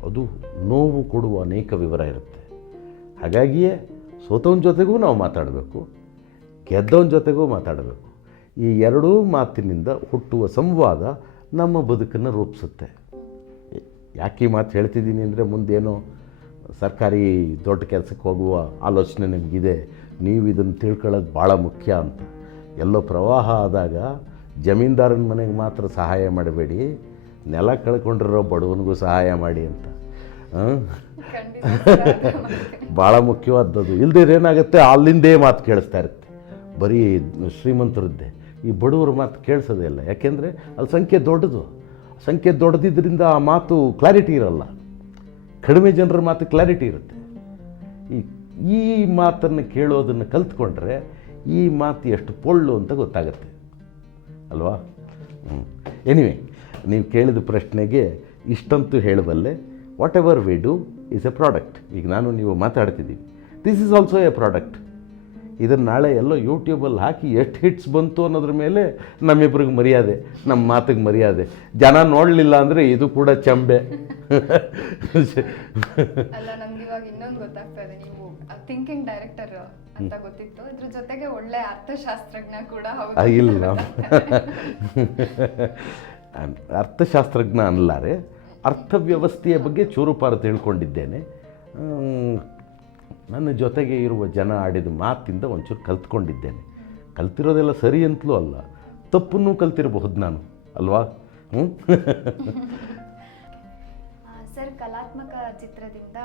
ಅದು ನೋವು ಕೊಡುವ ಅನೇಕ ವಿವರ ಇರುತ್ತೆ. ಹಾಗಾಗಿಯೇ ಸೋತವನ ಜೊತೆಗೂ ನಾವು ಮಾತಾಡಬೇಕು, ಗೆದ್ದವನ ಜೊತೆಗೂ ಮಾತಾಡಬೇಕು. ಈ ಎರಡೂ ಮಾತಿನಿಂದ ಹುಟ್ಟುವ ಸಂವಾದ ನಮ್ಮ ಬದುಕನ್ನು ರೂಪಿಸುತ್ತೆ. ಯಾಕೆ ಈ ಮಾತು ಹೇಳ್ತಿದ್ದೀನಿ ಅಂದರೆ, ಮುಂದೇನೋ ಸರ್ಕಾರಿ ದೊಡ್ಡ ಕೆಲಸಕ್ಕೆ ಹೋಗುವ ಆಲೋಚನೆ ನಿಮಗಿದೆ, ನೀವು ಇದನ್ನು ತಿಳ್ಕೊಳ್ಳೋದು ಭಾಳ ಮುಖ್ಯ ಅಂತ. ಎಲ್ಲೋ ಪ್ರವಾಹ ಆದಾಗ ಜಮೀನ್ದಾರನ ಮನೆಗೆ ಮಾತ್ರ ಸಹಾಯ ಮಾಡಬೇಡಿ, ನೆಲ ಕಳ್ಕೊಂಡಿರೋ ಬಡವನಿಗೂ ಸಹಾಯ ಮಾಡಿ ಅಂತ. ಭಾಳ ಮುಖ್ಯವಾದದ್ದು. ಇಲ್ಲದೇ ಏನಾಗುತ್ತೆ, ಅಲ್ಲಿಂದೇ ಮಾತು ಕೇಳಿಸ್ತಾ ಇರುತ್ತೆ, ಬರೀ ಶ್ರೀಮಂತರದ್ದೇ. ಈ ಬಡವರ ಮಾತು ಕೇಳಿಸೋದೇ ಇಲ್ಲ, ಯಾಕೆಂದರೆ ಅಲ್ಲಿ ಸಂಖ್ಯೆ ದೊಡ್ಡದು. ಸಂಖ್ಯೆ ದೊಡ್ಡದಿದ್ದರಿಂದ ಆ ಮಾತು ಕ್ಲಾರಿಟಿ ಇರಲ್ಲ, ಕಡಿಮೆ ಜನರ ಮಾತು ಕ್ಲಾರಿಟಿ ಇರುತ್ತೆ. ಈ ಮಾತನ್ನು ಕೇಳೋದನ್ನು ಕಲ್ತ್ಕೊಂಡ್ರೆ ಈ ಮಾತು ಎಷ್ಟು ಪೊಳ್ಳು ಅಂತ ಗೊತ್ತಾಗುತ್ತೆ ಅಲ್ವಾ. ಎನಿವೆ, ನೀವು ಕೇಳಿದ ಪ್ರಶ್ನೆಗೆ ಇಷ್ಟಂತೂ ಹೇಳಬಲ್ಲೆ, whatever we do is a product. ಈಗ ನಾನು ನೀವು ಮಾತಾಡ್ತಿದ್ದೀವಿ, this is also a product. ಇದನ್ನು ನಾಳೆ ಎಲ್ಲೋ ಯೂಟ್ಯೂಬಲ್ಲಿ ಹಾಕಿ ಎಷ್ಟು ಹಿಟ್ಸ್ ಬಂತು ಅನ್ನೋದ್ರ ಮೇಲೆ ನಮ್ಮಿಬ್ರಿಗೆ ಮರ್ಯಾದೆ, ನಮ್ಮ ಮಾತಿಗೆ ಮರ್ಯಾದೆ. ಜನ ನೋಡಲಿಲ್ಲ ಅಂದರೆ ಇದು ಕೂಡ ಚಂಬೆ. ಅಲ್ಲ, ನಮ್ಗೆ ಇವಾಗ ಇನ್ನೊಂದು ಗೊತ್ತಾಗ್ತಾ ಇದೆ, ನೀವು ಥಿಂಕಿಂಗ್ ಡೈರೆಕ್ಟರ್ ಅಂತ ಗೊತ್ತಿತ್ತು, ಇದ್ರ ಜೊತೆಗೆ ಒಳ್ಳೆ ಅರ್ಥಶಾಸ್ತ್ರಜ್ಞ ಕೂಡ ಹೌದು. ಇಲ್ಲ, ಅರ್ಥಶಾಸ್ತ್ರಜ್ಞ ಅನ್ಲಾರೆ, ಅರ್ಥವ್ಯವಸ್ಥೆಯ ಬಗ್ಗೆ ಚೂರುಪಾರು ತಿಳ್ಕೊಂಡಿದ್ದೇನೆ. ನನ್ನ ಜೊತೆಗೆ ಇರುವ ಜನ ಆಡಿದ ಮಾತಿಂದ ಒಂಚೂರು ಕಲ್ತ್ಕೊಂಡಿದ್ದೇನೆ. ಕಲ್ತಿರೋದೆಲ್ಲ ಸರಿ ಅಂತಲೂ ಅಲ್ಲ, ತಪ್ಪನ್ನೂ ಕಲ್ತಿರಬಹುದು ನಾನು ಅಲ್ವಾ. ಸರ್, ಕಲಾತ್ಮಕ ಚಿತ್ರದಿಂದ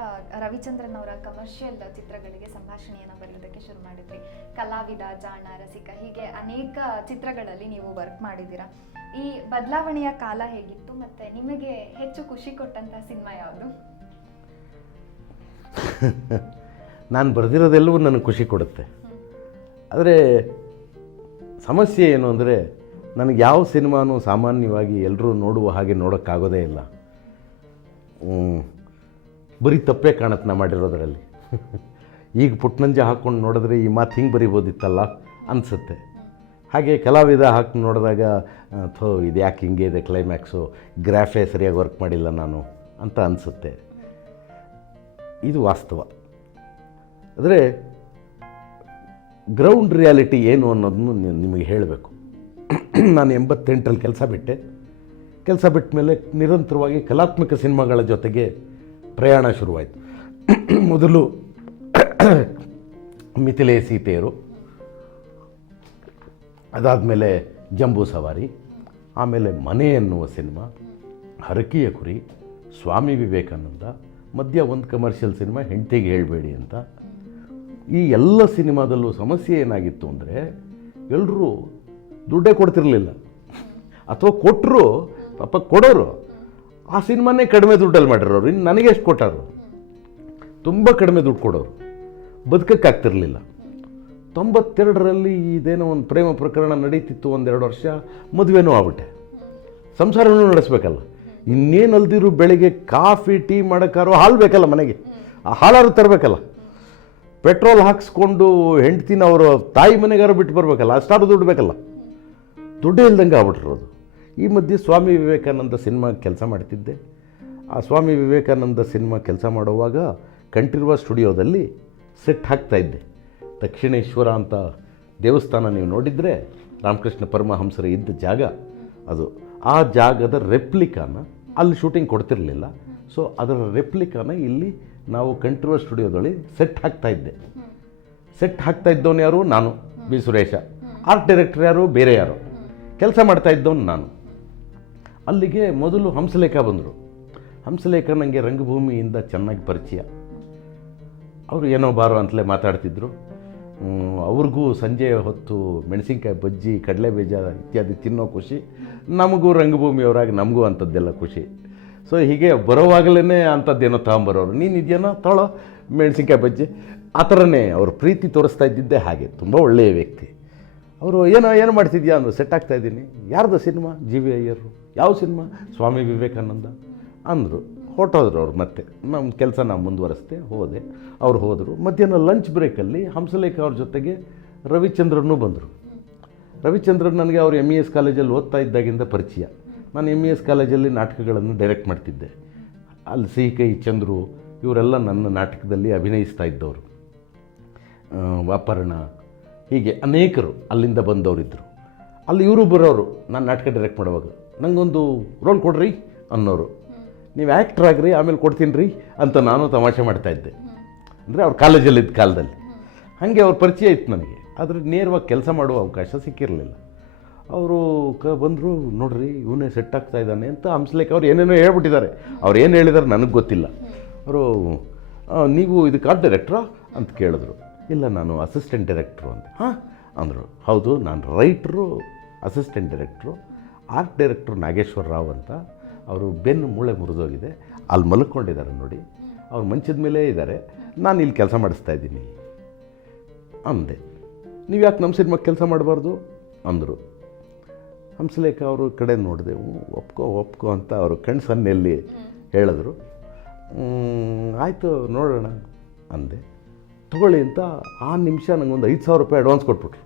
ರವಿಚಂದ್ರನ್ ಅವರ ಕಮರ್ಷಿಯಲ್ ಚಿತ್ರಗಳಿಗೆ ಸಂಭಾಷಣೆಯನ್ನು ಬರೆಯೋದಕ್ಕೆ ಶುರು ಮಾಡಿದ್ರಿ. ಕಲಾವಿದ, ಜಾಣ, ರಸಿಕ, ಹೀಗೆ ಅನೇಕ ಚಿತ್ರಗಳಲ್ಲಿ ನೀವು ವರ್ಕ್ ಮಾಡಿದ್ದೀರಾ. ಈ ಬದಲಾವಣೆಯ ಕಾಲ ಹೇಗಿತ್ತು ಮತ್ತು ನಿಮಗೆ ಹೆಚ್ಚು ಖುಷಿ ಕೊಟ್ಟಂಥ ಸಿನಿಮಾ ಯಾವುದು? ನಾನು ಬರೆದಿರೋದೆಲ್ಲವೂ ನನಗೆ ಖುಷಿ ಕೊಡುತ್ತೆ. ಆದರೆ ಸಮಸ್ಯೆ ಏನು ಅಂದರೆ, ನನಗೆ ಯಾವ ಸಿನಿಮಾನೂ ಸಾಮಾನ್ಯವಾಗಿ ಎಲ್ಲರೂ ನೋಡುವ ಹಾಗೆ ನೋಡೋಕ್ಕಾಗೋದೇ ಇಲ್ಲ. ಬರೀ ತಪ್ಪೇ ಕಾಣತ್ತೆ ನಾ ಮಾಡಿರೋದರಲ್ಲಿ. ಈಗ ಪುಟ್ನಂಜ ಹಾಕ್ಕೊಂಡು ನೋಡಿದ್ರೆ ಈ ಮಾತು ಹಿಂಗೆ ಬರಿಬೋದಿತ್ತಲ್ಲ ಅನಿಸುತ್ತೆ. ಹಾಗೆ ಕಲಾವಿದ ಹಾಕಿ ನೋಡಿದಾಗ ಇದು ಯಾಕೆ ಹಿಂಗೆ ಇದೆ ಕ್ಲೈಮ್ಯಾಕ್ಸು, ಗ್ರಾಫೇ ಸರಿಯಾಗಿ ವರ್ಕ್ ಮಾಡಿಲ್ಲ ನಾನು ಅಂತ ಅನಿಸುತ್ತೆ. ಇದು ವಾಸ್ತವ. ಆದರೆ ಗ್ರೌಂಡ್ ರಿಯಾಲಿಟಿ ಏನು ಅನ್ನೋದನ್ನು ನಿಮಗೆ ಹೇಳಬೇಕು. ನಾನು 88ರಲ್ಲಿ ಕೆಲಸ ಬಿಟ್ಟ ಮೇಲೆ ನಿರಂತರವಾಗಿ ಕಲಾತ್ಮಕ ಸಿನಿಮಾಗಳ ಜೊತೆಗೆ ಪ್ರಯಾಣ ಶುರುವಾಯಿತು. ಮೊದಲು ಮಿಥಿಲೆ ಸೀತೆಯರು, ಅದಾದಮೇಲೆ ಜಂಬೂ ಸವಾರಿ, ಆಮೇಲೆ ಮನೆ ಎನ್ನುವ ಸಿನಿಮಾ, ಹರಕೆಯ ಕುರಿ, ಸ್ವಾಮಿ ವಿವೇಕಾನಂದ, ಮಧ್ಯ ಒಂದು ಕಮರ್ಷಿಯಲ್ ಸಿನಿಮಾ ಹೆಂಡತಿಗೆ ಹೇಳಬೇಡಿ ಅಂತ. ಈ ಎಲ್ಲ ಸಿನಿಮಾದಲ್ಲೂ ಸಮಸ್ಯೆ ಏನಾಗಿತ್ತು ಅಂದರೆ, ಎಲ್ಲರೂ ದುಡ್ಡೇ ಕೊಡ್ತಿರಲಿಲ್ಲ, ಅಥವಾ ಕೊಟ್ಟರು ಪಾಪ ಕೊಡೋರು ಆ ಸಿನಿಮಾನೇ ಕಡಿಮೆ ದುಡ್ಡಲ್ಲಿ ಮಾಡಿರೋರು. ಇನ್ನು ನನಗೆ ಎಷ್ಟು ಕೊಟ್ಟಾರು, ತುಂಬ ಕಡಿಮೆ ದುಡ್ಡು ಕೊಡೋರು, ಬದುಕಕ್ಕಾಗ್ತಿರ್ಲಿಲ್ಲ. 92ರಲ್ಲಿ ಇದೇನೋ ಒಂದು ಪ್ರೇಮ ಪ್ರಕರಣ ನಡೀತಿತ್ತು, 1-2 ವರ್ಷ, ಮದುವೆನೂ ಆಗ್ಬಿಟ್ಟೆ, ಸಂಸಾರನೂ ನಡೆಸ್ಬೇಕಲ್ಲ. ಇನ್ನೇನು ಅಲ್ದಿರು ಬೆಳಿಗ್ಗೆ ಕಾಫಿ ಟೀ ಮಾಡೋಕ್ಕಾರೋ ಹಾಲು ಬೇಕಲ್ಲ ಮನೆಗೆ, ಆ ಹಾಲಾರು ತರಬೇಕಲ್ಲ. ಪೆಟ್ರೋಲ್ ಹಾಕ್ಸ್ಕೊಂಡು ಹೆಂಡ್ತಿನ ಅವರು ತಾಯಿ ಮನೆಗಾರು ಬಿಟ್ಟು ಬರಬೇಕಲ್ಲ, ಅಷ್ಟಾರು ದುಡ್ಡು ಬೇಕಲ್ಲ. ದುಡ್ಡೇ ಇಲ್ದಂಗೆ ಆಗ್ಬಿಟ್ಟಿರೋದು. ಈ ಮಧ್ಯೆ ಸ್ವಾಮಿ ವಿವೇಕಾನಂದ ಸಿನಿಮಾ ಕೆಲಸ ಮಾಡ್ತಿದ್ದೆ. ಆ ಸ್ವಾಮಿ ವಿವೇಕಾನಂದ ಸಿನಿಮಾ ಕೆಲಸ ಮಾಡುವಾಗ ಕಂಠೀರವ ಸ್ಟುಡಿಯೋದಲ್ಲಿ ಸೆಟ್ ಹಾಕ್ತಾಯಿದ್ದೆ. ದಕ್ಷಿಣೇಶ್ವರ ಅಂತ ದೇವಸ್ಥಾನ ನೀವು ನೋಡಿದರೆ ರಾಮಕೃಷ್ಣ ಪರಮಹಂಸರು ಇದ್ದ ಜಾಗ ಅದು. ಆ ಜಾಗದ ರೆಪ್ಲಿಕಾನ ಅಲ್ಲಿ ಶೂಟಿಂಗ್ ಕೊಡ್ತಿರಲಿಲ್ಲ. ಸೊ ಅದರ ರೆಪ್ಲಿಕಾನ ಇಲ್ಲಿ ನಾವು ಕಂಠೀರವ ಸ್ಟುಡಿಯೋದೊಳಗೆ ಸೆಟ್ ಹಾಕ್ತಾಯಿದ್ದೆ. ಸೆಟ್ ಹಾಕ್ತಾ ಇದ್ದವನು ಯಾರು? ನಾನು, ಬಿ ಸುರೇಶ. ಆರ್ಟ್ ಡೈರೆಕ್ಟರ್ ಯಾರು? ಬೇರೆ ಯಾರು. ಕೆಲಸ ಮಾಡ್ತಾ ಇದ್ದವನು ನಾನು. ಅಲ್ಲಿಗೆ ಮೊದಲು ಹಂಸಲೇಖ ಬಂದರು. ಹಂಸಲೇಖ ನನಗೆ ರಂಗಭೂಮಿಯಿಂದ ಚೆನ್ನಾಗಿ ಪರಿಚಯ. ಅವರು ಏನೋ ಬಾರೋ ಅಂತಲೇ ಮಾತಾಡ್ತಿದ್ರು. ಅವ್ರಿಗೂ ಸಂಜೆ ಹೊತ್ತು ಮೆಣಸಿನ್ಕಾಯಿ ಬಜ್ಜಿ, ಕಡಲೆ ಬೀಜ ಇತ್ಯಾದಿ ತಿನ್ನೋ ಖುಷಿ, ನಮಗೂ ರಂಗಭೂಮಿಯವರಾಗಿ ನಮಗೂ ಅಂಥದ್ದೆಲ್ಲ ಖುಷಿ. ಸೊ ಹೀಗೆ ಬರೋವಾಗಲೇ ಅಂಥದ್ದೇನೋ ತಗೊಂಬರೋರು, ನೀನು ಇದೆಯೇನೋ ತೊಳೋ ಮೆಣಸಿನ್ಕಾಯಿ ಬಜ್ಜಿ, ಆ ಥರನೇ ಅವ್ರ ಪ್ರೀತಿ ತೋರಿಸ್ತಾ ಇದ್ದಿದ್ದೇ ಹಾಗೆ. ತುಂಬ ಒಳ್ಳೆಯ ವ್ಯಕ್ತಿ ಅವರು. ಏನು ಮಾಡ್ತಿದ್ಯಾ ಅಂದರು. ಸೆಟ್ ಆಗ್ತಾಯಿದ್ದೀನಿ. ಯಾರ್ದು ಸಿನಿಮಾ? G V ಅಯ್ಯರು. ಯಾವ ಸಿನಿಮಾ? ಸ್ವಾಮಿ ವಿವೇಕಾನಂದ ಅಂದರು. ಹೊರಟೋದ್ರು ಅವ್ರು. ಮತ್ತೆ ನಮ್ಮ ಕೆಲಸ ನಾವು ಮುಂದುವರಿಸ್ದೆ, ಹೋದೆ. ಅವ್ರು ಹೋದರು. ಮಧ್ಯಾಹ್ನ ಲಂಚ್ ಬ್ರೇಕಲ್ಲಿ ಹಂಸಲೇಖ ಅವ್ರ ಜೊತೆಗೆ ರವಿಚಂದ್ರನೂ ಬಂದರು. ರವಿಚಂದ್ರನ್ ನನಗೆ ಅವರು MES ಕಾಲೇಜಲ್ಲಿ ಓದ್ತಾ ಇದ್ದಾಗಿಂದ ಪರಿಚಯ. ನಾನು MES ಕಾಲೇಜಲ್ಲಿ ನಾಟಕಗಳನ್ನು ಡೈರೆಕ್ಟ್ ಮಾಡ್ತಿದ್ದೆ. ಅಲ್ಲಿ CK ಚಂದ್ರು ಇವರೆಲ್ಲ ನನ್ನ ನಾಟಕದಲ್ಲಿ ಅಭಿನಯಿಸ್ತಾ ಇದ್ದವರು. ವಾಪರ್ಣ, ಹೀಗೆ ಅನೇಕರು ಅಲ್ಲಿಂದ ಬಂದವರಿದ್ದರು. ಅಲ್ಲಿ ಇವರು ಬರೋರು. ನಾನು ನಾಟಕ ಡೈರೆಕ್ಟ್ ಮಾಡುವಾಗ ನನಗೊಂದು ರೋಲ್ ಕೊಡ್ರಿ ಅನ್ನೋರು. ನೀವು ಆ್ಯಕ್ಟ್ರ್ ಆಗ್ರಿ, ಆಮೇಲೆ ಕೊಡ್ತೀನಿ ರೀ ಅಂತ ನಾನು ತಮಾಷೆ ಮಾಡ್ತಾಯಿದ್ದೆ. ಅಂದರೆ ಅವ್ರ ಕಾಲೇಜಲ್ಲಿದ್ದ ಕಾಲದಲ್ಲಿ ಹಾಗೆ ಅವ್ರ ಪರಿಚಯ ಇತ್ತು ನನಗೆ. ಆದರೆ ನೇರವಾಗಿ ಕೆಲಸ ಮಾಡುವ ಅವಕಾಶ ಸಿಕ್ಕಿರಲಿಲ್ಲ. ಅವರು ಬಂದರು, ನೋಡ್ರಿ ಇವನೇ ಸೆಟ್ ಆಗ್ತಾ ಇದ್ದಾನೆ ಅಂತ ಹಂಸಲೇಖ ಅವ್ರು ಏನೇನೋ ಹೇಳ್ಬಿಟ್ಟಿದ್ದಾರೆ. ಅವ್ರು ಏನು ಹೇಳಿದಾರೆ ನನಗೆ ಗೊತ್ತಿಲ್ಲ. ಅವರು ನೀವು ಇದಕ್ಕೆ ಆರ್ಟ್ ಡೈರೆಕ್ಟ್ರಾ ಅಂತ ಕೇಳಿದ್ರು. ಇಲ್ಲ, ನಾನು ಅಸಿಸ್ಟೆಂಟ್ ಡೈರೆಕ್ಟ್ರು ಅಂತ. ಹಾಂ ಅಂದರು. ಹೌದು, ನಾನು writer, assistant director. Art director Nageswara Rao ಅಂತ. ಅವರು ಬೆನ್ನು ಮೂಳೆ ಮುರಿದೋಗಿದೆ, ಅಲ್ಲಿ ಮಲ್ಕೊಂಡಿದ್ದಾರೆ ನೋಡಿ, ಅವ್ರು ಮಂಚದ ಮೇಲೇ ಇದ್ದಾರೆ. ನಾನು ಇಲ್ಲಿ ಕೆಲಸ ಮಾಡಿಸ್ತಾ ಇದ್ದೀನಿ ಅಂದೆ. ನೀವು ಯಾಕೆ ನಮ್ಮ ಸಿನಿಮಾಗೆ ಕೆಲಸ ಮಾಡಬಾರ್ದು ಅಂದರು. ಹಂಸಲೇಖ ಅವರು ಕಡೆ ನೋಡಿದೆ. ಒಪ್ಕೋ ಅಂತ ಅವರು ಕಣ್ಣು ಸನ್ನೆಯಲ್ಲಿ ಹೇಳಿದ್ರು. ಆಯಿತು ನೋಡೋಣ ಅಂದೆ. ತೊಗೊಳ್ಳಿ ಅಂತ ಆ ನಿಮಿಷ ನನಗೊಂದು 5,000 ರೂಪಾಯಿ ಅಡ್ವಾನ್ಸ್ ಕೊಟ್ಬಿಟ್ರು.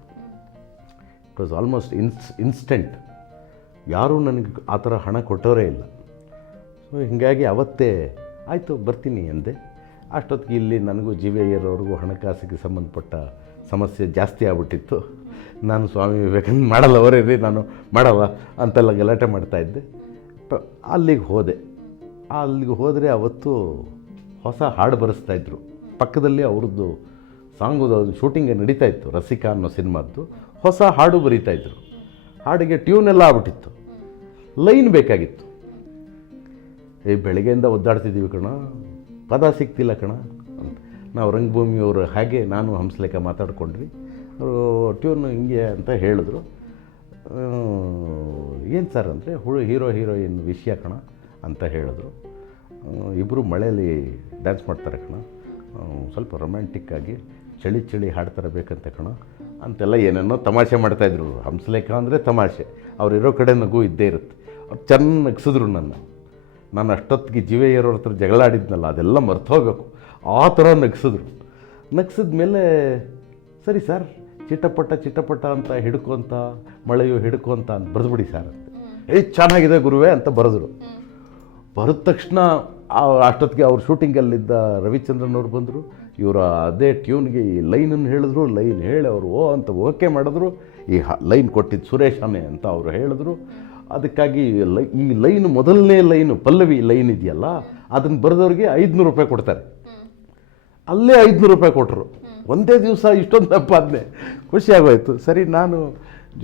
It was almost instant. ಯಾರೂ ನನಗೆ ಆ ಥರ ಹಣ ಕೊಟ್ಟವರೇ ಇಲ್ಲ. ಸೊ ಹೀಗಾಗಿ ಅವತ್ತೇ ಆಯಿತು ಬರ್ತೀನಿ ಅಂದೆ. ಅಷ್ಟೊತ್ತಿಗೆ ಇಲ್ಲಿ ನನಗೂ ಜಿ ವಿ ಅಯ್ಯರವ್ರಿಗೂ ಹಣಕಾಸಿಗೆ ಸಂಬಂಧಪಟ್ಟ ಸಮಸ್ಯೆ ಜಾಸ್ತಿ ಆಗ್ಬಿಟ್ಟಿತ್ತು. ನಾನು ಸ್ವಾಮಿ ವಿವೇಕಾನಂದ ಮಾಡಲ್ಲ, ಅವರೇ ನಾನು ಮಾಡಲ್ಲ ಅಂತೆಲ್ಲ ಗಲಾಟೆ ಮಾಡ್ತಾಯಿದ್ದೆ. ಅಲ್ಲಿಗೆ ಹೋದೆ. ಅಲ್ಲಿಗೆ ಹೋದರೆ ಅವತ್ತು ಹೊಸ ಹಾಡು ಬರೆಸ್ತಾಯಿದ್ರು. ಪಕ್ಕದಲ್ಲಿ ಅವ್ರದ್ದು ಸಾಂಗುದು ಶೂಟಿಂಗ್ ನಡೀತಾ ಇತ್ತು. ರಸಿಕಾ ಅನ್ನೋ ಸಿನಿಮಾದ್ದು ಹೊಸ ಹಾಡು ಬರೀತಾಯಿದ್ರು. ಹಾಡಿಗೆ ಟ್ಯೂನೆಲ್ಲ ಆಗ್ಬಿಟ್ಟಿತ್ತು. ಲೈನ್ ಬೇಕಾಗಿತ್ತು. ಬೆಳಗ್ಗೆಯಿಂದ ಒದ್ದಾಡ್ತಿದ್ದೀವಿ ಕಣ, ಪದ ಸಿಗ್ತಿಲ್ಲ ಕಣ ಅಂತ. ನಾವು ರಂಗಭೂಮಿಯವರು ಹಾಗೆ ನಾನು ಹಂಸಲೇಖ ಮಾತಾಡ್ಕೊಂಡ್ರಿ. ಅವರು ಟ್ಯೂನ್ ಹಿಂಗೆ ಅಂತ ಹೇಳಿದ್ರು. ಏನು ಸರ್ ಅಂದರೆ ಹೀರೋಯಿನ್ ವಿಷಯ ಕಣ ಅಂತ ಹೇಳಿದ್ರು. ಇಬ್ಬರು ಮಳೆಯಲ್ಲಿ ಡ್ಯಾನ್ಸ್ ಮಾಡ್ತಾರೆ ಕಣ, ಸ್ವಲ್ಪ ರೊಮ್ಯಾಂಟಿಕ್ಕಾಗಿ ಚಳಿ ಹಾಡ್ತಾರೆ ಬೇಕಂತೆ ಕಣ ಅಂತೆಲ್ಲ ಏನೇನೋ ತಮಾಷೆ ಮಾಡ್ತಾಯಿದ್ರು. ಹಂಸಲೇಖ ಅಂದರೆ ತಮಾಷೆ, ಅವರಿರೋ ಕಡೆ ನಗು ಇದ್ದೇ ಇರುತ್ತೆ. ಅವ್ರು ಚೆನ್ನಾಗಿ ನಗಿಸಿದ್ರು ನನ್ನ. ನಾನು ಅಷ್ಟೊತ್ತಿಗೆ ಜಿ ವಿ ಅಯ್ಯರವ್ರ ಹತ್ರ ಜಗಳ ಆಡಿದ್ನಲ್ಲ, ಅದೆಲ್ಲ ಮರ್ತೋಗ್ಬೇಕು, ಆ ಥರ ನಗಿಸಿದ ಮೇಲೆ ಸರಿ ಸರ್, ಚಿಟ್ಟಪಟ್ಟ ಅಂತ ಹಿಡ್ಕೊಂತ ಮಳೆಯು ಹಿಡ್ಕೊಂತ ಅಂತ ಬರೆದ್ಬಿಡಿ ಸರ್ ಅಂತ. ಚೆನ್ನಾಗಿದೆ ಗುರುವೇ ಅಂತ ಬರೆದ್ರು. ಬರೆದ ತಕ್ಷಣ ಅಷ್ಟೊತ್ತಿಗೆ ಅವ್ರ ಶೂಟಿಂಗಲ್ಲಿದ್ದ ರವಿಚಂದ್ರನ್ ಅವ್ರು ಬಂದರು. ಇವರು ಅದೇ ಟ್ಯೂನ್ಗೆ ಈ ಲೈನನ್ನು ಹೇಳಿದ್ರು. ಲೈನ್ ಹೇಳಿ ಅವರು ಅಂತ ಓಕೆ ಮಾಡಿದ್ರು. ಈ ಲೈನ್ ಕೊಟ್ಟಿದ್ದು ಸುರೇಶನೇ ಅಂತ ಅವರು ಹೇಳಿದ್ರು. ಅದಕ್ಕಾಗಿ ಈ ಲೈನ್ ಮೊದಲನೇ ಲೈನು ಪಲ್ಲವಿ ಲೈನ್ ಇದೆಯಲ್ಲ, ಅದನ್ನು ಬರೆದವ್ರಿಗೆ 500 ರೂಪಾಯಿ ಕೊಡ್ತಾರೆ. ಅಲ್ಲೇ 500 ರೂಪಾಯಿ ಕೊಟ್ಟರು. ಒಂದೇ ದಿವಸ ಇಷ್ಟೊಂದು ಸಂಪಾದನೆ. ಖುಷಿಯಾಗೋಯ್ತು. ಸರಿ, ನಾನು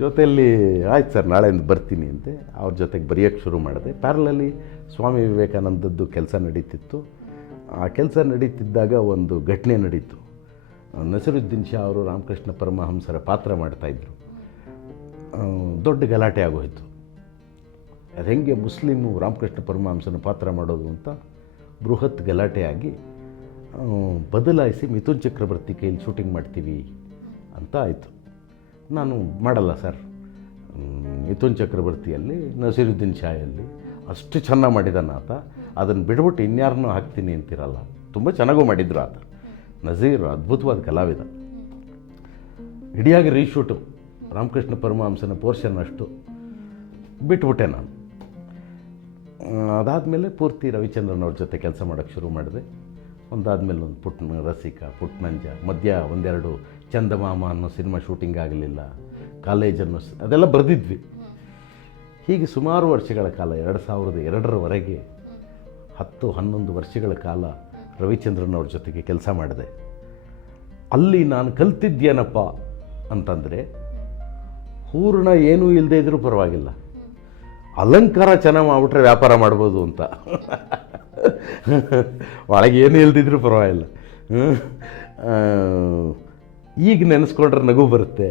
ಜೊತೆಯಲ್ಲಿ ಆಯ್ತು ಸರ್ ನಾಳೆಯಿಂದ ಬರ್ತೀನಿ ಅಂತೆ. ಅವ್ರ ಜೊತೆಗೆ ಬರೆಯೋಕ್ಕೆ ಶುರು ಮಾಡಿದೆ. ಪ್ಯಾರಲಲ್ಲಿ ಸ್ವಾಮಿ ವಿವೇಕಾನಂದದ್ದು ಕೆಲಸ ನಡೀತಿತ್ತು. ಆ ಕೆಲಸ ನಡೀತಿದ್ದಾಗ ಒಂದು ಘಟನೆ ನಡೀತು. ನಸೀರುದ್ದೀನ್ ಶಾ ಅವರು ರಾಮಕೃಷ್ಣ ಪರಮಹಂಸರ ಪಾತ್ರ ಮಾಡ್ತಾಯಿದ್ರು. ದೊಡ್ಡ ಗಲಾಟೆ ಆಗೋಯಿತು. ಅದು ಹೆಂಗೆ ಮುಸ್ಲಿಮು ರಾಮಕೃಷ್ಣ ಪರಮಹಂಸನ ಪಾತ್ರ ಮಾಡೋದು ಅಂತ ಬೃಹತ್ ಗಲಾಟೆಯಾಗಿ ಬದಲಾಯಿಸಿ ಮಿಥುನ್ ಚಕ್ರವರ್ತಿ ಕೈಲಿ ಶೂಟಿಂಗ್ ಮಾಡ್ತೀವಿ ಅಂತ ಆಯಿತು. ನಾನು ಮಾಡಲ್ಲ ಸರ್, ಮಿಥುನ್ ಚಕ್ರವರ್ತಿಯಲ್ಲಿ ನಸೀರುದ್ದೀನ್ ಶಾಯಲ್ಲಿ ಅಷ್ಟು ಚೆನ್ನಾಗಿ ಮಾಡಿದ್ದಾನೆ ಆತ, ಅದನ್ನು ಬಿಡ್ಬಿಟ್ಟು ಇನ್ಯಾರನ್ನೂ ಹಾಕ್ತೀನಿ ಅಂತಿರಲ್ಲ. ತುಂಬ ಚೆನ್ನಾಗೂ ಮಾಡಿದ್ರು ಆತ. ನಜೀರ್ ಅದ್ಭುತವಾದ ಕಲಾವಿದ. ಇಡಿಯಾಗಿ ರೀಶೂಟು ರಾಮಕೃಷ್ಣ ಪರಮಹಂಸನ ಪೋರ್ಷನ್ ಅಷ್ಟು ಬಿಟ್ಬಿಟ್ಟೆ ನಾನು. ಅದಾದಮೇಲೆ ಪೂರ್ತಿ ರವಿಚಂದ್ರನ್ ಅವ್ರ ಜೊತೆ ಕೆಲಸ ಮಾಡೋಕ್ಕೆ ಶುರು ಮಾಡಿದೆ. ಒಂದಾದಮೇಲೆ ಒಂದು ರಸಿಕಾ, ಪುಟ್ನಂಜ, ಮಧ್ಯ ಒಂದೆರಡು ಚಂದಮಾಮ ಅನ್ನೋ ಸಿನಿಮಾ ಶೂಟಿಂಗ್ ಆಗಲಿಲ್ಲ, ಕಾಲೇಜನ್ನು ಅದೆಲ್ಲ ಬರೆದಿದ್ವಿ. ಹೀಗೆ ಸುಮಾರು ವರ್ಷಗಳ ಕಾಲ 2002ರವರೆಗೆ 10-11 ವರ್ಷಗಳ ಕಾಲ ರವಿಚಂದ್ರನ್ ಅವ್ರ ಜೊತೆಗೆ ಕೆಲಸ ಮಾಡಿದೆ. ಅಲ್ಲಿ ನಾನು ಕಲ್ತಿದ್ದೇನಪ್ಪ ಅಂತಂದರೆ, ಹೂರ್ಣ ಏನೂ ಇಲ್ಲದೆ ಇದ್ರೂ ಪರವಾಗಿಲ್ಲ, ಅಲಂಕಾರ ಚೆನ್ನಾಗಿ ಮಾಡಿಬಿಟ್ರೆ ವ್ಯಾಪಾರ ಮಾಡ್ಬೋದು ಅಂತ. ಒಳಗೆ ಏನೂ ಇಲ್ದಿದ್ರೂ ಪರವಾಗಿಲ್ಲ. ಈಗ ನೆನೆಸ್ಕೊಂಡ್ರೆ ನಗು ಬರುತ್ತೆ.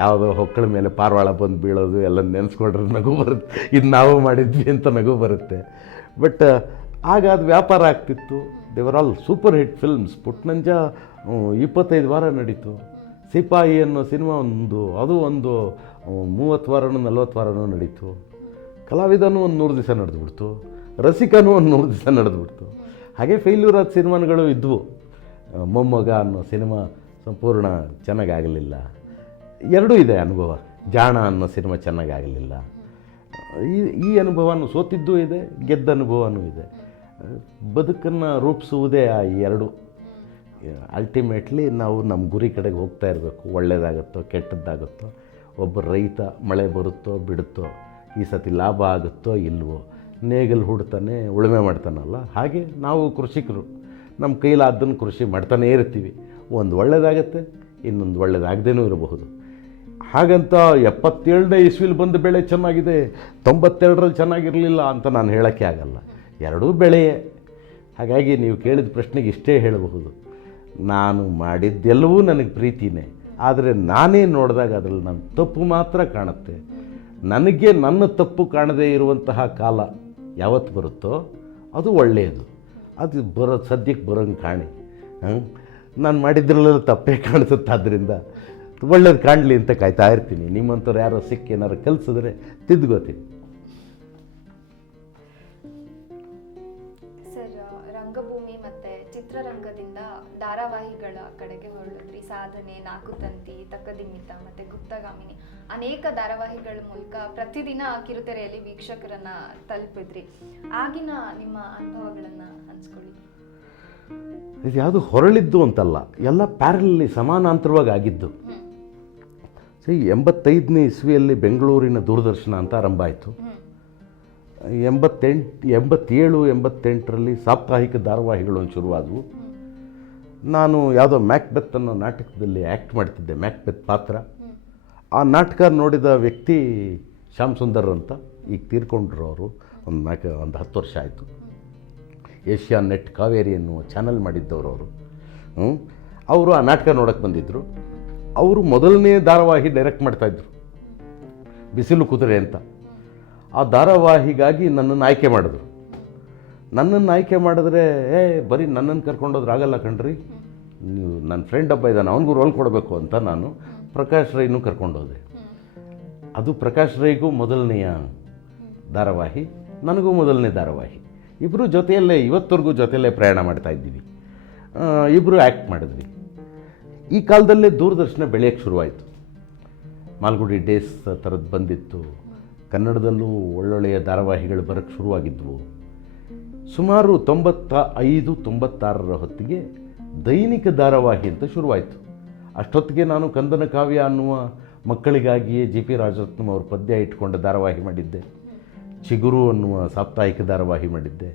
ಯಾವುದೋ ಹೊಕ್ಕಳ ಮೇಲೆ ಪಾರಿವಾಳ ಬಂದು ಬೀಳೋದು ಎಲ್ಲ ನೆನೆಸ್ಕೊಂಡ್ರೆ ನಗು ಬರುತ್ತೆ. ಇದು ನಾವು ಮಾಡಿದ್ವಿ ಅಂತ ನಗು ಬರುತ್ತೆ. ಬಟ್ ಆಗ ಅದು ವ್ಯಾಪಾರ ಆಗ್ತಿತ್ತು. ದೇವರ್ all super hit films. Putnanja 25 ವಾರ ನಡೀತು. ಸಿಪಾಯಿ ಅನ್ನೋ ಸಿನಿಮಾ ಅದು ಒಂದು 30 ವಾರನೂ 40 ವಾರನೂ ನಡೀತು. ಕಲಾವಿದನೂ ಒಂದು 100 ದಿವಸ ನಡೆದುಬಿಡ್ತು. ರಸಿಕನೂ ಒಂದು 100 ದಿವಸ ನಡೆದುಬಿಡ್ತು. ಹಾಗೆ ಫೇಲ್ಯೂರ್ ಆದ ಸಿನಿಮಾಗಳು ಇದ್ವು. ಮೊಮ್ಮಗ ಅನ್ನೋ ಸಿನಿಮಾ ಸಂಪೂರ್ಣ ಚೆನ್ನಾಗಾಗಲಿಲ್ಲ. ಎರಡೂ ಇದೆ ಅನುಭವ. ಜಾಣ ಅನ್ನೋ ಸಿನಿಮಾ ಚೆನ್ನಾಗಾಗಲಿಲ್ಲ. ಈ ಅನುಭವನೂ ಸೋತಿದ್ದೂ ಇದೆ, ಗೆದ್ದ ಅನುಭವನೂ ಇದೆ. ಬದುಕನ್ನು ರೂಪಿಸುವುದೇ ಆ ಎರಡು. ಅಲ್ಟಿಮೇಟ್ಲಿ ನಾವು ನಮ್ಮ ಗುರಿ ಕಡೆಗೆ ಹೋಗ್ತಾ ಇರಬೇಕು. ಒಳ್ಳೆಯದಾಗುತ್ತೋ ಕೆಟ್ಟದ್ದಾಗುತ್ತೋ, ಒಬ್ಬ ರೈತ ಮಳೆ ಬರುತ್ತೋ ಬಿಡುತ್ತೋ, ಈ ಸತಿ ಲಾಭ ಆಗುತ್ತೋ ಇಲ್ವೋ, ನೇಗಲು ಹುಡ್ತಾನೆ ಉಳುಮೆ ಮಾಡ್ತಾನಲ್ಲ, ಹಾಗೆ ನಾವು ಕೃಷಿಕರು ನಮ್ಮ ಕೈಲಾದ್ದನ್ನು ಕೃಷಿ ಮಾಡ್ತಾನೇ ಇರ್ತೀವಿ. ಒಂದು ಒಳ್ಳೆಯದಾಗತ್ತೆ, ಇನ್ನೊಂದು ಒಳ್ಳೆಯದಾಗದೇನೂ ಇರಬಹುದು. ಹಾಗಂತ 77ನೇ ಇಸ್ವಿಲಿ ಬಂದ ಬೆಳೆ ಚೆನ್ನಾಗಿದೆ, 92ರಲ್ಲಿ ಚೆನ್ನಾಗಿರಲಿಲ್ಲ ಅಂತ ನಾನು ಹೇಳೋಕ್ಕೆ ಆಗಲ್ಲ. ಎರಡೂ ಬೆಳೆಯೇ. ಹಾಗಾಗಿ ನೀವು ಕೇಳಿದ ಪ್ರಶ್ನೆಗೆ ಇಷ್ಟೇ ಹೇಳಬಹುದು, ನಾನು ಮಾಡಿದ್ದೆಲ್ಲವೂ ನನಗೆ ಪ್ರೀತಿನೇ. ಆದರೆ ನಾನೇ ನೋಡಿದಾಗ ಅದರಲ್ಲಿ ನನ್ನ ತಪ್ಪು ಮಾತ್ರ ಕಾಣುತ್ತೆ. ನನಗೆ ನನ್ನ ತಪ್ಪು ಕಾಣದೇ ಇರುವಂತಹ ಕಾಲ ಯಾವತ್ತು ಬರುತ್ತೋ ಅದು ಒಳ್ಳೆಯದು. ಅದು ಸದ್ಯಕ್ಕೆ ಬರೋಂಗೆ ಕಾಣಿ. ನಾನು ಮಾಡಿದ್ರಲ್ಲೆಲ್ಲ ತಪ್ಪೇ ಕಾಣಿಸುತ್ತೆ. ಆದ್ದರಿಂದ ಒಳ್ಳೇದು ಕಾಣಲಿ ಅಂತ ಕಾಯ್ತಾ ಇರ್ತೀನಿ. ನಿಮ್ಮಂಥವ್ರು ಯಾರೋ ಸಿಕ್ಕಿ ಏನಾರು ಕಲಿಸಿದ್ರೆ ತಿದ್ಕೋತೀನಿ. ಸರ್, ರಂಗಭೂಮಿ ಮತ್ತು ಚಿತ್ರರಂಗದಿಂದ ಧಾರಾವಾಹಿಗಳ ಕಡೆಗೆ ಹೊರಳಿದ್ರಿ. ಸಾಧನೆ, ನಾಕುತಂತಿ, ತಕ್ಕದಿಮಿತ ಮತ್ತು ಗುಪ್ತಗಾಮಿನಿ ಅನೇಕ ಧಾರಾವಾಹಿಗಳ ಮೂಲಕ ಪ್ರತಿದಿನ ಕಿರುತೆರೆಯಲ್ಲಿ ವೀಕ್ಷಕರನ್ನು ತಲುಪಿದ್ರಿ. ಆಗಿನ ನಿಮ್ಮ ಅನುಭವಗಳನ್ನು ಹಂಚ್ಕೊಳ್ಳಿ. ಇದು ಯಾವುದು ಹೊರಳಿದ್ದು ಅಂತಲ್ಲ, ಎಲ್ಲ ಪ್ಯಾರಲಲ್ಲಿ ಸಮಾನಾಂತರವಾಗಿ ಆಗಿದ್ದು. 85ನೇ ಇಸ್ವಿಯಲ್ಲಿ ಬೆಂಗಳೂರಿನ ದೂರದರ್ಶನ ಅಂತ ಆರಂಭ ಆಯಿತು. 87-88ರಲ್ಲಿ ಸಾಪ್ತಾಹಿಕ ಧಾರಾವಾಹಿಗಳು ಶುರುವಾದವು. ನಾನು ಯಾವುದೋ ಮ್ಯಾಕ್ಬೆತ್ ಅನ್ನೋ ನಾಟಕದಲ್ಲಿ ಆ್ಯಕ್ಟ್ ಮಾಡ್ತಿದ್ದೆ, ಮ್ಯಾಕ್ಬೆತ್ ಪಾತ್ರ. ಆ ನಾಟಕ ನೋಡಿದ ವ್ಯಕ್ತಿ ಶ್ಯಾಮ್ ಸುಂದರ್ ಅಂತ, ಈಗ ತೀರ್ಕೊಂಡ್ರು ಅವರು. ಒಂದು 10 ವರ್ಷ ಆಯಿತು. ಏಷ್ಯಾ ನೆಟ್ ಕಾವೇರಿ ಅನ್ನುವ ಚಾನಲ್ ಮಾಡಿದ್ದವರು ಅವರು. ಅವರು ಆ ನಾಟಕ ನೋಡೋಕ್ಕೆ ಬಂದಿದ್ದರು. ಅವರು ಮೊದಲನೇ ಧಾರಾವಾಹಿ ಡೈರೆಕ್ಟ್ ಮಾಡ್ತಾಯಿದ್ರು, ಬಿಸಿಲು ಕುದುರೆ ಅಂತ. ಆ ಧಾರಾವಾಹಿಗಾಗಿ ನನ್ನನ್ನು ಆಯ್ಕೆ ಮಾಡಿದ್ರು. ನನ್ನನ್ನು ಆಯ್ಕೆ ಮಾಡಿದ್ರೆ, ಬರೀ ನನ್ನನ್ನು ಕರ್ಕೊಂಡೋದ್ರೆ ಆಗಲ್ಲ ಕಣ್ರಿ, ನೀವು ನನ್ನ ಫ್ರೆಂಡ್ ಒಬ್ಬ ಇದ್ದಾನೆ, ಅವನಿಗೂ ರೋಲ್ ಕೊಡಬೇಕು ಅಂತ ನಾನು ಪ್ರಕಾಶ್ ರೈನೂ ಕರ್ಕೊಂಡೋದೆ. ಅದು ಪ್ರಕಾಶ್ ರೈಗೂ ಮೊದಲನೆಯ ಧಾರಾವಾಹಿ, ನನಗೂ ಮೊದಲನೇ ಧಾರಾವಾಹಿ. ಇಬ್ಬರು ಜೊತೆಯಲ್ಲೇ ಇವತ್ತವರೆಗೂ ಜೊತೆಯಲ್ಲೇ ಪ್ರಯಾಣ ಮಾಡ್ತಾಯಿದ್ದೀವಿ. ಇಬ್ಬರು ಆ್ಯಕ್ಟ್ ಮಾಡಿದ್ವಿ. ಈ ಕಾಲದಲ್ಲೇ ದೂರದರ್ಶನ ಬೆಳೆಯೋಕ್ಕೆ ಶುರುವಾಯಿತು. ಮಾಲ್ಗುಡಿ ಡೇಸ್ ಥರದ್ದು ಬಂದಿತ್ತು. ಕನ್ನಡದಲ್ಲೂ ಒಳ್ಳೊಳ್ಳೆಯ ಧಾರಾವಾಹಿಗಳು ಬರೋಕ್ಕೆ ಶುರುವಾಗಿದ್ವು. ಸುಮಾರು 95-96ರ ಹೊತ್ತಿಗೆ ದೈನಿಕ ಧಾರಾವಾಹಿ ಅಂತ ಶುರುವಾಯಿತು. ಅಷ್ಟೊತ್ತಿಗೆ ನಾನು ಕಂದನ ಕಾವ್ಯ ಅನ್ನುವ ಮಕ್ಕಳಿಗಾಗಿಯೇ ಜಿ ಪಿ ರಾಜರತ್ನಂ ಅವ್ರ ಪದ್ಯ ಇಟ್ಕೊಂಡ ಧಾರಾವಾಹಿ ಮಾಡಿದ್ದೆ. ಚಿಗುರು ಅನ್ನುವ ಸಾಪ್ತಾಹಿಕ ಧಾರಾವಾಹಿ ಮಾಡಿದ್ದೆ.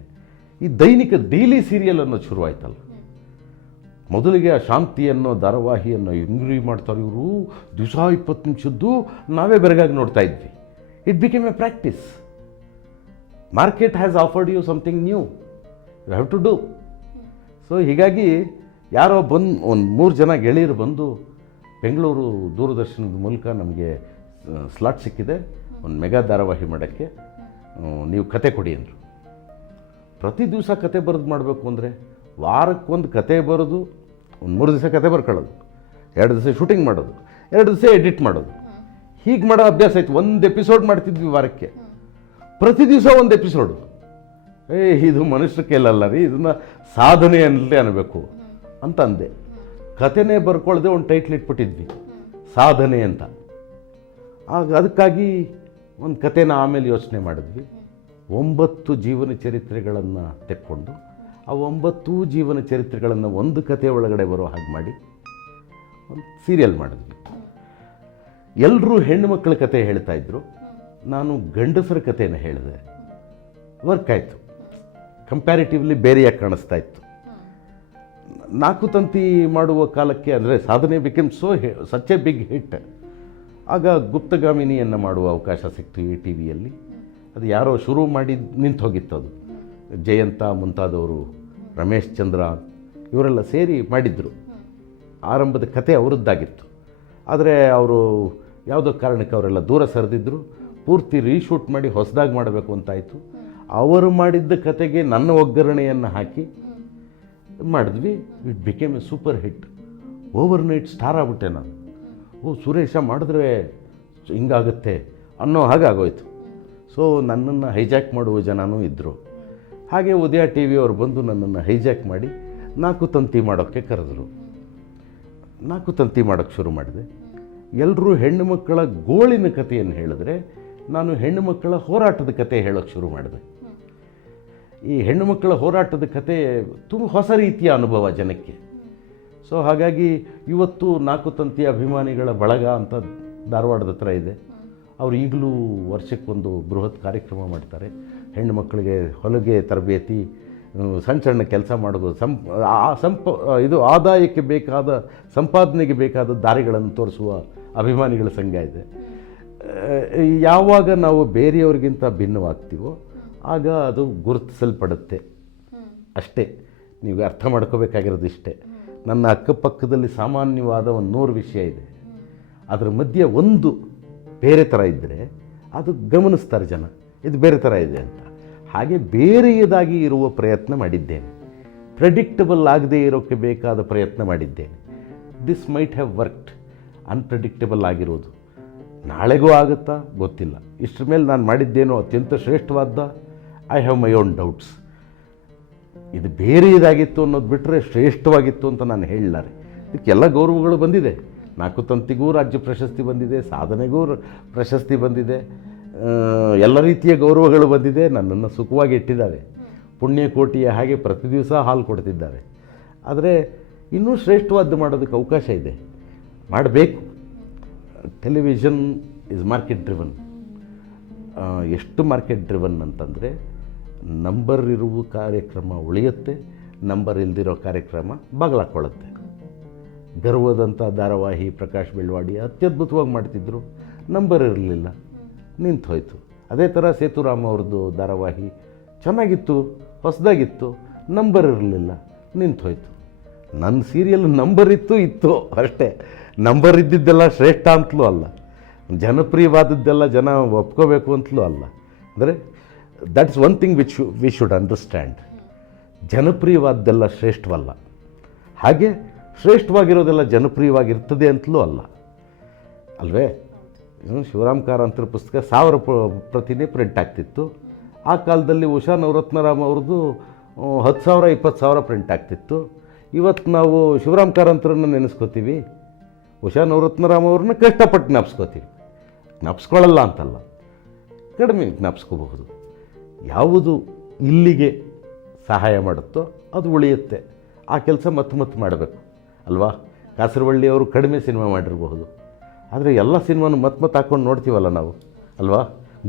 ಈ ದೈನಿಕ ಡೈಲಿ ಸೀರಿಯಲ್ ಅನ್ನೋದು ಶುರುವಾಯ್ತಲ್ಲ. ಮೊದಲಿಗೆ ಆ ಶಾಂತಿ ಅನ್ನೋ ಧಾರಾವಾಹಿಯನ್ನು ಹೆಂಗ್ರಿ ಮಾಡ್ತಾರೆ ಇವರು, ದಿವಸ 20 ನಿಮಿಷದ್ದು ನಾವೇ ಬೆರಗಾಗಿ ನೋಡ್ತಾ ಇದ್ವಿ. It became a practice. Market has offered you something new, you have to do. So ಹೀಗಾಗಿ ಯಾರೋ ಒಂದು 3 ಜನ ಗೆಳೆಯರು ಬಂದು, ಬೆಂಗಳೂರು ದೂರದರ್ಶನದ ಮೂಲಕ ನಮಗೆ ಸ್ಲಾಟ್ ಸಿಕ್ಕಿದೆ ಒಂದು ಮೆಗಾ ಧಾರಾವಾಹಿ ಮಾಡೋಕ್ಕೆ, ನೀವು ಕತೆ ಕೊಡಿ ಅಂದರು. ಪ್ರತಿ ದಿವಸ ಕತೆ ಬರೆದು ಮಾಡಬೇಕು ಅಂದರೆ ವಾರಕ್ಕೊಂದು ಕತೆ ಬರೋದು, ಒಂದು 3 ದಿವಸ ಕತೆ ಬರ್ಕೊಳ್ಳೋದು, 2 ದಿವಸ ಶೂಟಿಂಗ್ ಮಾಡೋದು, 2 ದಿವಸ ಎಡಿಟ್ ಮಾಡೋದು, ಹೀಗೆ ಮಾಡೋ ಅಭ್ಯಾಸ ಆಯಿತು. 1 ಎಪಿಸೋಡ್ ಮಾಡ್ತಿದ್ವಿ ವಾರಕ್ಕೆ, ಪ್ರತಿ ದಿವಸ 1 ಎಪಿಸೋಡು. ಇದು ಮನುಷ್ಯ ಕೈಲಲ್ಲ ರೀ, ಇದನ್ನು ಸಾಧನೆ ಅನ್ನಲೇ ಅನ್ನಬೇಕು ಅಂತ ಅಂದೆ. ಕತೆನೇ ಬರ್ಕೊಳ್ಳದೆ ಒಂದು ಟೈಟ್ಲ್ ಇಟ್ಬಿಟ್ಟಿದ್ವಿ, ಸಾಧನೆ ಅಂತ. ಆಗ ಅದಕ್ಕಾಗಿ ಒಂದು ಕತೆನ ಆಮೇಲೆ ಯೋಚನೆ ಮಾಡಿದ್ವಿ. 9 ಜೀವನ ಚರಿತ್ರೆಗಳನ್ನು ತೆಕ್ಕೊಂಡು ಆ 9 ಜೀವನ ಚರಿತ್ರೆಗಳನ್ನು ಒಂದು ಕತೆ ಒಳಗಡೆ ಬರೋ ಹಾಗೆ ಮಾಡಿ ಒಂದು ಸೀರಿಯಲ್ ಮಾಡಿದ್ವಿ. ಎಲ್ಲರೂ ಹೆಣ್ಣು ಮಕ್ಕಳ ಕತೆ ಹೇಳ್ತಾಯಿದ್ರು, ನಾನು ಗಂಡಸರ ಕಥೆಯನ್ನು ಹೇಳಿದೆ, ವರ್ಕ್ ಆಯಿತು. ಕಂಪ್ಯಾರಿಟಿವ್ಲಿ ಬೇರೆಯಾಗಿ ಕಾಣಿಸ್ತಾ ಇತ್ತು. 4 ತಂತಿ ಮಾಡುವ ಕಾಲಕ್ಕೆ, ಅಂದರೆ ಸಾಧನೆ become such a big hit. ಆಗ ಗುಪ್ತಗಾಮಿನಿಯನ್ನು ಮಾಡುವ ಅವಕಾಶ ಸಿಕ್ತು ಈ ಟಿ ವಿಯಲ್ಲಿ. ಅದು ಯಾರೋ ಶುರು ಮಾಡಿ ನಿಂತು ಹೋಗಿತ್ತು. ಅದು ಜಯಂತ ಮುಂತಾದವರು, ರಮೇಶ್ ಚಂದ್ರ ಇವರೆಲ್ಲ ಸೇರಿ ಮಾಡಿದರು. ಆರಂಭದ ಕತೆ ಅವರದ್ದಾಗಿತ್ತು. ಆದರೆ ಅವರು ಯಾವುದೋ ಕಾರಣಕ್ಕೆ ಅವರೆಲ್ಲ ದೂರ ಸರಿದಿದ್ದರು. ಪೂರ್ತಿ ರೀಶೂಟ್ ಮಾಡಿ ಹೊಸದಾಗಿ ಮಾಡಬೇಕು ಅಂತಾಯಿತು. ಅವರು ಮಾಡಿದ್ದ ಕತೆಗೆ ನನ್ನ ಒಗ್ಗರಣೆಯನ್ನು ಹಾಕಿ ಮಾಡಿದ್ವಿ. It became a super hit. Overnight star ಆಗ್ಬಿಟ್ಟೆ ನಾನು. ಸುರೇಶ ಮಾಡಿದ್ರೆ ಹಿಂಗಾಗುತ್ತೆ ಅನ್ನೋ ಹಾಗೆ ಆಗೋಯ್ತು. ಸೊ ನನ್ನನ್ನು ಹೈಜಾಕ್ ಮಾಡುವ ಜನನೂ ಇದ್ದರು. ಹಾಗೆ ಉದಯ ಟಿ ವಿಯವರು ಬಂದು ನನ್ನನ್ನು ಹೈಜಾಕ್ ಮಾಡಿ 4 ತಂತಿ ಮಾಡೋಕ್ಕೆ ಕರೆದರು. 4 ತಂತಿ ಮಾಡೋಕ್ಕೆ ಶುರು ಮಾಡಿದೆ. ಎಲ್ಲರೂ ಹೆಣ್ಣು ಮಕ್ಕಳ ಗೋಳಿನ ಕಥೆಯನ್ನು ಹೇಳಿದ್ರೆ, ನಾನು ಹೆಣ್ಣು ಮಕ್ಕಳ ಹೋರಾಟದ ಕತೆ ಹೇಳೋಕ್ಕೆ ಶುರು ಮಾಡಿದೆ. ಈ ಹೆಣ್ಣು ಮಕ್ಕಳ ಹೋರಾಟದ ಕತೆ ತುಂಬ ಹೊಸ ರೀತಿಯ ಅನುಭವ ಜನಕ್ಕೆ. ಸೊ ಹಾಗಾಗಿ ಇವತ್ತು 4 ತಂತಿಯ ಅಭಿಮಾನಿಗಳ ಬಳಗ ಅಂತ ಧಾರವಾಡದ ಹತ್ರ ಇದೆ. ಅವರು ಈಗಲೂ ವರ್ಷಕ್ಕೊಂದು ಬೃಹತ್ ಕಾರ್ಯಕ್ರಮ ಮಾಡ್ತಾರೆ. ಹೆಣ್ಣು ಮಕ್ಕಳಿಗೆ ಹೊಲಿಗೆ ತರಬೇತಿ, ಸಣ್ಣ ಸಣ್ಣ ಕೆಲಸ ಮಾಡೋದು, ಇದು ಆದಾಯಕ್ಕೆ ಬೇಕಾದ, ಸಂಪಾದನೆಗೆ ಬೇಕಾದ ದಾರಿಗಳನ್ನು ತೋರಿಸುವ ಅಭಿಮಾನಿಗಳ ಸಂಘ ಇದೆ. ಯಾವಾಗ ನಾವು ಬೇರೆಯವ್ರಿಗಿಂತ ಭಿನ್ನವಾಗ್ತೀವೋ ಆಗ ಅದು ಗುರುತಿಸಲ್ಪಡುತ್ತೆ. ಅಷ್ಟೇ, ನೀವು ಅರ್ಥ ಮಾಡ್ಕೋಬೇಕಾಗಿರೋದು ಇಷ್ಟೇ. ನನ್ನ ಅಕ್ಕಪಕ್ಕದಲ್ಲಿ ಸಾಮಾನ್ಯವಾದ 100 ವಿಷಯ ಇದೆ. ಅದರ ಮಧ್ಯೆ ಒಂದು ಬೇರೆ ಥರ ಇದ್ದರೆ ಅದು ಗಮನಿಸ್ತಾರೆ ಜನ, ಇದು ಬೇರೆ ಥರ ಇದೆ ಅಂತ. ಹಾಗೆ ಬೇರೆಯದಾಗಿ ಇರುವ ಪ್ರಯತ್ನ ಮಾಡಿದ್ದೇನೆ. ಪ್ರೆಡಿಕ್ಟಬಲ್ ಆಗದೇ ಇರೋಕ್ಕೆ ಬೇಕಾದ ಪ್ರಯತ್ನ ಮಾಡಿದ್ದೇನೆ. This might have worked. Unpredictable ಆಗಿರೋದು ನಾಳೆಗೂ ಆಗುತ್ತಾ ಗೊತ್ತಿಲ್ಲ. ಇಷ್ಟರ ಮೇಲೆ ನಾನು ಮಾಡಿದ್ದೇನೋ ಅತ್ಯಂತ ಶ್ರೇಷ್ಠವಾದ, I have my own doubts. ಇದು ಬೇರೆಯದಾಗಿತ್ತು ಅನ್ನೋದು ಬಿಟ್ಟರೆ ಶ್ರೇಷ್ಠವಾಗಿತ್ತು ಅಂತ ನಾನು ಹೇಳಲಾರೆ. ಇದಕ್ಕೆಲ್ಲ ಗೌರವಗಳು ಬಂದಿದೆ. 4 ತಂತಿಗೂ ರಾಜ್ಯ ಪ್ರಶಸ್ತಿ ಬಂದಿದೆ, ಸಾಧನೆಗೂ ಪ್ರಶಸ್ತಿ ಬಂದಿದೆ, ಎಲ್ಲ ರೀತಿಯ ಗೌರವಗಳು ಬಂದಿದೆ. ನನ್ನನ್ನು ಸುಖವಾಗಿ ಇಟ್ಟಿದ್ದಾವೆ. ಪುಣ್ಯಕೋಟಿಯ ಹಾಗೆ ಪ್ರತಿ ದಿವಸ ಹಾಲು ಕೊಡ್ತಿದ್ದಾವೆ. ಆದರೆ ಇನ್ನೂ ಶ್ರೇಷ್ಠವಾದ್ದು ಮಾಡೋದಕ್ಕೆ ಅವಕಾಶ ಇದೆ, ಮಾಡಬೇಕು. Television is market driven. ಎಷ್ಟು ಮಾರ್ಕೆಟ್ ಡ್ರಿವನ್ ಅಂತಂದರೆ, ನಂಬರ್ ಇರುವ ಕಾರ್ಯಕ್ರಮ ಉಳಿಯುತ್ತೆ, ನಂಬರ್ ಇಲ್ದಿರೋ ಕಾರ್ಯಕ್ರಮ ಬಾಗಿಲಾಕೊಳ್ಳುತ್ತೆ. ಗರ್ವದಂಥ ಧಾರಾವಾಹಿ ಪ್ರಕಾಶ್ ಬೆಳ್ವಾಡಿ ಅತ್ಯದ್ಭುತವಾಗಿ ಮಾಡ್ತಿದ್ರು, ನಂಬರ್ ಇರಲಿಲ್ಲ, ನಿಂತು ಹೋಯಿತು. ಅದೇ ಥರ ಸೇತುರಾಮ್ ಅವ್ರದ್ದು ಧಾರಾವಾಹಿ ಚೆನ್ನಾಗಿತ್ತು, ಹೊಸದಾಗಿತ್ತು, ನಂಬರ್ ಇರಲಿಲ್ಲ, ನಿಂತು ಹೋಯಿತು. ನನ್ನ ಸೀರಿಯಲ್ ನಂಬರ್ ಇತ್ತು ಅಷ್ಟೇ. ನಂಬರ್ ಇದ್ದಿದ್ದೆಲ್ಲ ಶ್ರೇಷ್ಠ ಅಂತಲೂ ಅಲ್ಲ, ಜನಪ್ರಿಯವಾದದ್ದೆಲ್ಲ ಜನ ಒಪ್ಕೋಬೇಕು ಅಂತಲೂ ಅಲ್ಲ. ಅಂದರೆ that's one thing we should understand. ಜನಪ್ರಿಯವಾದ್ದೆಲ್ಲ ಶ್ರೇಷ್ಠವಲ್ಲ, ಹಾಗೆ ಶ್ರೇಷ್ಠವಾಗಿರೋದೆಲ್ಲ ಜನಪ್ರಿಯವಾಗಿರ್ತದೆ ಅಂತಲೂ ಅಲ್ಲ, ಅಲ್ವೇ? ಶಿವರಾಮ್ ಕಾರಂತರ ಪುಸ್ತಕ 1000 ಪ್ರತಿನೇ ಪ್ರಿಂಟ್ ಆಗ್ತಿತ್ತು. ಆ ಕಾಲದಲ್ಲಿ ಉಷಾ ನವರತ್ನರಾಮ್ ಅವ್ರದ್ದು 10,000 20,000 ಪ್ರಿಂಟ್ ಆಗ್ತಿತ್ತು. ಇವತ್ತು ನಾವು ಶಿವರಾಮ್ ಕಾರಂತರನ್ನು ನೆನೆಸ್ಕೋತೀವಿ, ಉಷಾ ನವರತ್ನರಾಮ್ ಅವ್ರನ್ನ ಕಷ್ಟಪಟ್ಟು ಜ್ಞಾಪಿಸ್ಕೋತೀವಿ. ಜ್ಞಾಪಿಸ್ಕೊಳ್ಳಲ್ಲ ಅಂತಲ್ಲ, ಕಡಿಮೆ ಜ್ಞಾಪಿಸ್ಕೋಬಹುದು. ಯಾವುದು ಇಲ್ಲಿಗೆ ಸಹಾಯ ಮಾಡುತ್ತೋ ಅದು ಉಳಿಯುತ್ತೆ. ಆ ಕೆಲಸ ಮತ್ತೆ ಮಾಡಬೇಕು ಅಲ್ವಾ? ಕಾಸರವಳ್ಳಿಯವರು ಕಡಿಮೆ ಸಿನಿಮಾ ಮಾಡಿರಬಹುದು, ಆದರೆ ಎಲ್ಲ ಸಿನಿಮಾನು ಮತ್ತೆ ಹಾಕ್ಕೊಂಡು ನೋಡ್ತೀವಲ್ಲ ನಾವು, ಅಲ್ವಾ?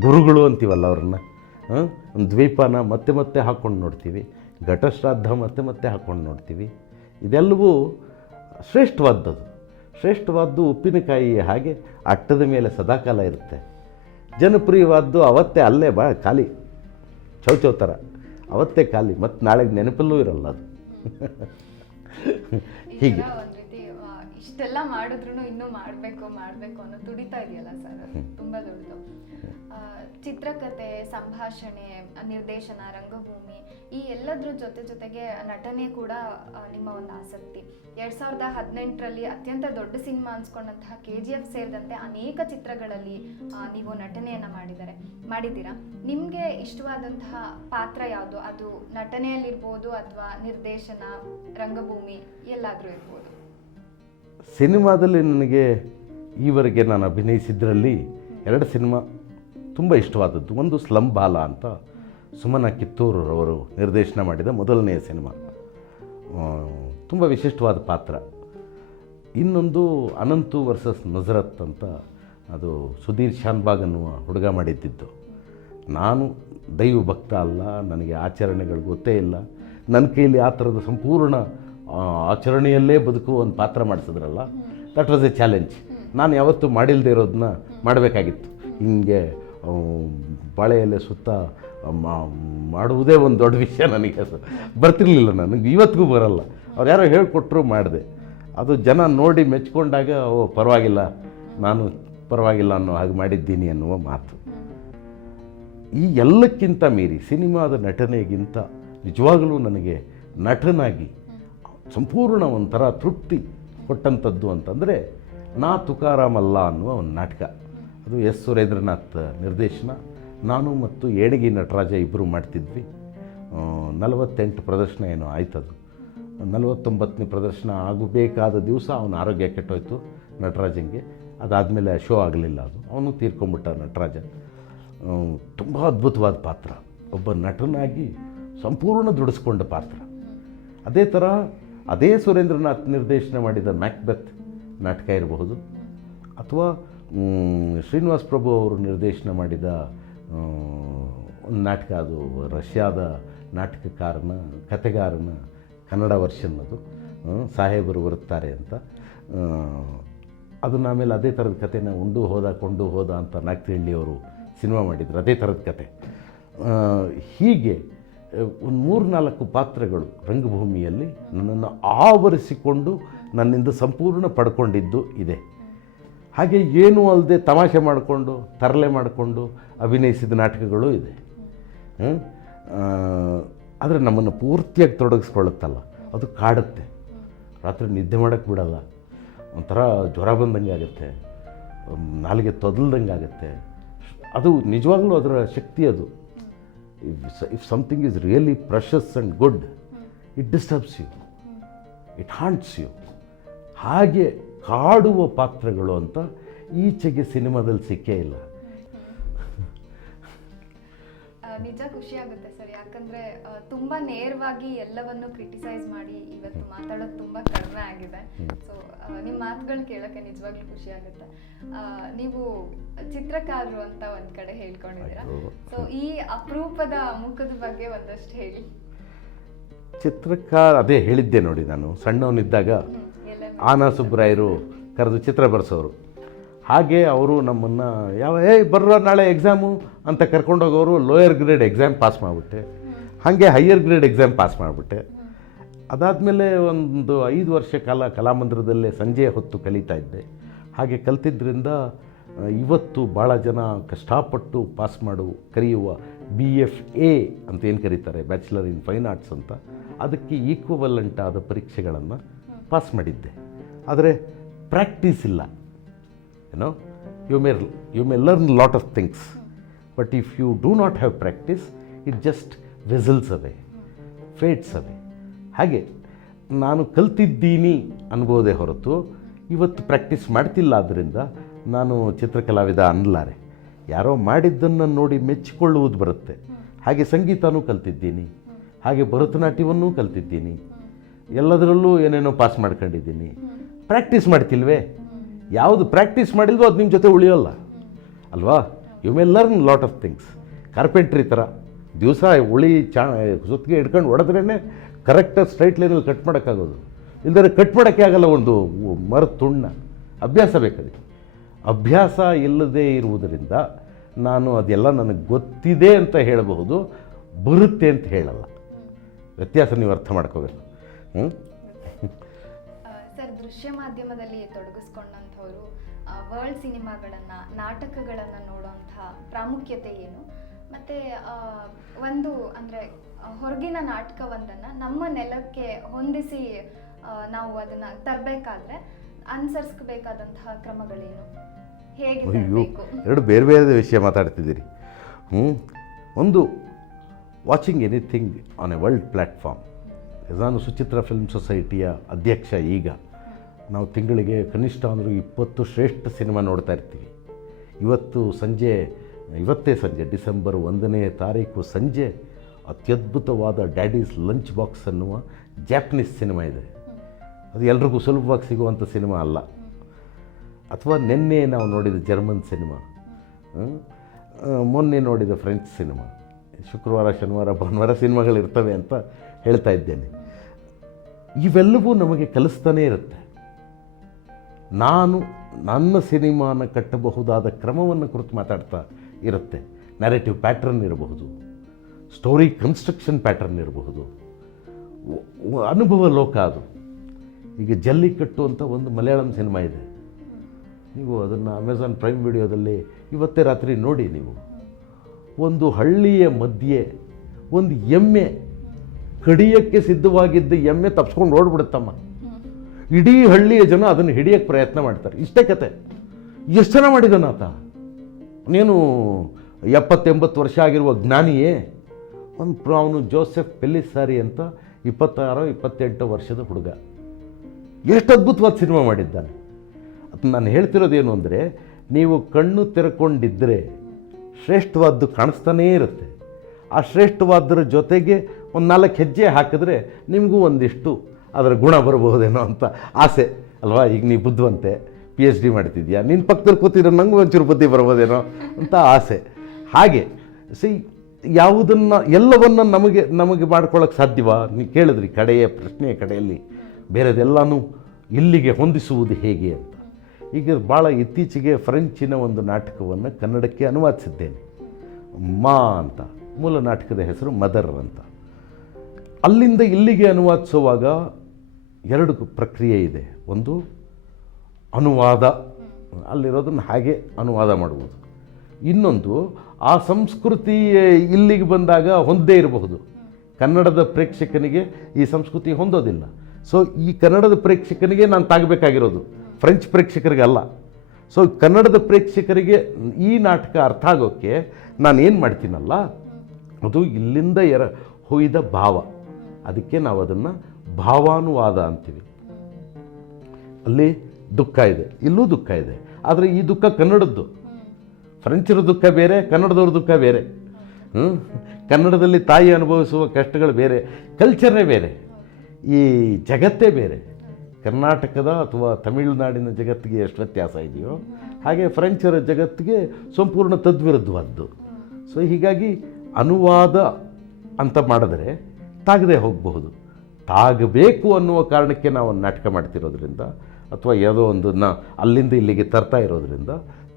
ಗುರುಗಳು ಅಂತೀವಲ್ಲ ಅವ್ರನ್ನ. ಒಂದು ದ್ವೀಪನ ಮತ್ತೆ ಹಾಕ್ಕೊಂಡು ನೋಡ್ತೀವಿ, ಘಟಶ್ರಾದ್ದ ಮತ್ತೆ ಹಾಕ್ಕೊಂಡು ನೋಡ್ತೀವಿ. ಇದೆಲ್ಲವೂ ಶ್ರೇಷ್ಠವಾದದ್ದು. ಶ್ರೇಷ್ಠವಾದ್ದು ಉಪ್ಪಿನಕಾಯಿ ಹಾಗೆ ಅಟ್ಟದ ಮೇಲೆ ಸದಾಕಾಲ ಇರುತ್ತೆ. ಜನಪ್ರಿಯವಾದ್ದು ಅವತ್ತೇ ಅಲ್ಲೇ ಖಾಲಿ, ಚೌ ಥರ ಅವತ್ತೇ ಖಾಲಿ, ಮತ್ತು ನಾಳೆಗೆ ನೆನಪಲ್ಲೂ ಇರಲ್ಲ ಅದು. ಹೀಗೆ ಇಷ್ಟೆಲ್ಲ ಮಾಡಿದ್ರು ಇನ್ನೂ ಮಾಡಬೇಕು ಅನ್ನೋ ತುಡಿತಾ ಇದೆಯಲ್ಲ ಸರ್, ಅದು ತುಂಬ ದೊಡ್ಡದು. ಚಿತ್ರಕಥೆ, ಸಂಭಾಷಣೆ, ನಿರ್ದೇಶನ, ರಂಗಭೂಮಿ ಈ ಎಲ್ಲದ್ರ ಜೊತೆಗೆ ನಟನೆ ಕೂಡ ನಿಮ್ಮ ಒಂದು ಆಸಕ್ತಿ. 2018ರಲ್ಲಿ ಅತ್ಯಂತ ದೊಡ್ಡ ಸಿನಿಮಾ ಅನ್ಸ್ಕೊಂಡಂತಹ KGF ಸೇರಿದಂತೆ ಅನೇಕ ಚಿತ್ರಗಳಲ್ಲಿ ನೀವು ನಟನೆಯನ್ನು ಮಾಡಿದ್ದೀರಾ. ನಿಮಗೆ ಇಷ್ಟವಾದಂತಹ ಪಾತ್ರ ಯಾವುದು? ಅದು ನಟನೆಯಲ್ಲಿರ್ಬೋದು ಅಥವಾ ನಿರ್ದೇಶನ, ರಂಗಭೂಮಿ ಎಲ್ಲಾದರೂ ಇರ್ಬೋದು. ಸಿನಿಮಾದಲ್ಲಿ ನನಗೆ ಈವರೆಗೆ ನಾನು ಅಭಿನಯಿಸಿದ್ರಲ್ಲಿ 2 ಸಿನಿಮಾ ತುಂಬ ಇಷ್ಟವಾದದ್ದು. ಒಂದು ಸ್ಲಂ ಬಾಲ ಅಂತ ಸುಮನ ಕಿತ್ತೂರವರು ನಿರ್ದೇಶನ ಮಾಡಿದ ಮೊದಲನೆಯ ಸಿನಿಮಾ, ತುಂಬ ವಿಶಿಷ್ಟವಾದ ಪಾತ್ರ. ಇನ್ನೊಂದು ಅನಂತು ವರ್ಸಸ್ ನಜರತ್ ಅಂತ ಅದು ಸುಧೀರ್ ಶಾನ್ಭಾಗ್ ಅನ್ನುವ ಹುಡುಗ ಮಾಡಿದ್ದಿದ್ದು. ನಾನು ದೈವ ಭಕ್ತ ಅಲ್ಲ, ನನಗೆ ಆಚರಣೆಗಳು ಗೊತ್ತೇ ಇಲ್ಲ. ನನ್ನ ಕೈಲಿ ಆ ಥರದ ಸಂಪೂರ್ಣ ಆಚರಣೆಯಲ್ಲೇ ಬದುಕುವ ಒಂದು ಪಾತ್ರ ಮಾಡಿಸಿದ್ರಲ್ಲ, ದಟ್ ವಾಸ್ ಎ ಚಾಲೆಂಜ್. ನಾನು ಯಾವತ್ತೂ ಮಾಡಿಲ್ಲದೆ ಇರೋದನ್ನ ಮಾಡಬೇಕಾಗಿತ್ತು. ಹಿಂಗೆ ಬಾಳೆ ಎಲೆ ಸುತ್ತ ಮಾಡುವುದೇ ಒಂದು ದೊಡ್ಡ ವಿಷಯ. ನನಗೆ ಬರ್ತಿರ್ಲಿಲ್ಲ, ನನಗೆ ಇವತ್ತಿಗೂ ಬರಲ್ಲ. ಅವ್ರು ಯಾರೋ ಹೇಳಿಕೊಟ್ರು ಮಾಡಿದೆ. ಅದು ಜನ ನೋಡಿ ಮೆಚ್ಕೊಂಡಾಗ ಓ ಪರವಾಗಿಲ್ಲ, ನಾನು ಪರವಾಗಿಲ್ಲ ಅನ್ನೋ ಹಾಗೆ ಮಾಡಿದ್ದೀನಿ ಅನ್ನುವ ಮಾತು. ಈ ಎಲ್ಲಕ್ಕಿಂತ ಮೀರಿ ಸಿನಿಮಾದ ನಟನೆಗಿಂತ ನಿಜವಾಗಲೂ ನನಗೆ ನಟನಾಗಿ ಸಂಪೂರ್ಣ ಒಂಥರ ತೃಪ್ತಿ ಕೊಟ್ಟಂಥದ್ದು ಅಂತಂದರೆ ನಾ ತುಕಾರಾಮಲ್ಲ ಅನ್ನುವ ಒಂದು ನಾಟಕ. ಅದು ಎಸ್ ಸುರೇಂದ್ರನಾಥ್ ನಿರ್ದೇಶನ. ನಾನು ಮತ್ತು ಏಣಿಗೆ ನಟರಾಜ ಇಬ್ಬರು ಮಾಡ್ತಿದ್ವಿ. 48 ಪ್ರದರ್ಶನ ಏನೋ ಆಯ್ತದು. 49ನೇ ಪ್ರದರ್ಶನ ಆಗಬೇಕಾದ ದಿವಸ ಅವನ ಆರೋಗ್ಯ ಕೆಟ್ಟೋಯ್ತು ನಟರಾಜಂಗೆ. ಅದಾದಮೇಲೆ ಶೋ ಆಗಲಿಲ್ಲ, ಅದು ಅವನು ತೀರ್ಕೊಂಬಿಟ್ಟ ನಟರಾಜ. ತುಂಬ ಅದ್ಭುತವಾದ ಪಾತ್ರ, ಒಬ್ಬ ನಟನಾಗಿ ಸಂಪೂರ್ಣ ದುಡಿಸ್ಕೊಂಡ ಪಾತ್ರ. ಅದೇ ಥರ ಅದೇ ಸುರೇಂದ್ರನಾಥ್ ನಿರ್ದೇಶನ ಮಾಡಿದ ಮ್ಯಾಕ್ಬೆತ್ ನಾಟಕ ಇರಬಹುದು, ಅಥವಾ ಶ್ರೀನಿವಾಸ್ ಪ್ರಭು ಅವರು ನಿರ್ದೇಶನ ಮಾಡಿದ ಒಂದು ನಾಟಕ, ಅದು ರಷ್ಯಾದ ನಾಟಕಕಾರನ ಕತೆಗಾರನ ಕನ್ನಡ ವರ್ಷನ್, ಅದು ಸಾಹೇಬರು ಬರುತ್ತಾರೆ ಅಂತ. ಅದನ್ನು ಆಮೇಲೆ ಅದೇ ಥರದ ಕಥೆನ ಕೊಂಡು ಹೋದ ಅಂತ ನಾಗ್ತಿಹಳ್ಳಿ ಅವರು ಸಿನಿಮಾ ಮಾಡಿದ್ರು, ಅದೇ ಥರದ ಕತೆ. ಹೀಗೆ ಒಂದು 3-4 ಪಾತ್ರಗಳು ರಂಗಭೂಮಿಯಲ್ಲಿ ನನ್ನನ್ನು ಆವರಿಸಿಕೊಂಡು ನನ್ನಿಂದ ಸಂಪೂರ್ಣ ಪಡ್ಕೊಂಡಿದ್ದು ಇದೆ. ಹಾಗೆ ಏನೂ ಅಲ್ಲದೆ ತಮಾಷೆ ಮಾಡಿಕೊಂಡು ತರಲೆ ಮಾಡಿಕೊಂಡು ಅಭಿನಯಿಸಿದ ನಾಟಕಗಳು ಇದೆ. ಆದರೆ ನಮ್ಮನ್ನು ಪೂರ್ತಿಯಾಗಿ ತೊಡಗಿಸ್ಕೊಳ್ಳುತ್ತಲ್ಲ, ಅದು ಕಾಡುತ್ತೆ. ರಾತ್ರಿ ನಿದ್ದೆ ಮಾಡೋಕ್ಕೆ ಬಿಡಲ್ಲ, ಒಂಥರ ಜ್ವರ ಬಂದಂಗೆ ಆಗುತ್ತೆ, ನಾಲಿಗೆ ತೊದಲ್ದಂಗೆ ಆಗುತ್ತೆ. ಅದು ನಿಜವಾಗ್ಲೂ ಅದರ ಶಕ್ತಿ. ಅದು if something is really precious and good, it disturbs you, it haunts you. ಹಾಗೆ ಕಾಡುವ ಪಾತ್ರಗಳು ಅಂತ ಈಚೆಗೆ ಸಿನಿಮಾದಲ್ಲಿ ಸಿಕ್ಕೇ ಇಲ್ಲ. ನಿಜ ಖುಷಿ ಆಗುತ್ತೆ ಸರ್, ಯಾಕಂದ್ರೆ ತುಂಬಾ ನೇರವಾಗಿ ಎಲ್ಲವನ್ನು ಕ್ರಿಟಿಸೈಸ್ ಮಾಡಿ ಇವತ್ತು ಮಾತಾಡೋದು ತುಂಬಾ ಕಡಿಮೆ ಆಗಿದೆ. ಸೊ ನಿಮ್ಮ ಮಾತುಗಳು ಕೇಳೋಕ್ಕೆ ನಿಜವಾಗ್ಲೂ ಖುಷಿ ಆಗುತ್ತೆ. ನೀವು ಚಿತ್ರಕಾರರು ಅಂತ ಒಂದ್ ಕಡೆ ಹೇಳ್ಕೊಂಡಿದ್ದೀರಾ. ಸೊ ಈ ಅಪರೂಪದ ಮುಖದ ಬಗ್ಗೆ ಒಂದಷ್ಟು ಹೇಳಿ. ಚಿತ್ರಕಾರ ಅದೇ ಹೇಳಿದ್ದೆ ನೋಡಿ, ನಾನು ಸಣ್ಣವನಿದ್ದಾಗ ಆನಾ ಸುಬ್ಬರಾಯರು ಕರೆದು ಚಿತ್ರ ಬರೆಸೋರು. ಹಾಗೆ ಅವರು ನಮ್ಮನ್ನು ಬರ್ರೋ ನಾಳೆ ಎಕ್ಸಾಮು ಅಂತ ಕರ್ಕೊಂಡೋಗೋರು. ಲೋಯರ್ ಗ್ರೇಡ್ ಎಕ್ಸಾಮ್ ಪಾಸ್ ಮಾಡಿಬಿಟ್ಟೆ, ಹಾಗೆ ಹೈಯರ್ ಗ್ರೇಡ್ ಎಕ್ಸಾಮ್ ಪಾಸ್ ಮಾಡಿಬಿಟ್ಟೆ. ಅದಾದಮೇಲೆ ಒಂದು 5 ವರ್ಷ ಕಾಲ ಕಲಾಮಂದಿರದಲ್ಲೇ ಸಂಜೆ ಹೊತ್ತು ಕಲಿತಾ ಇದ್ದೆ. ಹಾಗೆ ಕಲ್ತಿದ್ದರಿಂದ ಇವತ್ತು ಭಾಳ ಜನ ಕಷ್ಟಪಟ್ಟು ಪಾಸ್ ಕರೆಯುವ BFA ಅಂತ ಏನು ಕರೀತಾರೆ, ಬ್ಯಾಚುಲರ್ ಇನ್ ಫೈನ್ ಆರ್ಟ್ಸ್ ಅಂತ, ಅದಕ್ಕೆ ಈಕ್ವಲೆಂಟ್ ಆದ ಪರೀಕ್ಷೆಗಳನ್ನು ಪಾಸ್ ಮಾಡಿದ್ದೆ. ಆದರೆ ಪ್ರಾಕ್ಟೀಸ್ ಇಲ್ಲ. you may learn a lot of things, but if you do not have practice, it just fizzles away, fades away. ಹಾಗೆ ನಾನು ಕಲ್ತಿದ್ದೀನಿ ಅನ್ಬೋದೇ ಹೊರತು ಇವತ್ತು ಪ್ರಾಕ್ಟೀಸ್ ಮಾಡ್ತಿಲ್ಲ. ಆದ್ದರಿಂದ ನಾನು ಚಿತ್ರಕಲಾವಿದ ಅನ್ನಲಾರೆ. ಯಾರೋ ಮಾಡಿದ್ದನ್ನು ನೋಡಿ ಮೆಚ್ಚಿಕೊಳ್ಳುವುದು ಬರುತ್ತೆ. ಹಾಗೆ ಸಂಗೀತನೂ ಕಲ್ತಿದ್ದೀನಿ, ಹಾಗೆ ಭರತನಾಟ್ಯವನ್ನೂ ಕಲ್ತಿದ್ದೀನಿ, ಎಲ್ಲದರಲ್ಲೂ ಏನೇನೋ ಪಾಸ್ ಮಾಡ್ಕೊಂಡಿದ್ದೀನಿ. ಪ್ರಾಕ್ಟೀಸ್ ಮಾಡ್ತಿಲ್ವೇ? ಯಾವುದು ಪ್ರಾಕ್ಟೀಸ್ ಮಾಡಿಲ್ವೋ ಅದು ನಿಮ್ಮ ಜೊತೆ ಉಳಿಯೋಲ್ಲ ಅಲ್ವಾ? You may learn lot of things. Carpentry ಥರ ದಿವಸ ಸುತ್ತಿಗೆ ಹಿಡ್ಕೊಂಡು ಹೊಡೆದ್ರೇ ಕರೆಕ್ಟಾಗಿ ಸ್ಟ್ರೈಟ್ ಲೈನಲ್ಲಿ ಕಟ್ ಮಾಡೋಕ್ಕಾಗೋದು. ಇಲ್ಲದ್ರೆ ಕಟ್ ಮಾಡೋಕ್ಕೆ ಆಗಲ್ಲ. ಒಂದು ಮರದ ತುಂಡ ಅಭ್ಯಾಸ ಬೇಕಾದ್ರೆ. ಅಭ್ಯಾಸ ಇಲ್ಲದೇ ಇರುವುದರಿಂದ ನಾನು ಅದೆಲ್ಲ ನನಗೆ ಗೊತ್ತಿದೆ ಅಂತ ಹೇಳಬಹುದು, ಬರುತ್ತೆ ಅಂತ ಹೇಳಲ್ಲ. ವ್ಯತ್ಯಾಸ ನೀವು ಅರ್ಥ ಮಾಡ್ಕೋಬೇಕು. ಸರ್, ದೃಶ್ಯ ಮಾಧ್ಯಮದಲ್ಲಿ ತೊಡಗಿಸ್ಕೊಂಡಂಥವ್ರು ವರ್ಲ್ಡ್ ಸಿನಿಮಾಗಳನ್ನು, ನಾಟಕಗಳನ್ನು ನೋಡುವಂಥ ಪ್ರಾಮುಖ್ಯತೆ ಏನು? ಮತ್ತು ಒಂದು ಅಂದರೆ ಹೊರಗಿನ ನಾಟಕವೊಂದನ್ನು ನಮ್ಮ ನೆಲಕ್ಕೆ ಹೊಂದಿಸಿ ನಾವು ಅದನ್ನು ತರಬೇಕಾದ್ರೆ ಅನುಸರಿಸಬೇಕಾದಂತಹ ಕ್ರಮಗಳೇನು, ಹೇಗೆ ತರಬೇಕು? ಎರಡು ಬೇರೆ ಬೇರೆ ವಿಷಯ ಮಾತಾಡ್ತಿದ್ದೀರಿ. ಒಂದು, watching anything on A world platform. ನಾನು ಸುಚಿತ್ರ ಫಿಲ್ಮ್ ಸೊಸೈಟಿಯ ಅಧ್ಯಕ್ಷ. ಈಗ ನಾವು ತಿಂಗಳಿಗೆ ಕನಿಷ್ಠ ಅಂದರೂ 20 ಶ್ರೇಷ್ಠ ಸಿನಿಮಾ ನೋಡ್ತಾ ಇರ್ತೀವಿ. ಇವತ್ತೇ ಸಂಜೆ ಡಿಸೆಂಬರ್ 1ನೇ ತಾರೀಕು ಸಂಜೆ ಅತ್ಯದ್ಭುತವಾದ ಡ್ಯಾಡೀಸ್ ಲಂಚ್ ಬಾಕ್ಸ್ ಅನ್ನುವ ಜಾಪನೀಸ್ ಸಿನಿಮಾ ಇದೆ. ಅದು ಎಲ್ರಿಗೂ ಸುಲಭವಾಗಿ ಸಿಗುವಂಥ ಸಿನಿಮಾ ಅಲ್ಲ. ಅಥವಾ ನಿನ್ನೆ ನಾವು ನೋಡಿದ ಜರ್ಮನ್ ಸಿನಿಮಾ, ಮೊನ್ನೆ ನೋಡಿದ ಫ್ರೆಂಚ್ ಸಿನಿಮಾ, ಶುಕ್ರವಾರ ಶನಿವಾರ ಭಾನುವಾರ ಸಿನಿಮಾಗಳಿರ್ತವೆ ಅಂತ ಹೇಳ್ತಾ ಇದ್ದೇನೆ. ಇವೆಲ್ಲವೂ ನಮಗೆ ಕಲಿಸ್ತಾನೇ ಇರುತ್ತೆ. ನಾನು ನನ್ನ ಸಿನಿಮಾನ ಕಟ್ಟಬಹುದಾದ ಕ್ರಮವನ್ನು ಕುರಿತು ಮಾತಾಡ್ತಾ ಇರುತ್ತೆ. ನ್ಯಾರೇಟಿವ್ ಪ್ಯಾಟ್ರನ್ ಇರಬಹುದು, ಸ್ಟೋರಿ ಕನ್ಸ್ಟ್ರಕ್ಷನ್ ಪ್ಯಾಟ್ರನ್ ಇರಬಹುದು, ಅನುಭವ ಲೋಕ ಅದು. ಈಗ ಜಲ್ಲಿಕಟ್ಟು ಅಂತ ಒಂದು ಮಲಯಾಳಂ ಸಿನಿಮಾ ಇದೆ, ನೀವು ಅದನ್ನು ಅಮೆಝಾನ್ ಪ್ರೈಮ್ ವಿಡಿಯೋದಲ್ಲಿ ಇವತ್ತೇ ರಾತ್ರಿ ನೋಡಿ. ನೀವು ಒಂದು ಹಳ್ಳಿಯ ಮಧ್ಯೆ ಒಂದು ಎಮ್ಮೆ, ಕಡಿಯೋಕ್ಕೆ ಸಿದ್ಧವಾಗಿದ್ದ ಎಮ್ಮೆ ತಪ್ಸ್ಕೊಂಡು ಓಡ್ಬಿಡುತ್ತಮ್ಮ. ಇಡೀ ಹಳ್ಳಿಯ ಜನ ಅದನ್ನು ಹಿಡಿಯೋಕ್ಕೆ ಪ್ರಯತ್ನ ಮಾಡ್ತಾರೆ. ಇಷ್ಟೇ ಕತೆ. ಎಷ್ಟು ಜನ ಮಾಡಿದಾನ ಆತ? ನೀನು 70-80 ವರ್ಷ ಆಗಿರುವ ಜ್ಞಾನಿಯೇ. ಅವನು ಜೋಸೆಫ್ ಪೆಲ್ಲಿಸಾರಿ ಅಂತ 26-28 ವರ್ಷದ ಹುಡುಗ. ಎಷ್ಟು ಅದ್ಭುತವಾದ ಸಿನಿಮಾ ಮಾಡಿದ್ದಾನೆ. ಅದು ನಾನು ಹೇಳ್ತಿರೋದೇನು ಅಂದರೆ, ನೀವು ಕಣ್ಣು ತೆರೆಕೊಂಡಿದ್ದರೆ ಶ್ರೇಷ್ಠವಾದ್ದು ಕಾಣಿಸ್ತಾನೇ ಇರುತ್ತೆ. ಆ ಶ್ರೇಷ್ಠವಾದರ ಜೊತೆಗೆ ಒಂದು 4 ಹೆಜ್ಜೆ ಹಾಕಿದ್ರೆ ನಿಮಗೂ ಒಂದಿಷ್ಟು ಅದರ ಗುಣ ಬರಬಹುದೇನೋ ಅಂತ ಆಸೆ ಅಲ್ವಾ? ಈಗ ನೀ ಬುದ್ಧಿವಂತೆ, PhD ಮಾಡ್ತಿದ್ಯಾ, ನಿನ್ನ ಪಕ್ಕದಲ್ಲಿ ಕೂತಿರೋ ನಂಗೆ ಒಂಚೂರು ಬುದ್ಧಿ ಬರ್ಬೋದೇನೋ ಅಂತ ಆಸೆ. ಹಾಗೆ ಯಾವುದನ್ನು ಎಲ್ಲವನ್ನು ನಮಗೆ ಮಾಡ್ಕೊಳ್ಳೋಕ್ಕೆ ಸಾಧ್ಯವಾ? ನೀವು ಕೇಳಿದ್ರಿ ಕಡೆಯ ಪ್ರಶ್ನೆಯ ಕಡೆಯಲ್ಲಿ, ಬೇರೆದೆಲ್ಲನೂ ಇಲ್ಲಿಗೆ ಹೊಂದಿಸುವುದು ಹೇಗೆ ಅಂತ. ಈಗ ಭಾಳ ಇತ್ತೀಚೆಗೆ ಫ್ರೆಂಚಿನ ಒಂದು ನಾಟಕವನ್ನು ಕನ್ನಡಕ್ಕೆ ಅನುವಾದಿಸಿದ್ದೇನೆ, ಮಾ ಅಂತ. ಮೂಲ ನಾಟಕದ ಹೆಸರು ಮದರ್ ಅಂತ. ಅಲ್ಲಿಂದ ಇಲ್ಲಿಗೆ ಅನುವಾದಿಸುವಾಗ 2 ಪ್ರಕ್ರಿಯೆ ಇದೆ. ಒಂದು ಅನುವಾದ, ಅಲ್ಲಿರೋದನ್ನು ಹಾಗೆ ಅನುವಾದ ಮಾಡುವುದು. ಇನ್ನೊಂದು ಆ ಸಂಸ್ಕೃತಿ ಇಲ್ಲಿಗೆ ಬಂದಾಗ ಹೊಂದೇ ಇರಬಹುದು. ಕನ್ನಡದ ಪ್ರೇಕ್ಷಕನಿಗೆ ಈ ಸಂಸ್ಕೃತಿ ಹೊಂದೋದಿಲ್ಲ. ಸೊ ಈ ಕನ್ನಡದ ಪ್ರೇಕ್ಷಕನಿಗೆ ನಾನು ತಾಗಬೇಕಾಗಿರೋದು, ಫ್ರೆಂಚ್ ಪ್ರೇಕ್ಷಕರಿಗೆ ಅಲ್ಲ. ಸೊ ಕನ್ನಡದ ಪ್ರೇಕ್ಷಕರಿಗೆ ಈ ನಾಟಕ ಅರ್ಥ ಆಗೋಕ್ಕೆ ನಾನು ಏನು ಮಾಡ್ತೀನಲ್ಲ, ಅದು ಇಲ್ಲಿಂದ ಹೊಯ್ದ ಭಾವ. ಅದಕ್ಕೆ ನಾವು ಅದನ್ನು ಭಾವಾನುವಾದ ಅಂತೀವಿ. ಅಲ್ಲಿ ದುಃಖ ಇದೆ, ಇಲ್ಲೂ ದುಃಖ ಇದೆ. ಆದರೆ ಈ ದುಃಖ ಕನ್ನಡದ್ದು. ಫ್ರೆಂಚರ ದುಃಖ ಬೇರೆ, ಕನ್ನಡದವ್ರ ದುಃಖ ಬೇರೆ. ಕನ್ನಡದಲ್ಲಿ ತಾಯಿ ಅನುಭವಿಸುವ ಕಷ್ಟಗಳು ಬೇರೆ, ಕಲ್ಚರೇ ಬೇರೆ, ಈ ಜಗತ್ತೇ ಬೇರೆ. ಕರ್ನಾಟಕದ ಅಥವಾ ತಮಿಳುನಾಡಿನ ಜಗತ್ತಿಗೆ ಎಷ್ಟು ವ್ಯತ್ಯಾಸ ಇದೆಯೋ ಹಾಗೆ ಫ್ರೆಂಚರ ಜಗತ್ತಿಗೆ ಸಂಪೂರ್ಣ ತದ್ವಿರುದ್ಧವಾದ್ದು. ಸೊ ಹೀಗಾಗಿ ಅನುವಾದ ಅಂತ ಮಾಡಿದ್ರೆ ತಾಗದೆ ಹೋಗಬಹುದು. ತಾಗಬೇಕು ಅನ್ನುವ ಕಾರಣಕ್ಕೆ ನಾವು ಒಂದು ನಾಟಕ ಮಾಡ್ತಿರೋದ್ರಿಂದ, ಅಥವಾ ಯಾವುದೋ ಒಂದು ಅಲ್ಲಿಂದ ಇಲ್ಲಿಗೆ ತರ್ತಾ ಇರೋದ್ರಿಂದ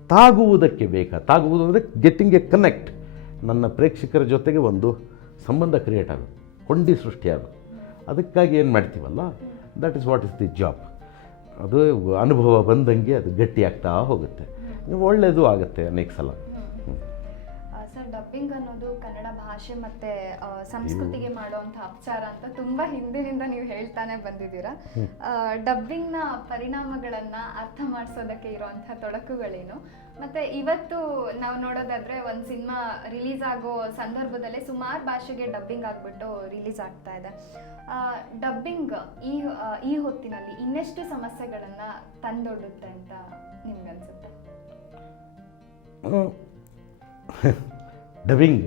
ತಾಗುವುದಕ್ಕೆ ಬೇಕಾ? ತಾಗುವುದು ಅಂದರೆ ಗೆಟ್ಟಿಂಗ್ ಎ ಕನೆಕ್ಟ್. ನನ್ನ ಪ್ರೇಕ್ಷಕರ ಜೊತೆಗೆ ಒಂದು ಸಂಬಂಧ ಕ್ರಿಯೇಟ್ ಆಗೋದು, ಕೊಂಡಿ ಸೃಷ್ಟಿಯಾಗೋದು. ಅದಕ್ಕಾಗಿ ಏನು ಮಾಡ್ತೀವಲ್ಲ, that is what is the job. ಅದು ಅನುಭವ ಬಂದಂಗೆ ಅದು ಗಟ್ಟಿಯಾಗ್ತಾ ಹೋಗುತ್ತೆ, ಒಳ್ಳೆಯದು ಆಗುತ್ತೆ ಅನೇಕ ಸಲ. ಸರ್, ಡಬ್ಬಿಂಗ್ ಅನ್ನೋದು ಕನ್ನಡ ಭಾಷೆ ಮತ್ತು ಸಂಸ್ಕೃತಿಗೆ ಮಾಡುವಂಥ ಅಪಚಾರ ಅಂತ ತುಂಬ ಹಿಂದಿನಿಂದ ನೀವು ಹೇಳ್ತಾನೆ ಬಂದಿದ್ದೀರಾ. ಡಬ್ಬಿಂಗ್ನ ಪರಿಣಾಮಗಳನ್ನು ಅರ್ಥ ಮಾಡಿಸೋದಕ್ಕೆ ಇರುವಂಥ ತೊಡಕುಗಳೇನು? ಮತ್ತು ಇವತ್ತು ನಾವು ನೋಡೋದಾದರೆ ಒಂದು ಸಿನಿಮಾ ರಿಲೀಸ್ ಆಗೋ ಸಂದರ್ಭದಲ್ಲೇ ಸುಮಾರು ಭಾಷೆಗೆ ಡಬ್ಬಿಂಗ್ ಆಗಿಬಿಟ್ಟು ರಿಲೀಸ್ ಆಗ್ತಾ ಇದೆ. ಡಬ್ಬಿಂಗ್ ಈ ಹೊತ್ತಿನಲ್ಲಿ ಇನ್ನೆಷ್ಟು ಸಮಸ್ಯೆಗಳನ್ನು ತಂದೊಡ್ಡುತ್ತೆ ಅಂತ ನಿಮ್ಗನ್ಸುತ್ತೆ? ಡಬ್ಬಿಂಗ್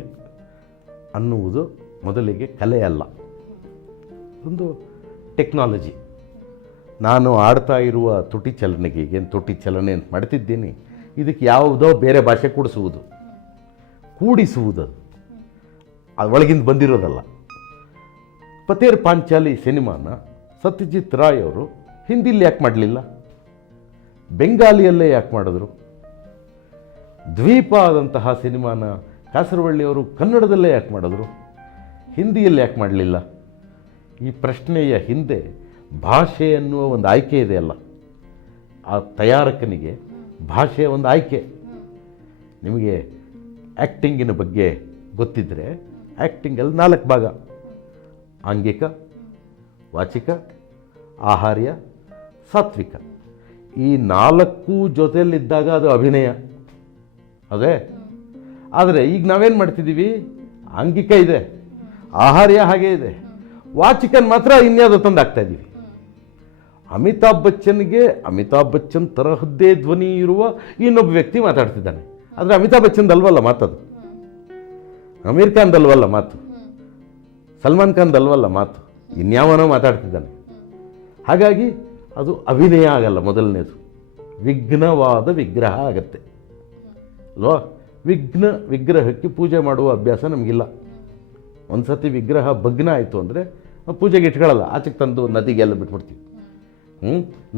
ಅನ್ನುವುದು ಮೊದಲಿಗೆ ಕಲೆ ಅಲ್ಲ, ಒಂದು ಟೆಕ್ನಾಲಜಿ. ನಾನು ಆಡ್ತಾ ಇರುವ ತುಟಿ ಚಲನೆಗೆ, ಏನು ತುಟಿ ಚಲನೆ ಅಂತ ಮಾಡ್ತಿದ್ದೀನಿ, ಇದಕ್ಕೆ ಯಾವುದೋ ಬೇರೆ ಭಾಷೆ ಕೂಡಿಸುವುದು ಅದು ಒಳಗಿಂದ ಬಂದಿರೋದಲ್ಲ. ಪತೇರ್ ಪಾಂಚಾಲಿ ಸಿನಿಮಾನ ಸತ್ಯಜಿತ್ ರಾಯ್ ಅವರು ಹಿಂದಿಲಿ ಯಾಕೆ ಮಾಡಲಿಲ್ಲ? ಬೆಂಗಾಲಿಯಲ್ಲೇ ಯಾಕೆ ಮಾಡಿದ್ರು? ದ್ವೀಪ ಆದಂತಹ ಸಿನಿಮಾನ ಕಾಸರವಳ್ಳಿಯವರು ಕನ್ನಡದಲ್ಲೇ ಯಾಕೆ ಮಾಡಿದ್ರು? ಹಿಂದಿಯಲ್ಲಿ ಯಾಕೆ ಮಾಡಲಿಲ್ಲ? ಈ ಪ್ರಶ್ನೆಯ ಹಿಂದೆ ಭಾಷೆ ಎನ್ನುವ ಒಂದು ಆಯ್ಕೆ ಇದೆಯಲ್ಲ, ಆ ತಯಾರಕನಿಗೆ ಭಾಷೆಯ ಒಂದು ಆಯ್ಕೆ. ನಿಮಗೆ ಆ್ಯಕ್ಟಿಂಗಿನ ಬಗ್ಗೆ ಗೊತ್ತಿದ್ದರೆ, ಆ್ಯಕ್ಟಿಂಗಲ್ಲಿ 4 ಭಾಗ: ಆಂಗಿಕ, ವಾಚಿಕ, ಆಹಾರ್ಯ, ಸಾತ್ವಿಕ. ಈ 4 ಜೊತೆಯಲ್ಲಿದ್ದಾಗ ಅದು ಅಭಿನಯ ಅದೇ. ಆದರೆ ಈಗ ನಾವೇನು ಮಾಡ್ತಿದ್ದೀವಿ? ಆಂಗಿಕ ಇದೆ, ಆಹಾರ್ಯ ಹಾಗೇ ಇದೆ, ವಾಚಿಕನ್ ಮಾತ್ರ ಇನ್ಯಾವುದೋ ತಂದು ಹಾಕ್ತಾಯಿದ್ದೀವಿ. ಅಮಿತಾಬ್ ಬಚ್ಚನ್ ತರಹದ್ದೇ ಧ್ವನಿ ಇರುವ ಇನ್ನೊಬ್ಬ ವ್ಯಕ್ತಿ ಮಾತಾಡ್ತಿದ್ದಾನೆ. ಆದರೆ ಅಮಿತಾಬ್ ಬಚ್ಚನ್ದಲ್ವಲ್ಲ ಮಾತದು, ಅಮೀರ್ ಖಾನ್ದಲ್ವಲ್ಲ ಮಾತು, ಸಲ್ಮಾನ್ ಖಾನ್ದಲ್ವಲ್ಲ ಮಾತು, ಇನ್ಯಾವನೋ ಮಾತಾಡ್ತಿದ್ದಾನೆ. ಹಾಗಾಗಿ ಅದು ಅಭಿನಯ ಆಗಲ್ಲ ಮೊದಲನೇದು. ವಿಘ್ನವಾದ ವಿಗ್ರಹ ಆಗತ್ತೆ ಅಲ್ವಾ? ವಿಗ್ರಹಕ್ಕೆ ಪೂಜೆ ಮಾಡುವ ಅಭ್ಯಾಸ ನಮಗಿಲ್ಲ. ಒಂದು ಸತಿ ವಿಗ್ರಹ ಭಗ್ನ ಆಯಿತು ಅಂದರೆ ಪೂಜೆಗೆ ಇಟ್ಕೊಳ್ಳಲ್ಲ, ಆಚೆಗೆ ತಂದು ನದಿಗೆಲ್ಲ ಬಿಟ್ಬಿಡ್ತೀವಿ.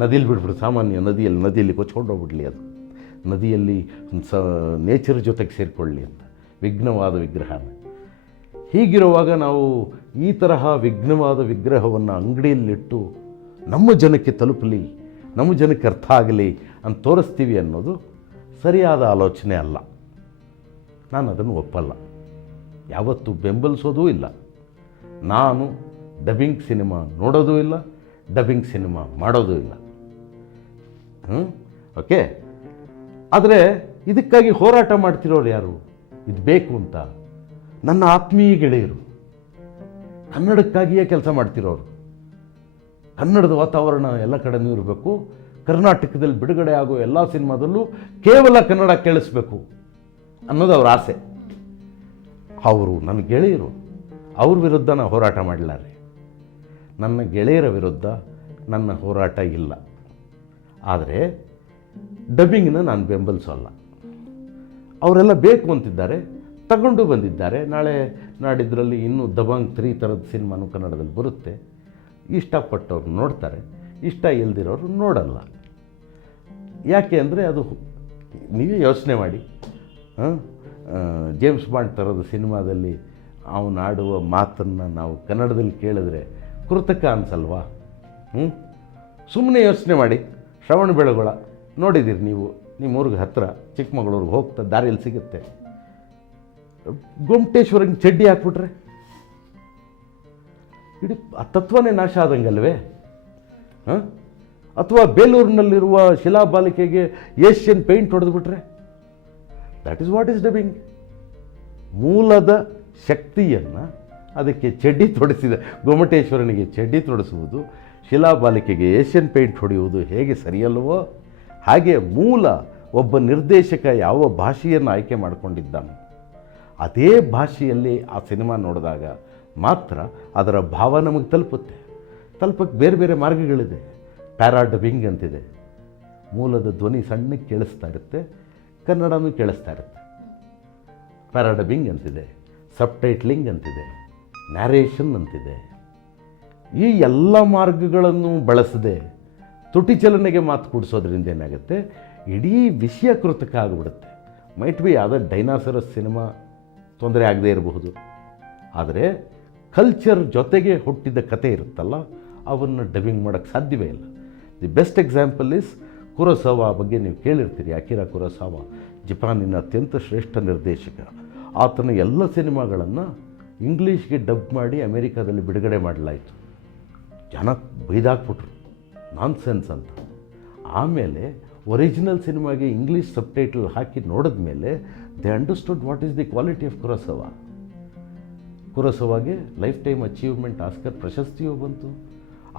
ನದಿಯಲ್ಲಿ ಬಿಟ್ಬಿಡ್ತು, ಸಾಮಾನ್ಯ ನದಿಯಲ್ಲಿ ಕೊಚ್ಕೊಂಡು ಹೋಗ್ಬಿಡ್ಲಿ, ಅದು ನದಿಯಲ್ಲಿ ನೇಚರ್ ಜೊತೆಗೆ ಸೇರಿಕೊಳ್ಳಿ ಅಂತ ವಿಘ್ನವಾದ ವಿಗ್ರಹನ. ಹೀಗಿರುವಾಗ ನಾವು ಈ ತರಹ ವಿಘ್ನವಾದ ವಿಗ್ರಹವನ್ನು ಅಂಗಡಿಯಲ್ಲಿಟ್ಟು ನಮ್ಮ ಜನಕ್ಕೆ ತಲುಪಲಿ, ನಮ್ಮ ಜನಕ್ಕೆ ಅರ್ಥ ಆಗಲಿ ಅಂತ ತೋರಿಸ್ತೀವಿ ಅನ್ನೋದು ಸರಿಯಾದ ಆಲೋಚನೆ ಅಲ್ಲ. ನಾನು ಅದನ್ನು ಒಪ್ಪಲ್ಲ, ಯಾವತ್ತೂ ಬೆಂಬಲಿಸೋದೂ ಇಲ್ಲ. ನಾನು ಡಬ್ಬಿಂಗ್ ಸಿನಿಮಾ ನೋಡೋದೂ ಇಲ್ಲ, ಡಬ್ಬಿಂಗ್ ಸಿನಿಮಾ ಮಾಡೋದೂ ಇಲ್ಲ. ಓಕೆ. ಆದರೆ ಇದಕ್ಕಾಗಿ ಹೋರಾಟ ಮಾಡ್ತಿರೋರು ಯಾರು? ಇದು ಬೇಕು ಅಂತ ನನ್ನ ಆತ್ಮೀಯ ಗೆಳೆಯರು, ಕನ್ನಡಕ್ಕಾಗಿಯೇ ಕೆಲಸ ಮಾಡ್ತಿರೋರು. ಕನ್ನಡದ ವಾತಾವರಣ ಎಲ್ಲ ಕಡೆನೂ ಇರಬೇಕು, ಕರ್ನಾಟಕದಲ್ಲಿ ಬಿಡುಗಡೆ ಆಗೋ ಎಲ್ಲ ಸಿನಿಮಾದಲ್ಲೂ ಕೇವಲ ಕನ್ನಡ ಕೇಳಿಸ್ಬೇಕು ಅನ್ನೋದು ಅವ್ರ ಆಸೆ. ಅವರು ನನ್ನ ಗೆಳೆಯರು, ಅವ್ರ ವಿರುದ್ಧ ನಾನು ಹೋರಾಟ ಮಾಡಲಾರೆ. ನನ್ನ ಗೆಳೆಯರ ವಿರುದ್ಧ ನನ್ನ ಹೋರಾಟ ಇಲ್ಲ. ಆದರೆ ಡಬ್ಬಿಂಗ್ನ ನಾನು ಬೆಂಬಲಿಸೋಲ್ಲ. ಅವರೆಲ್ಲ ಬೇಕು ಅಂತಿದ್ದಾರೆ, ತಗೊಂಡು ಬಂದಿದ್ದಾರೆ. ನಾಳೆ ನಾಡಿದ್ರಲ್ಲಿ ಇನ್ನೂ ದಬಾಂಗ್ 3 ಥರದ ಸಿನಿಮಾನು ಕನ್ನಡದಲ್ಲಿ ಬರುತ್ತೆ. ಇಷ್ಟಪಟ್ಟವ್ರು ನೋಡ್ತಾರೆ, ಇಷ್ಟ ಇಲ್ದಿರೋರು ನೋಡಲ್ಲ. ಯಾಕೆ ಅಂದರೆ ಅದು ನೀವೇ ಯೋಚನೆ ಮಾಡಿ, ಜೇಮ್ಸ್ ಬಾಂಡ್ ಥರದ ಸಿನಿಮಾದಲ್ಲಿ ಅವನು ಆಡುವ ಮಾತನ್ನು ನಾವು ಕನ್ನಡದಲ್ಲಿ ಕೇಳಿದ್ರೆ ಕೃತಕ ಅನ್ಸಲ್ವಾ? ಸುಮ್ಮನೆ ಯೋಚನೆ ಮಾಡಿ. ಶ್ರವಣ ಬೆಳಗೊಳ ನೋಡಿದ್ದೀರಿ ನೀವು, ನಿಮ್ಮೂರಿಗೆ ಹತ್ತಿರ ಚಿಕ್ಕಮಗಳೂರಿಗೆ ಹೋಗ್ತಾ ದಾರಿಯಲ್ಲಿ ಸಿಗುತ್ತೆ. ಗೊಮ್ಮಟೇಶ್ವರಂಗೆ ಚಡ್ಡಿ ಹಾಕ್ಬಿಟ್ರೆ ಇಡೀ ಆ ತತ್ವನೇ ನಾಶ ಆದಂಗಲ್ವೇ? ಅಥವಾ ಬೇಲೂರಿನಲ್ಲಿರುವ ಶಿಲಾಬಾಲಿಕೆಗೆ ಏಷ್ಯನ್ ಪೇಂಟ್ ಹೊಡೆದುಬಿಟ್ರೆ that is what is dubbing. ಮೂಲದ ಶಕ್ತಿಯನ್ನು ಅದಕ್ಕೆ ಚಡ್ಡಿ ತೊಡಿಸಿದ ಗೊಮ್ಮಟೇಶ್ವರನಿಗೆ ಚಡ್ಡಿ ತೊಡಿಸುವುದು, ಶಿಲಾಬಾಲಿಕೆಗೆ ಏಷ್ಯನ್ ಪೇಂಟ್ ಹೊಡೆಯುವುದು ಹೇಗೆ ಸರಿಯಲ್ಲವೋ ಹಾಗೆ ಮೂಲ ಒಬ್ಬ ನಿರ್ದೇಶಕ ಯಾವ ಭಾಷೆಯನ್ನು ಆಯ್ಕೆ ಮಾಡಿಕೊಂಡಿದ್ದಾನೆ ಅದೇ ಭಾಷೆಯಲ್ಲಿ ಆ ಸಿನಿಮಾ ನೋಡಿದಾಗ ಮಾತ್ರ ಅದರ ಭಾವ ನಮಗೆ ತಲುಪಕ್ಕೆ ಬೇರೆ ಬೇರೆ ಮಾರ್ಗಗಳಿದೆ. ಪ್ಯಾರಾ ಡಬ್ಬಿಂಗ್ ಅಂತಿದೆ, ಮೂಲದ ಧ್ವನಿ ಸಣ್ಣಕ್ಕೆ ಕೇಳಿಸ್ತಾ ಇರುತ್ತೆ, ಕನ್ನಡನೂ ಕೇಳಿಸ್ತಾ ಇರುತ್ತೆ. ಪ್ಯಾರಾ ಡಬ್ಬಿಂಗ್ ಅಂತಿದೆ, ಸಬ್ ಟೈಟ್ಲಿಂಗ್ ಅಂತಿದೆ, ನ್ಯಾರೇಷನ್ ಅಂತಿದೆ. ಈ ಎಲ್ಲ ಮಾರ್ಗಗಳನ್ನು ಬಳಸದೆ ತುಟಿ ಚಲನೆಗೆ ಮಾತು ಕೂಡಿಸೋದ್ರಿಂದ ಏನಾಗುತ್ತೆ, ಇಡೀ ವಿಷಯ ಕೃತಕ ಆಗಿಬಿಡುತ್ತೆ. ಮೈಟ್ ಬಿ ಯಾವುದೋ ಡೈನಾಸರಸ್ ಸಿನಿಮಾ ತೊಂದರೆ ಆಗದೇ ಇರಬಹುದು, ಆದರೆ ಕಲ್ಚರ್ ಜೊತೆಗೆ ಹುಟ್ಟಿದ ಕತೆ ಇರುತ್ತಲ್ಲ, ಅವನ್ನು ಡಬ್ಬಿಂಗ್ ಮಾಡೋಕ್ಕೆ ಸಾಧ್ಯವೇ ಇಲ್ಲ. ದಿ ಬೆಸ್ಟ್ ಎಕ್ಸಾಂಪಲ್ ಇಸ್ ಕುರೋಸಾವಾ ಬಗ್ಗೆ ನೀವು ಕೇಳಿರ್ತೀರಿ. ಅಕಿರಾ ಕುರೋಸಾವಾ ಜಪಾನಿನ ಅತ್ಯಂತ ಶ್ರೇಷ್ಠ ನಿರ್ದೇಶಕ. ಆತನ ಎಲ್ಲ ಸಿನಿಮಾಗಳನ್ನು ಇಂಗ್ಲೀಷ್ಗೆ ಡಬ್ ಮಾಡಿ ಅಮೇರಿಕಾದಲ್ಲಿ ಬಿಡುಗಡೆ ಮಾಡಲಾಯಿತು. ಜನ ಬೈದಾಕ್ಬಿಟ್ರು, ನಾನ್ಸೆನ್ಸ್ ಅಂತ. ಆಮೇಲೆ ಒರಿಜಿನಲ್ ಸಿನಿಮಾಗೆ ಇಂಗ್ಲೀಷ್ ಸಬ್ ಟೈಟಲ್ ಹಾಕಿ ನೋಡಿದ ಮೇಲೆ they understood what is the quality of Kurosawa. ಕುರೋಸಾವಾಗೆ ಲೈಫ್ ಟೈಮ್ ಅಚೀವ್ಮೆಂಟ್ ಆಸ್ಕರ್ ಪ್ರಶಸ್ತಿಯೂ ಬಂತು.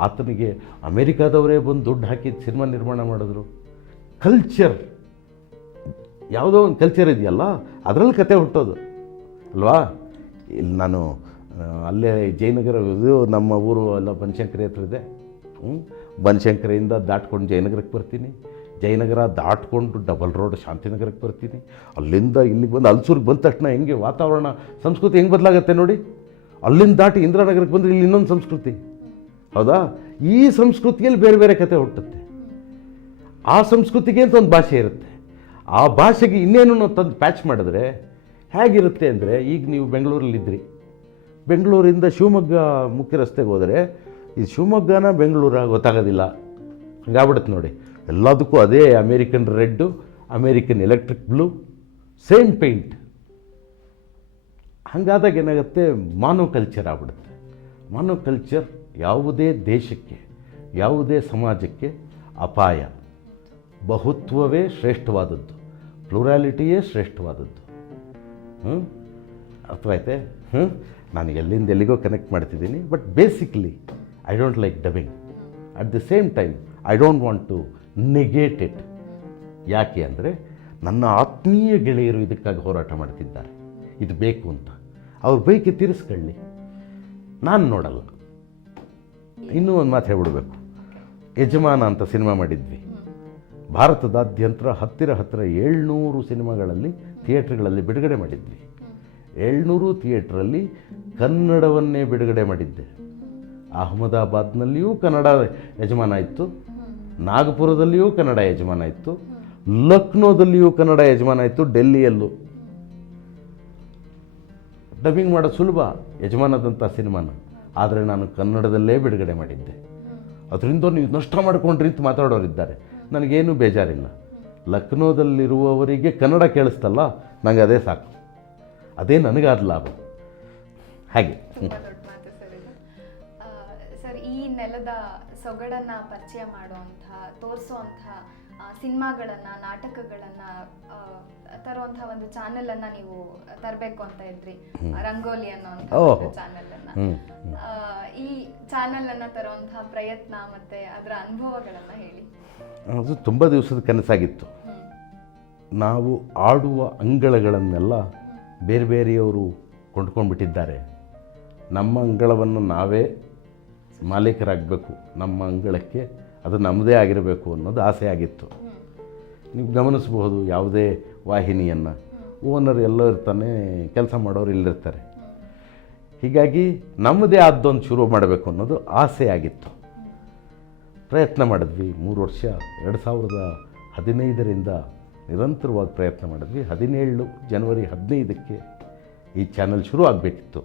ಆತನಿಗೆ ಅಮೇರಿಕಾದವರೇ ಬಂದು ದುಡ್ಡು ಹಾಕಿ ಸಿನಿಮಾ ನಿರ್ಮಾಣ ಮಾಡಿದ್ರು. ಕಲ್ಚರ್, ಯಾವುದೋ ಒಂದು ಕಲ್ಚರ್ ಇದೆಯಲ್ಲ, ಅದರಲ್ಲಿ ಕತೆ ಹುಟ್ಟೋದು ಅಲ್ವಾ? ಇಲ್ಲಿ ನಾನು ಅಲ್ಲೇ ಜಯನಗರ, ಇದು ನಮ್ಮ ಊರು ಎಲ್ಲ ಬನಶಂಕರಿ ಹತ್ರ ಇದೆ. ಬನಶಂಕರಿಯಿಂದ ದಾಟ್ಕೊಂಡು ಜಯನಗರಕ್ಕೆ ಬರ್ತೀನಿ, ಜಯನಗರ ದಾಟ್ಕೊಂಡು ಡಬಲ್ ರೋಡ್ ಶಾಂತಿನಗರಕ್ಕೆ ಬರ್ತೀನಿ, ಅಲ್ಲಿಂದ ಇಲ್ಲಿಗೆ ಬಂದು ಹಲ್ಸೂರಿಗೆ ಬಂದ ತಕ್ಷಣ ಹೆಂಗೆ ವಾತಾವರಣ ಸಂಸ್ಕೃತಿ ಹೆಂಗೆ ಬದಲಾಗುತ್ತೆ ನೋಡಿ. ಅಲ್ಲಿಂದ ದಾಟಿ ಇಂದಿರಾನಗರಕ್ಕೆ ಬಂದರೆ ಇಲ್ಲಿ ಇನ್ನೊಂದು ಸಂಸ್ಕೃತಿ, ಹೌದಾ? ಈ ಸಂಸ್ಕೃತಿಯಲ್ಲಿ ಬೇರೆ ಬೇರೆ ಕತೆ ಹುಟ್ಟುತ್ತೆ. ಆ ಸಂಸ್ಕೃತಿಗೆ ಅಂತ ಒಂದು ಭಾಷೆ ಇರುತ್ತೆ, ಆ ಭಾಷೆಗೆ ಇನ್ನೇನು ತಂದು ಪ್ಯಾಚ್ ಮಾಡಿದ್ರೆ ಹೇಗಿರುತ್ತೆ ಅಂದರೆ, ಈಗ ನೀವು ಬೆಂಗಳೂರಲ್ಲಿದ್ದಿರಿ, ಬೆಂಗಳೂರಿಂದ ಶಿವಮೊಗ್ಗ ಮುಖ್ಯ ರಸ್ತೆಗೆ ಹೋದರೆ ಇದು ಶಿವಮೊಗ್ಗನ ಬೆಂಗಳೂರ ಗೊತ್ತಾಗೋದಿಲ್ಲ, ಹಂಗಾಗ್ಬಿಡುತ್ತೆ ನೋಡಿ. ಎಲ್ಲದಕ್ಕೂ ಅದೇ American red, American electric blue, same paint. ಹಾಗಾದಾಗ ಏನಾಗುತ್ತೆ, ಮಾನೋಕಲ್ಚರ್ ಆಗ್ಬಿಡುತ್ತೆ. ಮಾನೋಕಲ್ಚರ್ ಯಾವುದೇ ದೇಶಕ್ಕೆ, ಯಾವುದೇ ಸಮಾಜಕ್ಕೆ ಅಪಾಯ. ಬಹುತ್ವವೇ ಶ್ರೇಷ್ಠವಾದದ್ದು, ಪ್ಲೂರಾಲಿಟಿಯೇ ಶ್ರೇಷ್ಠವಾದದ್ದು. ಅರ್ಥವಾಯ್ತೆ? ನಾನು ಎಲ್ಲಿಂದ ಎಲ್ಲಿಗೋ ಕನೆಕ್ಟ್ ಮಾಡ್ತಿದ್ದೀನಿ. But basically I don't like dubbing. At the same time I don't want to negate it. ಯಾಕೆ ಅಂದರೆ ನನ್ನ ಆತ್ಮೀಯ ಗೆಳೆಯರು ಇದಕ್ಕಾಗಿ ಹೋರಾಟ ಮಾಡ್ತಿದ್ದಾರೆ, ಇದು ಬೇಕು ಅಂತ. ಅವ್ರ ಬೈಕೆ ತೀರಿಸ್ಕೊಳ್ಳಿ, ನಾನು ನೋಡಲ್ಲ. ಇನ್ನೂ ಒಂದು ಮಾತು ಹೇಳ್ಬಿಡ್ಬೇಕು. ಯಜಮಾನ ಅಂತ ಸಿನಿಮಾ ಮಾಡಿದ್ವಿ, ಭಾರತದಾದ್ಯಂತ ಹತ್ತಿರ 700 ಸಿನಿಮಾಗಳಲ್ಲಿ ಥಿಯೇಟ್ರ್ಗಳಲ್ಲಿ ಬಿಡುಗಡೆ ಮಾಡಿದ್ವಿ. 700 ಥಿಯೇಟ್ರಲ್ಲಿ ಕನ್ನಡವನ್ನೇ ಬಿಡುಗಡೆ ಮಾಡಿದ್ದೆ. ಅಹಮದಾಬಾದ್ನಲ್ಲಿಯೂ ಕನ್ನಡ ಯಜಮಾನ ಇತ್ತು, ನಾಗಪುರದಲ್ಲಿಯೂ ಕನ್ನಡ ಯಜಮಾನ ಇತ್ತು, ಲಕ್ನೋದಲ್ಲಿಯೂ ಕನ್ನಡ ಯಜಮಾನ ಇತ್ತು, ಡೆಲ್ಲಿಯಲ್ಲೂ. ಡಬ್ಬಿಂಗ್ ಮಾಡೋದು ಸುಲಭ ಯಜಮಾನದಂಥ ಸಿನಿಮಾನ, ಆದರೆ ನಾನು ಕನ್ನಡದಲ್ಲೇ ಬಿಡುಗಡೆ ಮಾಡಿದ್ದೆ. ಅದರಿಂದ ನೀವು ನಷ್ಟ ಮಾಡಿಕೊಂಡ್ರಿ ಅಂತ ಮಾತಾಡೋರಿದ್ದಾರೆ. ನನಗೇನು ಬೇಜಾರಿಲ್ಲ. ಲಕ್ನೋದಲ್ಲಿರುವವರಿಗೆ ಕನ್ನಡ ಕೇಳಿಸ್ತಲ್ಲ, ನನಗೆ ಅದೇ ಸಾಕು, ಅದೇ ನನಗಾದ ಲಾಭ. ಹಾಗೆ ತುಂಬಾ ದೊಡ್ಡ ಮಾತು ಸರ್ ಇದು. ಸರ್, ಈ ನೆಲದ ಸೊಗಡನ್ನ ಪರಿಚಯ ಮಾಡುವಂಥ, ತೋರಿಸುವಂಥ ಸಿನಿಮಾಗಳನ್ನು, ನಾಟಕಗಳನ್ನು ತರುವಂಥ ಒಂದು ಚಾನೆಲನ್ನು ನೀವು ತರಬೇಕು ಅಂತ ಇದ್ರಿ, ರಂಗೋಲಿ ಅನ್ನೋಂಥ ಚಾನೆಲನ್ನು. ಈ ಚಾನೆಲನ್ನು ತರುವಂಥ ಪ್ರಯತ್ನ ಮತ್ತು ಅದರ ಅನುಭವಗಳನ್ನು ಹೇಳಿ. ಅದು ತುಂಬ ದಿವಸದ ಕನಸಾಗಿತ್ತು. ನಾವು ಆಡುವ ಅಂಗಳಗಳನ್ನೆಲ್ಲ ಬೇರೆ ಬೇರೆಯವರು ಕೊಂಡ್ಕೊಂಡ್ಬಿಟ್ಟಿದ್ದಾರೆ. ನಮ್ಮ ಅಂಗಳವನ್ನು ನಾವೇ ಮಾಲೀಕರಾಗಬೇಕು, ನಮ್ಮ ಅಂಗಳಕ್ಕೆ ಅದು ನಮ್ಮದೇ ಆಗಿರಬೇಕು ಅನ್ನೋದು ಆಸೆ ಆಗಿತ್ತು. ನೀವು ಗಮನಿಸಬಹುದು, ಯಾವುದೇ ವಾಹಿನಿಯನ್ನು ಓನರ್ ಎಲ್ಲೋ ಇರ್ತಾನೆ, ಕೆಲಸ ಮಾಡೋರು ಇಲ್ಲಿರ್ತಾರೆ. ಹೀಗಾಗಿ ನಮ್ಮದೇ ಆದ್ದೊಂದು ಶುರು ಮಾಡಬೇಕು ಅನ್ನೋದು ಆಸೆ ಆಗಿತ್ತು. ಪ್ರಯತ್ನ ಮಾಡಿದ್ವಿ 3 ವರ್ಷ. 2015ರಿಂದ ನಿರಂತರವಾಗಿ ಪ್ರಯತ್ನ ಮಾಡಿದ್ವಿ. 17 ಜನವರಿ 15ಕ್ಕೆ ಈ ಚಾನಲ್ ಶುರು ಆಗಬೇಕಿತ್ತು.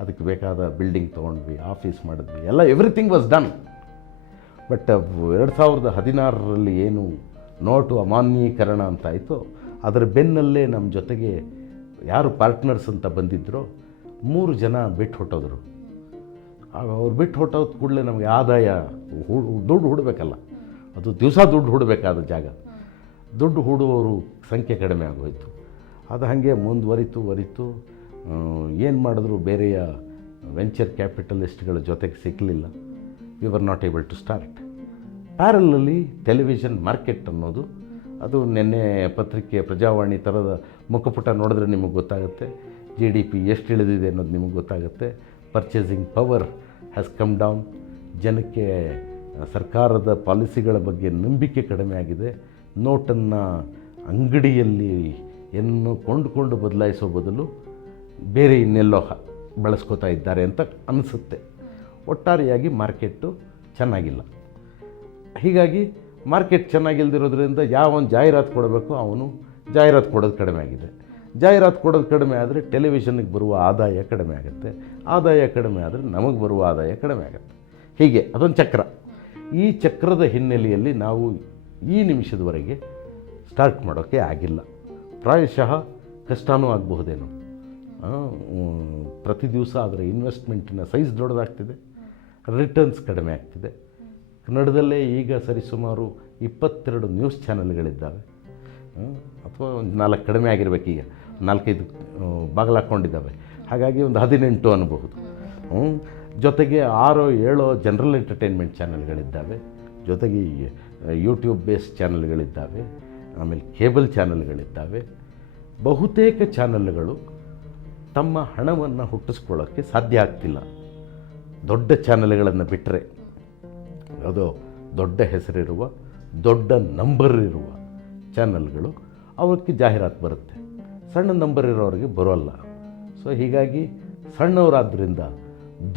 ಅದಕ್ಕೆ ಬೇಕಾದ ಬಿಲ್ಡಿಂಗ್ ತೊಗೊಂಡ್ವಿ, ಆಫೀಸ್ ಮಾಡಿದ್ವಿ, ಎಲ್ಲ ಎವ್ರಿಥಿಂಗ್ ವಾಸ್ ಡನ್. ಬಟ್ 2016ರಲ್ಲಿ ಏನು ನೋಟು ಅಮಾನ್ಯೀಕರಣ ಅಂತಾಯಿತು, ಅದರ ಬೆನ್ನಲ್ಲೇ ನಮ್ಮ ಜೊತೆಗೆ ಯಾರು ಪಾರ್ಟ್ನರ್ಸ್ ಅಂತ ಬಂದಿದ್ದರೋ 3 ಜನ ಬಿಟ್ಟು ಹೊಟ್ಟೋದ್ರು. ಅವ್ರು ಬಿಟ್ಟು ಹೊಟ್ಟೋದ ಕೂಡಲೇ ನಮಗೆ ಆದಾಯ, ದುಡ್ಡು ಹೂಡಬೇಕಲ್ಲ, ಅದು ದಿವಸ ದುಡ್ಡು ಹೂಡಬೇಕಾದ ಜಾಗ, ದುಡ್ಡು ಹೂಡುವವರು ಸಂಖ್ಯೆ ಕಡಿಮೆ ಆಗೋಯಿತು. ಅದು ಹಾಗೆ ಮುಂದುವರಿತು. ಏನು ಮಾಡಿದ್ರು ಬೇರೆಯ ವೆಂಚರ್ ಕ್ಯಾಪಿಟಲಿಸ್ಟ್ಗಳ ಜೊತೆಗೆ ಸಿಕ್ಕಲಿಲ್ಲ. We were not able to start. ಪ್ಯಾರಲಲ್ಲಿ ಟೆಲಿವಿಷನ್ ಮಾರ್ಕೆಟ್ ಅನ್ನೋದು, ಅದು ನಿನ್ನೆ ಪತ್ರಿಕೆ ಪ್ರಜಾವಾಣಿ ಥರದ ಮುಖಪುಟ ನೋಡಿದ್ರೆ ನಿಮಗೆ ಗೊತ್ತಾಗುತ್ತೆ. GDP ಎಷ್ಟು ಇಳಿದಿದೆ ಅನ್ನೋದು ನಿಮಗೆ ಗೊತ್ತಾಗುತ್ತೆ. Purchasing power has come down. ಜನಕ್ಕೆ ಸರ್ಕಾರದ ಪಾಲಿಸಿಗಳ ಬಗ್ಗೆ ನಂಬಿಕೆ ಕಡಿಮೆ ಆಗಿದೆ. ನೋಟನ್ನು ಅಂಗಡಿಯಲ್ಲಿ ಕೊಂಡುಕೊಂಡು ಬದಲಾಯಿಸೋ ಬದಲು ಬೇರೆ ಇನ್ನೆಲ್ಲೋ ಬಳಸ್ಕೋತಾ ಇದ್ದಾರೆ ಅಂತ ಅನಿಸುತ್ತೆ. ಒಟ್ಟಾರೆಯಾಗಿ ಮಾರ್ಕೆಟ್ಟು ಚೆನ್ನಾಗಿಲ್ಲ. ಹೀಗಾಗಿ ಮಾರ್ಕೆಟ್ ಚೆನ್ನಾಗಿಲ್ದಿರೋದ್ರಿಂದ ಯಾವನು ಜಾಹೀರಾತು ಕೊಡಬೇಕು ಅವನು ಜಾಹೀರಾತು ಕೊಡೋದು ಕಡಿಮೆ ಆಗಿದೆ. ಜಾಹೀರಾತು ಕೊಡೋದು ಕಡಿಮೆ ಆದರೆ ಟೆಲಿವಿಷನ್ಗೆ ಬರುವ ಆದಾಯ ಕಡಿಮೆ ಆಗುತ್ತೆ. ಆದಾಯ ಕಡಿಮೆ ಆದರೆ ನಮಗೆ ಬರುವ ಆದಾಯ ಕಡಿಮೆ ಆಗುತ್ತೆ. ಹೀಗೆ ಅದೊಂದು ಚಕ್ರ. ಈ ಚಕ್ರದ ಹಿನ್ನೆಲೆಯಲ್ಲಿ ನಾವು ಈ ನಿಮಿಷದವರೆಗೆ ಸ್ಟಾರ್ಟ್ ಮಾಡೋಕ್ಕೆ ಆಗಿಲ್ಲ. ಪ್ರಾಯಶಃ ಕಷ್ಟವೂ ಆಗಬಹುದೇನೋ. ಪ್ರತಿ ದಿವಸ ಅದರ ಇನ್ವೆಸ್ಟ್ಮೆಂಟಿನ ಸೈಜ್ ದೊಡ್ಡದಾಗ್ತಿದೆ, ರಿಟರ್ನ್ಸ್ ಕಡಿಮೆ ಆಗ್ತಿದೆ. ಕನ್ನಡದಲ್ಲೇ ಈಗ ಸರಿಸುಮಾರು 22 ನ್ಯೂಸ್ ಚಾನಲ್ಗಳಿದ್ದಾವೆ, ಅಥವಾ ಒಂದು 4 ಕಡಿಮೆ ಆಗಿರಬೇಕು, ಈಗ 4-5 ಬಾಗಿಲಾಕೊಂಡಿದ್ದಾವೆ. ಹಾಗಾಗಿ ಒಂದು 18 ಅನ್ನಬಹುದು. ಜೊತೆಗೆ 6-7 ಜನರಲ್ ಎಂಟರ್ಟೈನ್ಮೆಂಟ್ ಚಾನಲ್ಗಳಿದ್ದಾವೆ. ಜೊತೆಗೆ ಯೂಟ್ಯೂಬ್ ಬೇಸ್ಡ್ ಚಾನಲ್ಗಳಿದ್ದಾವೆ. ಆಮೇಲೆ ಕೇಬಲ್ ಚಾನಲ್ಗಳಿದ್ದಾವೆ. ಬಹುತೇಕ ಚಾನಲ್ಗಳು ತಮ್ಮ ಹಣವನ್ನು ಹುಟ್ಟಿಸ್ಕೊಳ್ಳೋಕ್ಕೆ ಸಾಧ್ಯ ಆಗ್ತಿಲ್ಲ. ದೊಡ್ಡ ಚಾನಲ್ಗಳನ್ನು ಬಿಟ್ಟರೆ, ಅದು ದೊಡ್ಡ ಹೆಸರಿರುವ, ದೊಡ್ಡ ನಂಬರ್ ಇರುವ ಚಾನಲ್ಗಳು, ಅವಕ್ಕೆ ಜಾಹೀರಾತು ಬರುತ್ತೆ. ಸಣ್ಣ ನಂಬರ್ ಇರೋರಿಗೆ ಬರೋಲ್ಲ. ಸೊ ಹೀಗಾಗಿ ಸಣ್ಣವರಾದ್ದರಿಂದ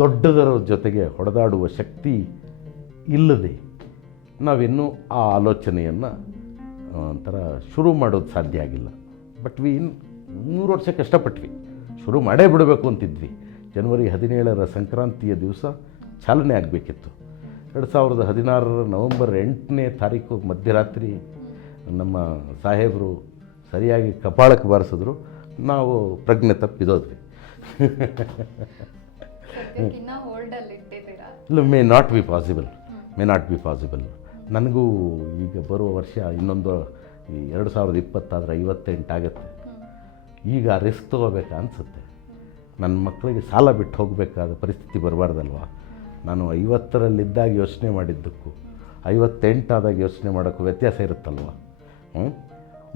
ದೊಡ್ಡದರ ಜೊತೆಗೆ ಹೊಡೆದಾಡುವ ಶಕ್ತಿ ಇಲ್ಲದೆ ನಾವಿನ್ನೂ ಆ ಆಲೋಚನೆಯನ್ನು ಒಂಥರ ಶುರು ಮಾಡೋದು ಸಾಧ್ಯ ಆಗಿಲ್ಲ. ಬಟ್ 3 ವರ್ಷ ಕಷ್ಟಪಟ್ವಿ. ಶುರು ಮಾಡೇ ಬಿಡಬೇಕು ಅಂತಿದ್ವಿ. ಜನವರಿ 17ರ ಸಂಕ್ರಾಂತಿಯ ದಿವಸ ಚಾಲನೆ ಆಗಬೇಕಿತ್ತು. 2016 ನವೆಂಬರ್ 8ನೇ ತಾರೀಕು ಮಧ್ಯರಾತ್ರಿ ನಮ್ಮ ಸಾಹೇಬರು ಸರಿಯಾಗಿ ಕಪಾಳಕ್ಕೆ ಬಾರಿಸಿದ್ರು. ನಾವು ಪ್ರಜ್ಞೆ ತಪ್ಪಿದೋದ್ವಿ. ಇಲ್ಲ, ಮೇ ನಾಟ್ ಬಿ ಪಾಸಿಬಲ್. ನನಗೂ ಈಗ ಬರುವ ವರ್ಷ ಇನ್ನೊಂದು 2020 ಆದರೆ 58 ಆಗುತ್ತೆ. ಈಗ ರಿಸ್ಕ್ ತೊಗೋಬೇಕಾ ಅನಿಸುತ್ತೆ. ನನ್ನ ಮಕ್ಕಳಿಗೆ ಸಾಲ ಬಿಟ್ಟು ಹೋಗಬೇಕಾದ ಪರಿಸ್ಥಿತಿ ಬರಬಾರ್ದಲ್ವ. ನಾನು 50ರಲ್ಲಿದ್ದಾಗ ಯೋಚನೆ ಮಾಡಿದ್ದಕ್ಕೂ 58 ಆದಾಗ ಯೋಚನೆ ಮಾಡೋಕ್ಕೂ ವ್ಯತ್ಯಾಸ ಇರುತ್ತಲ್ವ.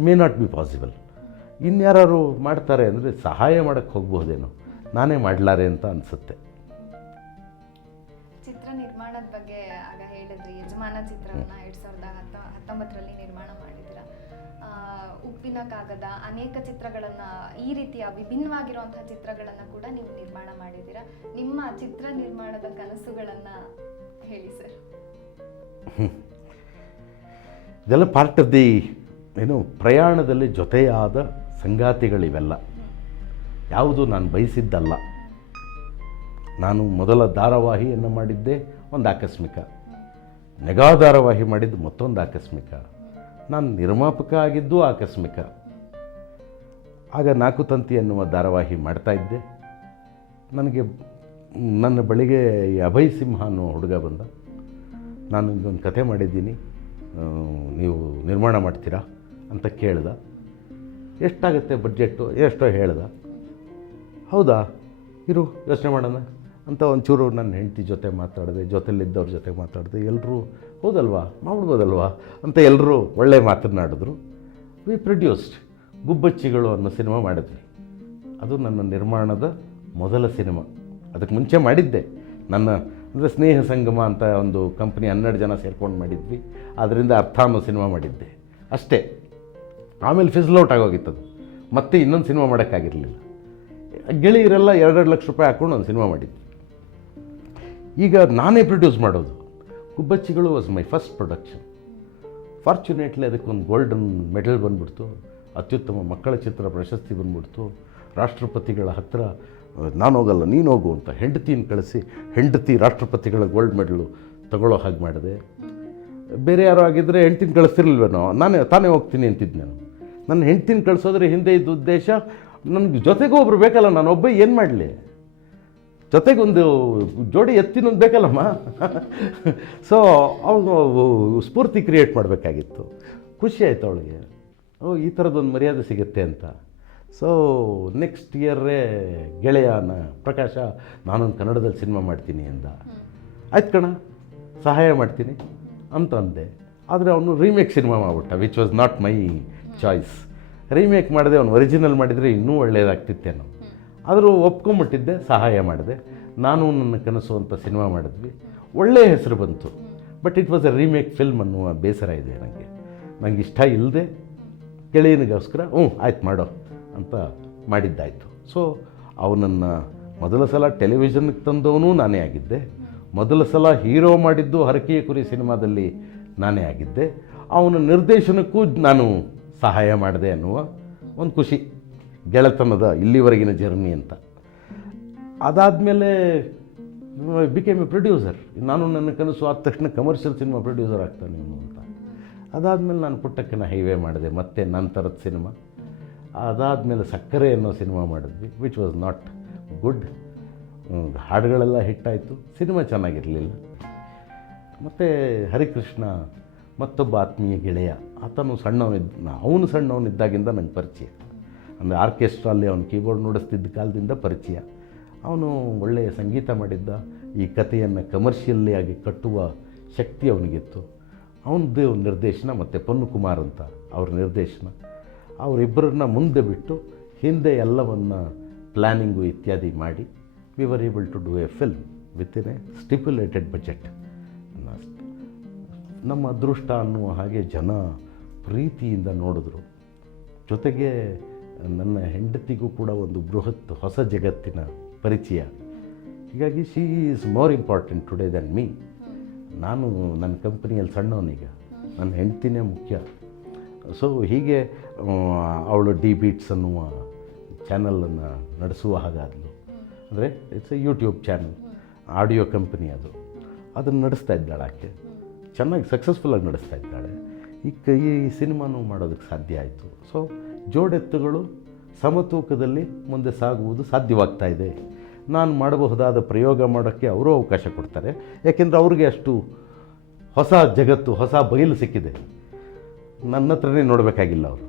May not be possible. ಇನ್ಯಾರು ಮಾಡ್ತಾರೆ ಅಂದರೆ ಸಹಾಯ ಮಾಡೋಕ್ಕೆ ಹೋಗ್ಬಹುದೇನೋ, ನಾನೇ ಮಾಡಲಾರೆ ಅಂತ ಅನಿಸುತ್ತೆ. ಚಿತ್ರ ನಿರ್ಮಾಣ ನಿರ್ಮಾಣದ ಬಗ್ಗೆ ಆಗ ಹೇಳಿದ್ರಿ, ಯಜಮಾನ ಚಿತ್ರವನ್ನ 2019ರಲ್ಲಿ ನಿರ್ಮಾಣ ಮಾಡಿದ್ದೀರಾ. ಉಪ್ಪಿನ ಕಾಗದ, ಅನೇಕ ಚಿತ್ರಗಳನ್ನ, ಈ ರೀತಿಯ ವಿಭಿನ್ನವಾಗಿರುವಂತಹ ಚಿತ್ರಗಳನ್ನ ಕೂಡ ನೀವು ನಿರ್ಮಾಣ ಮಾಡಿದ್ದೀರಾ. ನಿಮ್ಮ ಚಿತ್ರ ನಿರ್ಮಾಣದ ಕನಸುಗಳನ್ನ ಹೇಳಿ ಸರ್. ಇದೆಲ್ಲ ಪಾರ್ಟ್ ಆಫ್ ದಿ ಪ್ರಯಾಣದಲ್ಲಿ ಜೊತೆಯಾದ ಸಂಗಾತಿಗಳಿವೆಲ್ಲ. ಯಾವುದು ನಾನು ಬಯಸಿದ್ದಲ್ಲ. ನಾನು ಮೊದಲ ಧಾರಾವಾಹಿಯನ್ನು ಮಾಡಿದ್ದೆ ಒಂದು ಆಕಸ್ಮಿಕ, ಮೆಗಾ ಧಾರಾವಾಹಿ ಮಾಡಿದ್ದು ಮತ್ತೊಂದು ಆಕಸ್ಮಿಕ, ನಾನು ನಿರ್ಮಾಪಕ ಆಗಿದ್ದು ಆಕಸ್ಮಿಕ. ಆಗ 4 ತಂತಿ ಎನ್ನುವ ಧಾರಾವಾಹಿ ಮಾಡ್ತಾಯಿದ್ದೆ. ನನಗೆ ನನ್ನ ಬಳಿಗೆ ಈ ಅಭಯ್ ಸಿಂಹ ಅನ್ನೋ ಹುಡುಗ ಬಂದ. ನಾನು ಇದೊಂದು ಕತೆ ಮಾಡಿದ್ದೀನಿ, ನೀವು ನಿರ್ಮಾಣ ಮಾಡ್ತೀರಾ ಅಂತ ಕೇಳ್ದ. ಎಷ್ಟಾಗುತ್ತೆ ಬಡ್ಜೆಟ್ಟು, ಎಷ್ಟೋ ಹೇಳ್ದ. ಹೌದಾ, ಇರು ಯೋಚನೆ ಮಾಡೋಣ ಅಂತ ಒಂಚೂರು ನನ್ನ ಹೆಂಡತಿ ಜೊತೆ ಮಾತಾಡಿದೆ, ಜೊತೆಲಿದ್ದವ್ರ ಜೊತೆ ಮಾತಾಡಿದೆ. ಎಲ್ಲರೂ ಹೌದಲ್ವಾ, ಮಾಡ್ಬೋದಲ್ವಾ ಅಂತ ಎಲ್ಲರೂ ಒಳ್ಳೆ ಮಾತನಾಡಿದ್ರು. ವಿ ಪ್ರೊಡ್ಯೂಸ್ಡ್ ಗುಬ್ಬಚ್ಚಿಗಳು ಅನ್ನೋ ಸಿನಿಮಾ ಮಾಡಿದ್ವಿ. ಅದು ನನ್ನ ನಿರ್ಮಾಣದ ಮೊದಲ ಸಿನಿಮಾ. ಅದಕ್ಕೆ ಮುಂಚೆ ಮಾಡಿದ್ದೆ, ನನ್ನ ಅಂದರೆ ಸ್ನೇಹ ಸಂಗಮ ಅಂತ ಒಂದು ಕಂಪ್ನಿ 12 ಜನ ಸೇರ್ಕೊಂಡು ಮಾಡಿದ್ವಿ. ಅದರಿಂದ ಅರ್ಥ ಅನ್ನೋ ಸಿನಿಮಾ ಮಾಡಿದ್ದೆ ಅಷ್ಟೇ. ಆಮೇಲೆ ಫಿಸ್ಲೌಟ್ ಆಗೋಗಿತ್ತದು. ಮತ್ತೆ ಇನ್ನೊಂದು ಸಿನಿಮಾ ಮಾಡೋಕ್ಕಾಗಿರಲಿಲ್ಲ. ಗೆಳೆಯರೆಲ್ಲ 2 ಲಕ್ಷ ರೂಪಾಯಿ ಹಾಕ್ಕೊಂಡು ಒಂದು ಸಿನಿಮಾ ಮಾಡಿದ್ವಿ. ಈಗ ನಾನೇ ಪ್ರೊಡ್ಯೂಸ್ ಮಾಡೋದು. Gubbachchigalu was my first production. Fortunately ಅದಕ್ಕೊಂದು ಗೋಲ್ಡನ್ ಮೆಡಲ್ ಬಂದ್ಬಿಡ್ತು, ಅತ್ಯುತ್ತಮ ಮಕ್ಕಳ ಚಿತ್ರ ಪ್ರಶಸ್ತಿ ಬಂದ್ಬಿಡ್ತು. ರಾಷ್ಟ್ರಪತಿಗಳ ಹತ್ತಿರ ನಾನು ಹೋಗಲ್ಲ ನೀನು ಹೋಗು ಅಂತ ಹೆಂಡತಿನ ಕಳಿಸಿ, ಹೆಂಡತಿ ರಾಷ್ಟ್ರಪತಿಗಳ ಗೋಲ್ಡ್ ಮೆಡಲು ತಗೊಳ್ಳೋ ಹಾಗೆ ಮಾಡಿದೆ. ಬೇರೆ ಯಾರೋ ಆಗಿದ್ದರೆ ಹೆಂಡ್ತಿನ ಕಳಿಸ್ತಿರ್ಲಿಲ್ವೇನೋ, ತಾನೇ ಹೋಗ್ತೀನಿ ಅಂತಿದ್ದು ನಾನು. ನನ್ನ ಹೆಂಡ್ತಿನ ಕಳಿಸೋದ್ರೆ ಹಿಂದೆ ಇದ್ದ ಉದ್ದೇಶ, ನನಗೆ ಜೊತೆಗೂ ಒಬ್ರು ಬೇಕಲ್ಲ, ನಾನೊಬ್ಬ ಏನು ಮಾಡಲಿ, ಜೊತೆಗೊಂದು ಜೋಡಿ ಎತ್ತಿನೊಂದು ಬೇಕಲ್ಲಮ್ಮ. ಸೊ ಅವನು ಸ್ಫೂರ್ತಿ ಕ್ರಿಯೇಟ್ ಮಾಡಬೇಕಾಗಿತ್ತು. ಖುಷಿ ಆಯಿತು ಅವಳಿಗೆ, ಈ ಥರದೊಂದು ಮರ್ಯಾದೆ ಸಿಗುತ್ತೆ ಅಂತ. ಸೊ ನೆಕ್ಸ್ಟ್ ಇಯರ್ರೇ ಗೆಳೆಯನ ಪ್ರಕಾಶ ನಾನೊಂದು ಕನ್ನಡದಲ್ಲಿ ಸಿನಿಮಾ ಮಾಡ್ತೀನಿ ಅಂದ. ಆಯ್ತು ಕಣ, ಸಹಾಯ ಮಾಡ್ತೀನಿ ಅಂತ ಅಂದೆ. ಆದರೆ ಅವನು ರೀಮೇಕ್ ಸಿನಿಮಾ ಮಾಡಿಬಿಟ್ಟ, which was not my choice. Remake ಮಾಡಿದೆ, ಅವನು ಒರಿಜಿನಲ್ ಮಾಡಿದರೆ ಇನ್ನೂ ಒಳ್ಳೆಯದಾಗ್ತಿತ್ತೇನೋ. ಆದರೂ ಒಪ್ಕೊಂಬಿಟ್ಟಿದ್ದೆ, ಸಹಾಯ ಮಾಡಿದೆ. ನಾನು ನನ್ನ ಕನಸು ಅಂತ ಸಿನಿಮಾ ಮಾಡಿದ್ವಿ. ಒಳ್ಳೆಯ ಹೆಸರು ಬಂತು. But it was A remake film ಅನ್ನುವ ಬೇಸರ ಇದೆ ನನಗೆ. ನನಗೆ ಇಷ್ಟ ಇಲ್ಲದೆ ಗೆಳೆಯನಿಗೋಸ್ಕರ ಆಯ್ತು ಮಾಡೋ ಅಂತ ಮಾಡಿದ್ದಾಯಿತು. ಸೊ ಅವನನ್ನು ಮೊದಲ ಸಲ ಟೆಲಿವಿಷನ್ಗೆ ತಂದವನು ನಾನೇ ಆಗಿದ್ದೆ. ಮೊದಲ ಸಲ ಹೀರೋ ಮಾಡಿದ್ದು ಹರಕೆಯ ಕುರಿ ಸಿನಿಮಾದಲ್ಲಿ ನಾನೇ ಆಗಿದ್ದೆ. ಅವನ ನಿರ್ದೇಶನಕ್ಕೂ ನಾನು ಸಹಾಯ ಮಾಡಿದೆ ಅನ್ನುವ ಒಂದು ಖುಷಿ, ಗೆಳೆತನದ ಇಲ್ಲಿವರೆಗಿನ ಜರ್ನಿ ಅಂತ. ಅದಾದಮೇಲೆ ಬಿಕೇಮ್ ಎ ಪ್ರೊಡ್ಯೂಸರ್. ನಾನು ನನ್ನ ಕನಸು ಆದ ತಕ್ಷಣ ಕಮರ್ಷಿಯಲ್ ಸಿನಿಮಾ ಪ್ರೊಡ್ಯೂಸರ್ ಆಗ್ತಾನೆ ಅಂತ. ಅದಾದಮೇಲೆ ನಾನು ಪುಟ್ಟಕ್ಕನ ಹೈವೇ ಮಾಡಿದೆ, ಮತ್ತೆ ನಂತರದ ಸಿನಿಮಾ. ಅದಾದಮೇಲೆ ಸಕ್ಕರೆ ಅನ್ನೋ ಸಿನಿಮಾ ಮಾಡಿದ್ವಿ, ವಿಚ್ ವಾಸ್ ನಾಟ್ ಗುಡ್. ಹಾಡುಗಳೆಲ್ಲ ಹಿಟ್ಟಾಯಿತು, ಸಿನಿಮಾ ಚೆನ್ನಾಗಿರಲಿಲ್ಲ. ಮತ್ತು ಹರಿಕೃಷ್ಣ ಮತ್ತೊಬ್ಬ ಆತ್ಮೀಯ ಗೆಳೆಯ, ಆತನು ಅವನು ಸಣ್ಣವನಿದ್ದಾಗಿಂದ ನಂಗೆ ಪರಿಚಯ. ಅಂದರೆ ಆರ್ಕೆಸ್ಟ್ರಲ್ಲಿ ಅವನು ಕೀಬೋರ್ಡ್ ನುಡಿಸ್ತಿದ್ದ ಕಾಲದಿಂದ ಪರಿಚಯ. ಅವನು ಒಳ್ಳೆಯ ಸಂಗೀತ ಮಾಡಿದ್ದ. ಈ ಕಥೆಯನ್ನು ಕಮರ್ಷಿಯಲ್ಲಿ ಆಗಿ ಕಟ್ಟುವ ಶಕ್ತಿ ಅವನಿಗಿತ್ತು. ಅವನದ್ದು ನಿರ್ದೇಶನ ಮತ್ತು ಪೊನ್ನು ಕುಮಾರ್ ಅಂತ ಅವ್ರ ನಿರ್ದೇಶನ. ಅವರಿಬ್ಬರನ್ನ ಮುಂದೆ ಬಿಟ್ಟು ಹಿಂದೆ ಎಲ್ಲವನ್ನು ಪ್ಲ್ಯಾನಿಂಗು ಇತ್ಯಾದಿ ಮಾಡಿ we were able to do a film within a stipulated budget. ನಮ್ಮ ಅದೃಷ್ಟ ಅನ್ನುವ ಹಾಗೆ ಜನ ಪ್ರೀತಿಯಿಂದ ನೋಡಿದ್ರು. ಜೊತೆಗೆ ನನ್ನ ಹೆಂಡತಿಗೂ ಕೂಡ ಒಂದು ಬೃಹತ್ ಹೊಸ ಜಗತ್ತಿನ ಪರಿಚಯ. ಹೀಗಾಗಿ she is more important today than me. ನಾನು ನನ್ನ ಕಂಪ್ನಿಯಲ್ಲಿ ಸಣ್ಣವನೀಗ, ನನ್ನ ಹೆಂಡ್ತಿನೇ ಮುಖ್ಯ. ಸೊ ಹೀಗೆ ಅವಳು ಡಿ ಬೀಟ್ಸ್ ಅನ್ನುವ ಚಾನಲನ್ನು ನಡೆಸುವ ಹಾಗಾದಳು. ಅಂದರೆ it's A YouTube channel, audio company ಅದು. ಅದನ್ನು ನಡೆಸ್ತಾ ಇದ್ದಾಳೆ ಆಕೆ, ಚೆನ್ನಾಗಿ ಸಕ್ಸಸ್ಫುಲ್ಲಾಗಿ ನಡೆಸ್ತಾ ಇದ್ದಾಳೆ. ಈ ಸಿನಿಮಾನು ಮಾಡೋದಕ್ಕೆ ಸಾಧ್ಯ ಆಯಿತು. ಸೊ ಜೋಡೆತ್ತುಗಳು ಸಮತೂಕದಲ್ಲಿ ಮುಂದೆ ಸಾಗುವುದು ಸಾಧ್ಯವಾಗ್ತಾ ಇದೆ. ನಾನು ಮಾಡಬಹುದಾದ ಪ್ರಯೋಗ ಮಾಡೋಕ್ಕೆ ಅವರು ಅವಕಾಶ ಕೊಡ್ತಾರೆ, ಯಾಕೆಂದರೆ ಅವ್ರಿಗೆ ಅಷ್ಟು ಹೊಸ ಜಗತ್ತು, ಹೊಸ ಬಯಲು ಸಿಕ್ಕಿದೆ. ನನ್ನ ಹತ್ರನೇ ನೋಡಬೇಕಾಗಿಲ್ಲ ಅವರು,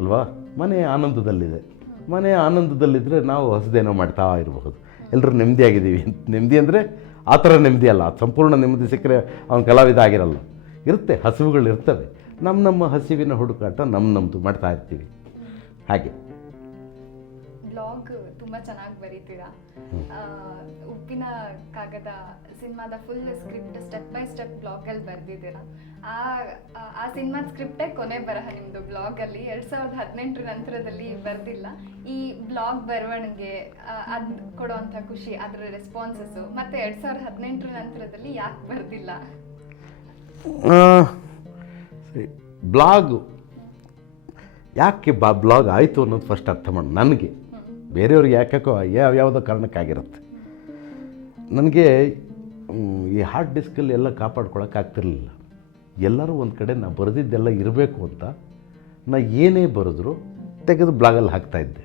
ಅಲ್ವಾ? ಮನೆ ಆನಂದದಲ್ಲಿದೆ. ಮನೆ ಆನಂದದಲ್ಲಿದ್ದರೆ ನಾವು ಹೊಸದೇನೋ ಮಾಡ್ತಾ ಇರಬಹುದು. ಎಲ್ಲರೂ ನೆಮ್ಮದಿಯಾಗಿದ್ದೀವಿ. ನೆಮ್ಮದಿ ಅಂದರೆ ಆ ಥರ ನೆಮ್ಮದಿ ಅಲ್ಲ, ಸಂಪೂರ್ಣ ನೆಮ್ಮದಿ ಸಿಕ್ಕರೆ ಅವನ ಕಲಾವಿದ ಆಗಿರಲ್ಲ. ಇರುತ್ತೆ, ಹಸಿವುಗಳು ಇರ್ತವೆ. ನಮ್ಮ ಹಸಿವಿನ ಹುಡುಕಾಟ ನಮ್ಮದು ಮಾಡ್ತಾ ಇರ್ತೀವಿ. ಹಾಗೆ ಬ್ಲಾಗ್ ತುಂಬಾ ಚೆನ್ನಾಗಿ ಬರೀತೀರಾ. ಉಪ್ಪಿನ ಕಾಗದ ಸಿನಿಮಾದ full script step by step blog ಅಲ್ಲಿ ಬರ್ದಿದ್ದೀರಾ. ಆ ಸಿನಿಮಾದ ಸ್ಕ್ರಿಪ್ಟೇ ಕೊನೆ ಬರಹ ನಿಮ್ದು ಬ್ಲಾಗ್ ಅಲ್ಲಿ 2018 ನಂತರದಲ್ಲಿ ಬರ್ದಿಲ್ಲ. ಈ ಬ್ಲಾಗ್ ಬರವಣಿಗೆ ಅದ್ ಕೊಡುವಂತ ಖುಷಿ, ಅದ್ರ ರೆಸ್ಪಾನ್ಸಸ್, ಮತ್ತೆ 2018 ನಂತರದಲ್ಲಿ ಯಾಕೆ ಬರ್ದಿಲ್ಲ? ಬ್ಲಾಗು ಯಾಕೆ ಬ್ಲಾಗ್ ಆಯಿತು ಅನ್ನೋದು ಫಸ್ಟ್ ಅರ್ಥ ಮಾಡಿ. ನನಗೆ ಬೇರೆಯವ್ರಿಗೆ ಯಾಕೋ ಯಾವುದೋ ಕಾರಣಕ್ಕಾಗಿರುತ್ತೆ. ನನಗೆ ಈ ಹಾರ್ಡ್ ಡಿಸ್ಕಲ್ಲಿ ಎಲ್ಲ ಕಾಪಾಡ್ಕೊಳಕ್ಕಾಗ್ತಿರ್ಲಿಲ್ಲ. ಎಲ್ಲರೂ ಒಂದು ಕಡೆ ನಾ ಬರೆದಿದ್ದೆಲ್ಲ ಇರಬೇಕು ಅಂತ ನಾ ಏನೇ ಬರೆದ್ರು ತೆಗೆದು ಬ್ಲಾಗಲ್ಲಿ ಹಾಕ್ತಾಯಿದ್ದೆ.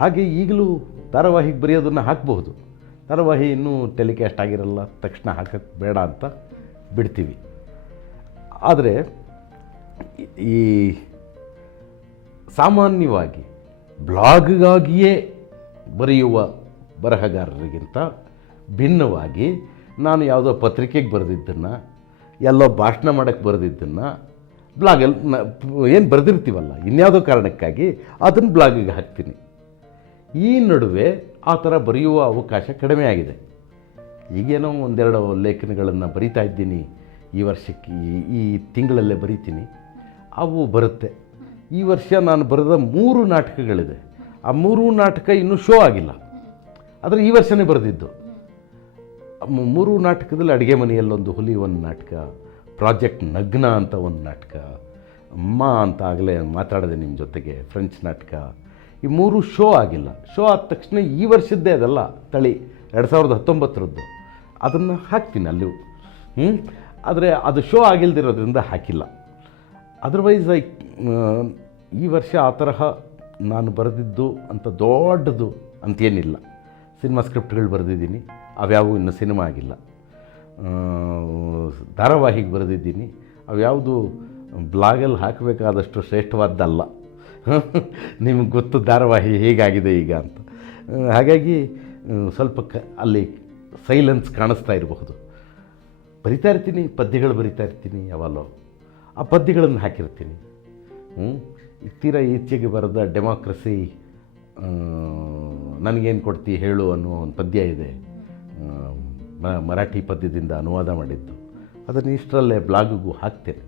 ಹಾಗೆ ಈಗಲೂ ಧಾರಾವಾಹಿಗೆ ಬರೆಯೋದನ್ನು ಹಾಕಬಹುದು. ಧಾರಾವಾಹಿ ಇನ್ನೂ ಟೆಲಿಕಾಸ್ಟ್ ಆಗಿರಲ್ಲ, ತಕ್ಷಣ ಹಾಕಕ್ಕೆ ಬೇಡ ಅಂತ ಬಿಡ್ತೀವಿ. ಆದರೆ ಈ ಸಾಮಾನ್ಯವಾಗಿ ಬ್ಲಾಗ್ಗಾಗಿಯೇ ಬರೆಯುವ ಬರಹಗಾರರಿಗಿಂತ ಭಿನ್ನವಾಗಿ ನಾನು ಯಾವುದೋ ಪತ್ರಿಕೆಗೆ ಬರೆದಿದ್ದನ್ನು, ಎಲ್ಲೋ ಭಾಷಣ ಮಾಡೋಕ್ಕೆ ಬರೆದಿದ್ದನ್ನು ಬ್ಲಾಗಲ್ಲಿ ಏನು ಬರೆದಿರ್ತೀವಲ್ಲ ಇನ್ಯಾವುದೋ ಕಾರಣಕ್ಕಾಗಿ ಅದನ್ನು ಬ್ಲಾಗಿಗೆ ಹಾಕ್ತೀನಿ. ಈ ನಡುವೆ ಆ ಥರ ಬರೆಯುವ ಅವಕಾಶ ಕಡಿಮೆ ಆಗಿದೆ. ಈಗೇನೋ ಒಂದೆರಡು ಲೇಖನಗಳನ್ನು ಬರಿತಾ ಇದ್ದೀನಿ. ಈ ವರ್ಷಕ್ಕೆ ಈ ತಿಂಗಳಲ್ಲೇ ಬರಿತೀನಿ, ಅವು ಬರುತ್ತೆ. ಈ ವರ್ಷ ನಾನು ಬರೆದ 3 ನಾಟಕಗಳಿದೆ. ಆ 3 ನಾಟಕ ಇನ್ನೂ ಶೋ ಆಗಿಲ್ಲ, ಆದರೆ ಈ ವರ್ಷವೇ ಬರೆದಿದ್ದು. 3 ನಾಟಕದಲ್ಲಿ ಅಡುಗೆ ಮನೆಯಲ್ಲೊಂದು ಹುಲಿ ಒಂದು ನಾಟಕ, ಪ್ರಾಜೆಕ್ಟ್ ನಗ್ನ ಅಂತ ಒಂದು ನಾಟಕ, ಅಮ್ಮ ಅಂತ ಆಗಲೇ ಮಾತಾಡಿದೆ ನಿಮ್ಮ ಜೊತೆಗೆ ಫ್ರೆಂಚ್ ನಾಟಕ. ಈ 3 ಶೋ ಆಗಿಲ್ಲ. ಶೋ ಆದ ತಕ್ಷಣ ಈ ವರ್ಷದ್ದೇ ಅದಲ್ಲ ತಳಿ 2019ರದ್ದು ಅದನ್ನು ಹಾಕ್ತೀನಿ ಅಲ್ಲೂ. ಆದರೆ ಅದು ಶೋ ಆಗಿಲ್ದಿರೋದ್ರಿಂದ ಹಾಕಿಲ್ಲ. ಅದರ್ವೈಸ್ ಈ ವರ್ಷ ಆ ತರಹ ನಾನು ಬರೆದಿದ್ದು ಅಂತ ದೊಡ್ಡದು ಅಂತೇನಿಲ್ಲ. ಸಿನಿಮಾ ಸ್ಕ್ರಿಪ್ಟ್ಗಳು ಬರೆದಿದ್ದೀನಿ, ಅವ್ಯಾವು ಇನ್ನೂ ಸಿನಿಮಾ ಆಗಿಲ್ಲ. ಧಾರಾವಾಹಿಗೆ ಬರೆದಿದ್ದೀನಿ, ಅವ್ಯಾವುದು ಬ್ಲಾಗಲ್ಲಿ ಹಾಕಬೇಕಾದಷ್ಟು ಶ್ರೇಷ್ಠವಾದ್ದಲ್ಲ. ನಿಮಗೆ ಗೊತ್ತು ಧಾರಾವಾಹಿ ಹೇಗಾಗಿದೆ ಈಗ ಅಂತ. ಹಾಗಾಗಿ ಸ್ವಲ್ಪ ಅಲ್ಲಿ ಸೈಲೆನ್ಸ್ ಕಾಣಿಸ್ತಾ ಇರಬಹುದು. ಬರಿತಾ ಇರ್ತೀನಿ, ಪದ್ಯಗಳು ಬರಿತಾ ಇರ್ತೀನಿ. ಯಾವಾಗಲೋ ಆ ಪದ್ಯಗಳನ್ನು ಹಾಕಿರ್ತೀನಿ. ತೀರಾ ಈಚೆಗೆ ಬರೆದ ಡೆಮಾಕ್ರಸಿ ನನಗೇನು ಕೊಡ್ತಿ ಹೇಳು ಅನ್ನೋ ಒಂದು ಪದ್ಯ ಇದೆ, ಮರಾಠಿ ಪದ್ಯದಿಂದ ಅನುವಾದ ಮಾಡಿದ್ದು. ಅದನ್ನು ಇಷ್ಟರಲ್ಲೇ ಬ್ಲಾಗಿಗೂ ಹಾಕ್ತೇನೆ.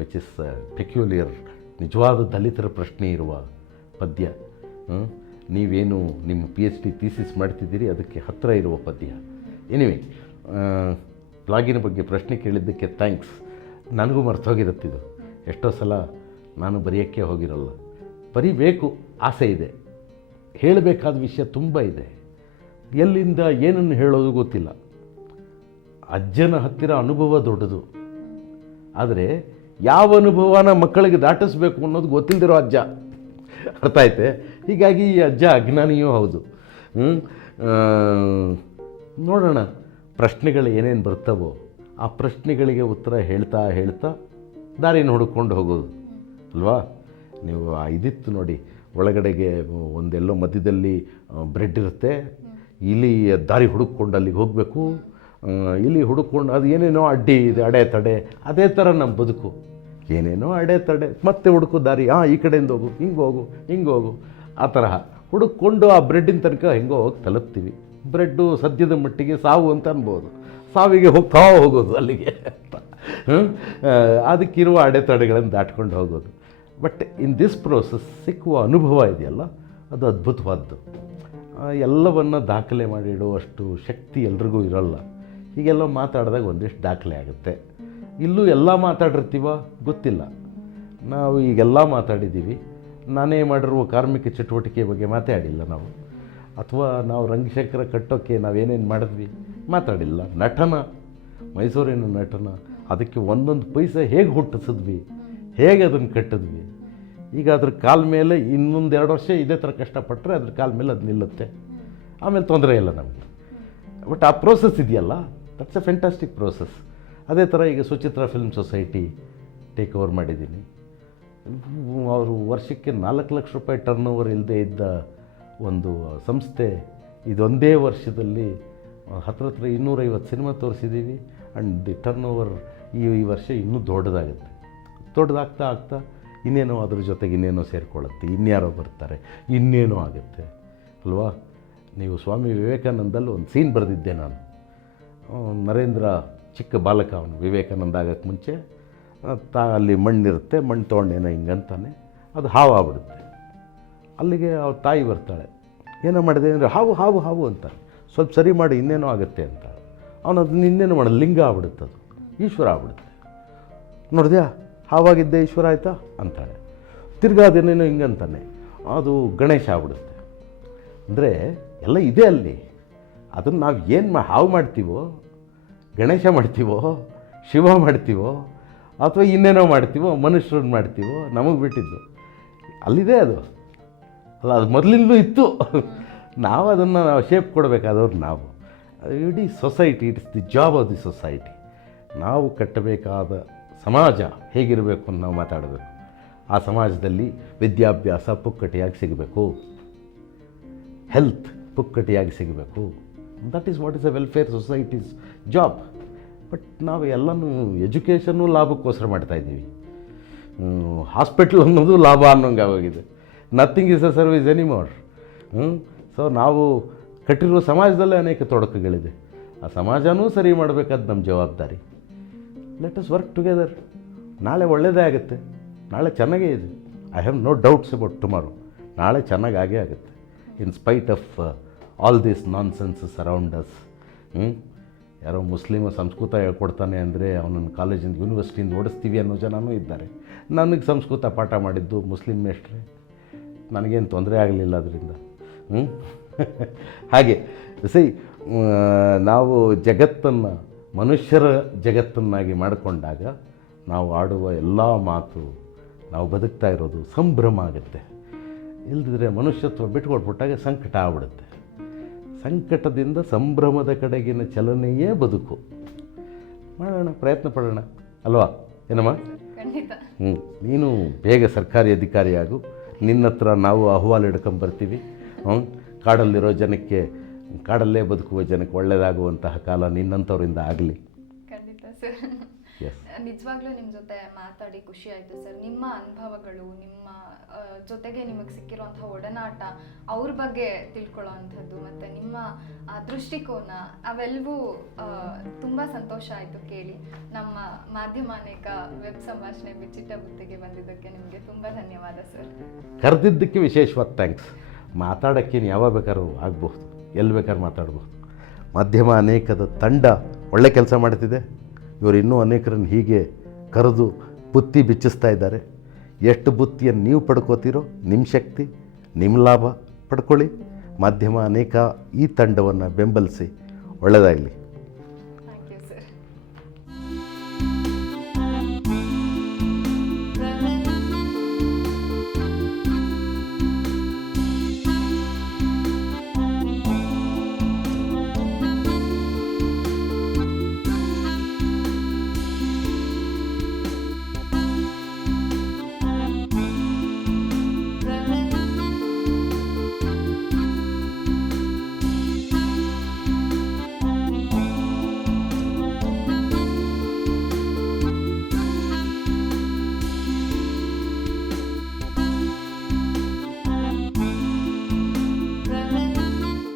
ವಿಚ್ ಇಸ್ ಪೆಕ್ಯುಲಿಯರ್, ನಿಜವಾದ ದಲಿತರ ಪ್ರಶ್ನೆ ಇರುವ ಪದ್ಯ. ನೀವೇನು ನಿಮ್ಮ PhD ಥೀಸಿಸ್ ಮಾಡ್ತಿದ್ದೀರಿ ಅದಕ್ಕೆ ಹತ್ತಿರ ಇರುವ ಪದ್ಯ. ಎನಿವೆ, ಬ್ಲಾಗಿನ ಬಗ್ಗೆ ಪ್ರಶ್ನೆ ಕೇಳಿದ್ದಕ್ಕೆ ಥ್ಯಾಂಕ್ಸ್. ನನಗೂ ಮರ್ತೋಗಿರುತ್ತಿದ್ದು. ಎಷ್ಟೋ ಸಲ ನಾನು ಬರೆಯೋಕ್ಕೆ ಹೋಗಿರಲ್ಲ. ಬರಿಬೇಕು, ಆಸೆ ಇದೆ. ಹೇಳಬೇಕಾದ ವಿಷಯ ತುಂಬ ಇದೆ. ಎಲ್ಲಿಂದ ಏನನ್ನು ಹೇಳೋದು ಗೊತ್ತಿಲ್ಲ. ಅಜ್ಜನ ಹತ್ತಿರ ಅನುಭವ ದೊಡ್ಡದು, ಆದರೆ ಯಾವ ಅನುಭವನ ಮಕ್ಕಳಿಗೆ ದಾಟಿಸ್ಬೇಕು ಅನ್ನೋದು ಗೊತ್ತಿಲ್ಲದಿರೋ ಅಜ್ಜ. ಅರ್ಥ ಆಯ್ತೆ? ಹೀಗಾಗಿ ಈ ಅಜ್ಜ ಅಜ್ಞಾನಿಯೂ ಹೌದು. ನೋಡೋಣ, ಪ್ರಶ್ನೆಗಳು ಏನೇನು ಬರ್ತವೋ ಆ ಪ್ರಶ್ನೆಗಳಿಗೆ ಉತ್ತರ ಹೇಳ್ತಾ ಹೇಳ್ತಾ ದಾರಿನ ಹುಡುಕೊಂಡು ಹೋಗೋದು ಅಲ್ವಾ? ನೀವು ಇದಿತ್ತು ನೋಡಿ, ಒಳಗಡೆಗೆ ಒಂದೆಲ್ಲೋ ಮಧ್ಯದಲ್ಲಿ ಬ್ರೆಡ್ ಇರುತ್ತೆ, ಇಲ್ಲಿ ದಾರಿ ಹುಡುಕೊಂಡು ಅಲ್ಲಿಗೆ ಹೋಗಬೇಕು, ಇಲ್ಲಿ ಹುಡುಕೊಂಡು ಅದು ಏನೇನೋ ಅಡ್ಡಿ ಇದೆ, ಅಡೆತಡೆ. ಅದೇ ಥರ ನಮ್ಮ ಬದುಕು, ಏನೇನೋ ಅಡೆತಡೆ, ಮತ್ತೆ ಹುಡುಕು ದಾರಿ. ಈ ಕಡೆಯಿಂದ ಹೋಗು, ಹಿಂಗೆ ಹೋಗು ಆ ತರಹ ಹುಡುಕೊಂಡು ಆ ಬ್ರೆಡ್ಡಿನ ತನಕ ಹೆಂಗೋ ಹೋಗಿ ತಲುಪ್ತೀವಿ. ಬ್ರೆಡ್ಡು ಸದ್ಯದ ಮಟ್ಟಿಗೆ ಸಾವು ಅಂತ ಅನ್ಬೋದು, ಸಾವಿಗೆ ಹೋಗ್ತಾ ಹೋಗೋದು ಅಲ್ಲಿಗೆ ಅಂತ. ಅದಕ್ಕಿರುವ ಅಡೆತಡೆಗಳನ್ನು ದಾಟ್ಕೊಂಡು ಹೋಗೋದು. ಬಟ್ ಇನ್ ದಿಸ್ ಪ್ರೋಸೆಸ್ ಸಿಕ್ಕುವ ಅನುಭವ ಇದೆಯಲ್ಲ, ಅದು ಅದ್ಭುತವಾದ್ದು. ಎಲ್ಲವನ್ನು ದಾಖಲೆ ಮಾಡಿಡುವಷ್ಟು ಶಕ್ತಿ ಎಲ್ರಿಗೂ ಇರೋಲ್ಲ. ಹೀಗೆಲ್ಲ ಮಾತಾಡಿದಾಗ ಒಂದಿಷ್ಟು ದಾಖಲೆ ಆಗುತ್ತೆ. ಇಲ್ಲೂ ಎಲ್ಲ ಮಾತಾಡಿರ್ತೀವ ಗೊತ್ತಿಲ್ಲ. ನಾವು ಈಗೆಲ್ಲ ಮಾತಾಡಿದ್ದೀವಿ. ನಾನೇ ಮಾಡಿರುವ ಕಾರ್ಮಿಕ ಚಟುವಟಿಕೆ ಬಗ್ಗೆ ಮಾತಾಡಿಲ್ಲ ನಾವು, ಅಥವಾ ನಾವು ರಂಗಶೇಖರ ಕಟ್ಟೋಕ್ಕೆ ನಾವೇನೇನು ಮಾಡಿದ್ವಿ ಮಾತಾಡಿಲ್ಲ. ನಟನ, ಮೈಸೂರಿನ ನಟನ, ಅದಕ್ಕೆ ಒಂದೊಂದು ಪೈಸೆ ಹೇಗೆ ಹುಟ್ಟಿಸಿದ್ವಿ, ಹೇಗೆ ಅದನ್ನು ಕಟ್ಟಿದ್ವಿ. ಈಗ ಅದ್ರ ಕಾಲ ಮೇಲೆ ಇನ್ನೊಂದು 2 ವರ್ಷ ಇದೇ ಥರ ಕಷ್ಟಪಟ್ಟರೆ ಅದ್ರ ಕಾಲ ಮೇಲೆ ಅದು ನಿಲ್ಲುತ್ತೆ, ಆಮೇಲೆ ತೊಂದರೆ ಇಲ್ಲ ನಮಗೆ. ಬಟ್ ಆ ಪ್ರೋಸೆಸ್ ಇದೆಯಲ್ಲ, ದಟ್ಸ್ ಎ ಫ್ಯಾಂಟಾಸ್ಟಿಕ್ ಪ್ರೋಸೆಸ್. ಅದೇ ಥರ ಈಗ Suchitra film society take over ಮಾಡಿದ್ದೀನಿ. ಅವರು ವರ್ಷಕ್ಕೆ 4 ಲಕ್ಷ ರೂಪಾಯಿ ಟರ್ನ್ ಓವರ್ ಇಲ್ಲದೆ ಇದ್ದ ಒಂದು ಸಂಸ್ಥೆ. ಇದೊಂದೇ ವರ್ಷದಲ್ಲಿ ಹತ್ರ 250 ಸಿನಿಮಾ ತೋರಿಸಿದ್ದೀವಿ. ಆ್ಯಂಡ್ ದಿ ಟರ್ನ್ ಓವರ್ ಈ ವರ್ಷ ಇನ್ನೂ ದೊಡ್ಡದಾಗುತ್ತೆ. ದೊಡ್ಡದಾಗ್ತಾ ಇನ್ನೇನೋ ಅದ್ರ ಜೊತೆಗೆ ಇನ್ನೇನೋ ಸೇರಿಕೊಳ್ಳುತ್ತೆ, ಇನ್ಯಾರೋ ಬರ್ತಾರೆ, ಇನ್ನೇನೋ ಆಗುತ್ತೆ ಅಲ್ವಾ. ನೀವು ಸ್ವಾಮಿ ವಿವೇಕಾನಂದಲ್ಲಿ ಒಂದು ಸೀನ್ ಬರೆದಿದ್ದೆ ನಾನು. ನರೇಂದ್ರ ಚಿಕ್ಕ ಬಾಲಕ, ಅವನು ವಿವೇಕಾನಂದ ಆಗೋಕ್ಕೆ ಮುಂಚೆ ಅಲ್ಲಿ ಮಣ್ಣಿರುತ್ತೆ, ಮಣ್ಣು ತೊಗೊಂಡೇನೋ ಹಿಂಗಂತಾನೆ, ಅದು ಹಾವು ಆಗ್ಬಿಡುತ್ತೆ. ಅಲ್ಲಿಗೆ ಅವ್ರ ತಾಯಿ ಬರ್ತಾಳೆ, ಏನೋ ಮಾಡಿದೆ ಅಂದರೆ ಹಾವು ಹಾವು ಹಾವು ಅಂತಾನೆ, ಸ್ವಲ್ಪ ಸರಿ ಮಾಡಿ ಇನ್ನೇನೋ ಆಗುತ್ತೆ ಅಂತ. ಅವನು ಅದನ್ನ ಇನ್ನೇನು ಮಾಡೋದು, ಲಿಂಗ ಆಗ್ಬಿಡುತ್ತೆ, ಅದು ಈಶ್ವರ ಆಗ್ಬಿಡುತ್ತೆ. ನೋಡಿದ್ಯಾ ಹಾವಾಗಿದ್ದೆ ಈಶ್ವರ ಆಯಿತಾ ಅಂತಾಳೆ. ತಿರ್ಗಾ ಅದೇನೇನೋ ಹಿಂಗಂತಾನೆ, ಅದು ಗಣೇಶ ಆಗ್ಬಿಡುತ್ತೆ. ಅಂದರೆ ಎಲ್ಲ ಇದೆ ಅಲ್ಲಿ. ಅದನ್ನು ನಾವು ಏನು ಹಾವು ಮಾಡ್ತೀವೋ, ಗಣೇಶ ಮಾಡ್ತೀವೋ, ಶಿವ ಮಾಡ್ತೀವೋ, ಅಥವಾ ಇನ್ನೇನೋ ಮಾಡ್ತೀವೋ, ಮನುಷ್ಯರನ್ನ ಮಾಡ್ತೀವೋ, ನಮಗೆ ಬಿಟ್ಟಿದ್ದು ಅಲ್ಲಿದೆ ಅದು. ಅಲ್ಲ, ಅದು ಮೊದಲಿಂದಲೂ ಇತ್ತು. ನಾವು ಅದನ್ನು ಶೇಪ್ ಕೊಡಬೇಕಾದವ್ರು ನಾವು. ಇಡೀ society, it's the job of the society. ನಾವು ಕಟ್ಟಬೇಕಾದ ಸಮಾಜ ಹೇಗಿರಬೇಕು ಅಂತ ನಾವು ಮಾತಾಡಬೇಕು. ಆ ಸಮಾಜದಲ್ಲಿ ವಿದ್ಯಾಭ್ಯಾಸ ಪುಕ್ಕಟೆಯಾಗಿ ಸಿಗಬೇಕು, ಹೆಲ್ತ್ ಪುಕ್ಕಟೆಯಾಗಿ ಸಿಗಬೇಕು. That is what is a welfare societies job. But ನಾವು ಎಲ್ಲನೂ ಎಜುಕೇಷನ್ನು ಲಾಭಕ್ಕೋಸ್ಕರ ಮಾಡ್ತಾಯಿದ್ದೀವಿ. ಹಾಸ್ಪಿಟ್ಲ್ ಅನ್ನೋದು ಲಾಭ ಅನ್ನೋಂಗೆ ಆಗೋಗಿದೆ. Nothing is a service anymore. So ನಾವು ಕಟ್ಟಿರುವ ಸಮಾಜದಲ್ಲೇ ಅನೇಕ ತೊಡಕುಗಳಿದೆ. ಆ ಸಮಾಜನೂ ಸರಿ ಮಾಡಬೇಕಾದ ನಮ್ಮ ಜವಾಬ್ದಾರಿ. Let us work together. ನಾಳೆ ಒಳ್ಳೆಯದೇ ಆಗುತ್ತೆ, ನಾಳೆ ಚೆನ್ನಾಗೇ ಇದೆ. I have no doubts about tomorrow. ನಾಳೆ ಚೆನ್ನಾಗಾಗೇ ಆಗುತ್ತೆ, in spite of all this nonsenses around us. ಯಾರೋ ಮುಸ್ಲಿಮ ಸಂಸ್ಕೃತ ಹೇಳ್ಕೊಡ್ತಾನೆ ಅಂದರೆ ಅವನನ್ನು ಕಾಲೇಜಿಂದ ಯೂನಿವರ್ಸಿಟಿಯಿಂದ ಓಡಿಸ್ತೀವಿ ಅನ್ನೋ ಜನನೂ ಇದ್ದಾರೆ. ನನಗೆ ಸಂಸ್ಕೃತ ಪಾಠ ಮಾಡಿದ್ದು ಮುಸ್ಲಿಂ ಮೇಷ್ಟ್ರೆ, ನನಗೇನು ತೊಂದರೆ ಆಗಲಿಲ್ಲ ಅದರಿಂದ. ಹಾಗೆ ನಾವು ಜಗತ್ತನ್ನು ಮನುಷ್ಯರ ಜಗತ್ತನ್ನಾಗಿ ಮಾಡಿಕೊಂಡಾಗ ನಾವು ಆಡುವ ಎಲ್ಲ ಮಾತು, ನಾವು ಬದುಕ್ತಾ ಇರೋದು ಸಂಭ್ರಮ ಆಗುತ್ತೆ. ಇಲ್ಲದಿದ್ದರೆ ಮನುಷ್ಯತ್ವ ಬಿಟ್ಕೊಟ್ಬಿಟ್ಟಾಗ ಸಂಕಟ ಆಗ್ಬಿಡುತ್ತೆ. ಸಂಕಟದಿಂದ ಸಂಭ್ರಮದ ಕಡೆಗಿನ ಚಲನೆಯೇ ಬದುಕು. ಮಾಡೋಣ, ಪ್ರಯತ್ನ ಪಡೋಣ ಅಲ್ವಾ, ಏನಮ್ಮ? ಖಂಡಿತ. ನೀನು ಬೇಗ ಸರ್ಕಾರಿ ಅಧಿಕಾರಿಯಾಗು. ನಿನ್ನ ಹತ್ರ ನಾವು ಅಹವಾಲು ಹಿಡ್ಕೊಂಬರ್ತೀವಿ. ಕಾಡಲ್ಲಿರೋ ಜನಕ್ಕೆ, ಕಾಡಲ್ಲೇ ಬದುಕುವ ಜನಕ್ಕೆ ಒಳ್ಳೆಯದಾಗುವಂತಹ ಕಾಲ ನಿನ್ನಂಥವರಿಂದ ಆಗಲಿ. ಖಂಡಿತ ಸರ್. ಎಸ್, ನಿಜವಾಗ್ಲೂ ನಿಮ್ಮ ಜೊತೆ ಮಾತಾಡಿ ಖುಷಿ ಆಯಿತು ಸರ್. ನಿಮ್ಮ ಅನುಭವಗಳು, ನಿಮ್ಮ ಜೊತೆಗೆ ನಿಮಗೆ ಸಿಕ್ಕಿರುವಂತಹ ಒಡನಾಟ, ಅವ್ರ ಬಗ್ಗೆ ತಿಳ್ಕೊಳ್ಳೋ ಅಂಥದ್ದು, ಮತ್ತು ನಿಮ್ಮ ದೃಷ್ಟಿಕೋನ, ಅವೆಲ್ಲವೂ ತುಂಬ ಸಂತೋಷ ಆಯಿತು ಕೇಳಿ. ನಮ್ಮ ಮಾಧ್ಯಮ ಅನೇಕ ವೆಬ್ ಸಂಭಾಷಣೆ ಬಿಚ್ಚಿಟ್ಟ ಬುತ್ತಿಗೆ ಬಂದಿದ್ದಕ್ಕೆ ನಿಮಗೆ ತುಂಬ ಧನ್ಯವಾದ ಸರ್. ಕರೆದಿದ್ದಕ್ಕೆ ವಿಶೇಷವಾದ ಥ್ಯಾಂಕ್ಸ್. ಮಾತಾಡೋಕ್ಕೇನು ಯಾವಾಗ ಬೇಕಾದ್ರೂ ಆಗಬಹುದು, ಎಲ್ಲಿ ಬೇಕಾದ್ರೂ ಮಾತಾಡ್ಬೋದು. ಮಾಧ್ಯಮ ಅನೇಕದ ತಂಡ ಒಳ್ಳೆ ಕೆಲಸ ಮಾಡ್ತಿದೆ. ಇವರು ಇನ್ನೂ ಅನೇಕರನ್ನು ಹೀಗೆ ಕರೆದು ಬುತ್ತಿ ಬಿಚ್ಚಿಸ್ತಾ ಇದ್ದಾರೆ. ಎಷ್ಟು ಬುತ್ತಿಯನ್ನು ನೀವು ಪಡ್ಕೋತೀರೋ, ನಿಮ್ಮ ಶಕ್ತಿ, ನಿಮ್ಮ ಲಾಭ ಪಡ್ಕೊಳ್ಳಿ. ಮಾಧ್ಯಮ ಅನೇಕ ಈ ತಂಡವನ್ನು ಬೆಂಬಲಿಸಿ. ಒಳ್ಳೆಯದಾಗಲಿ.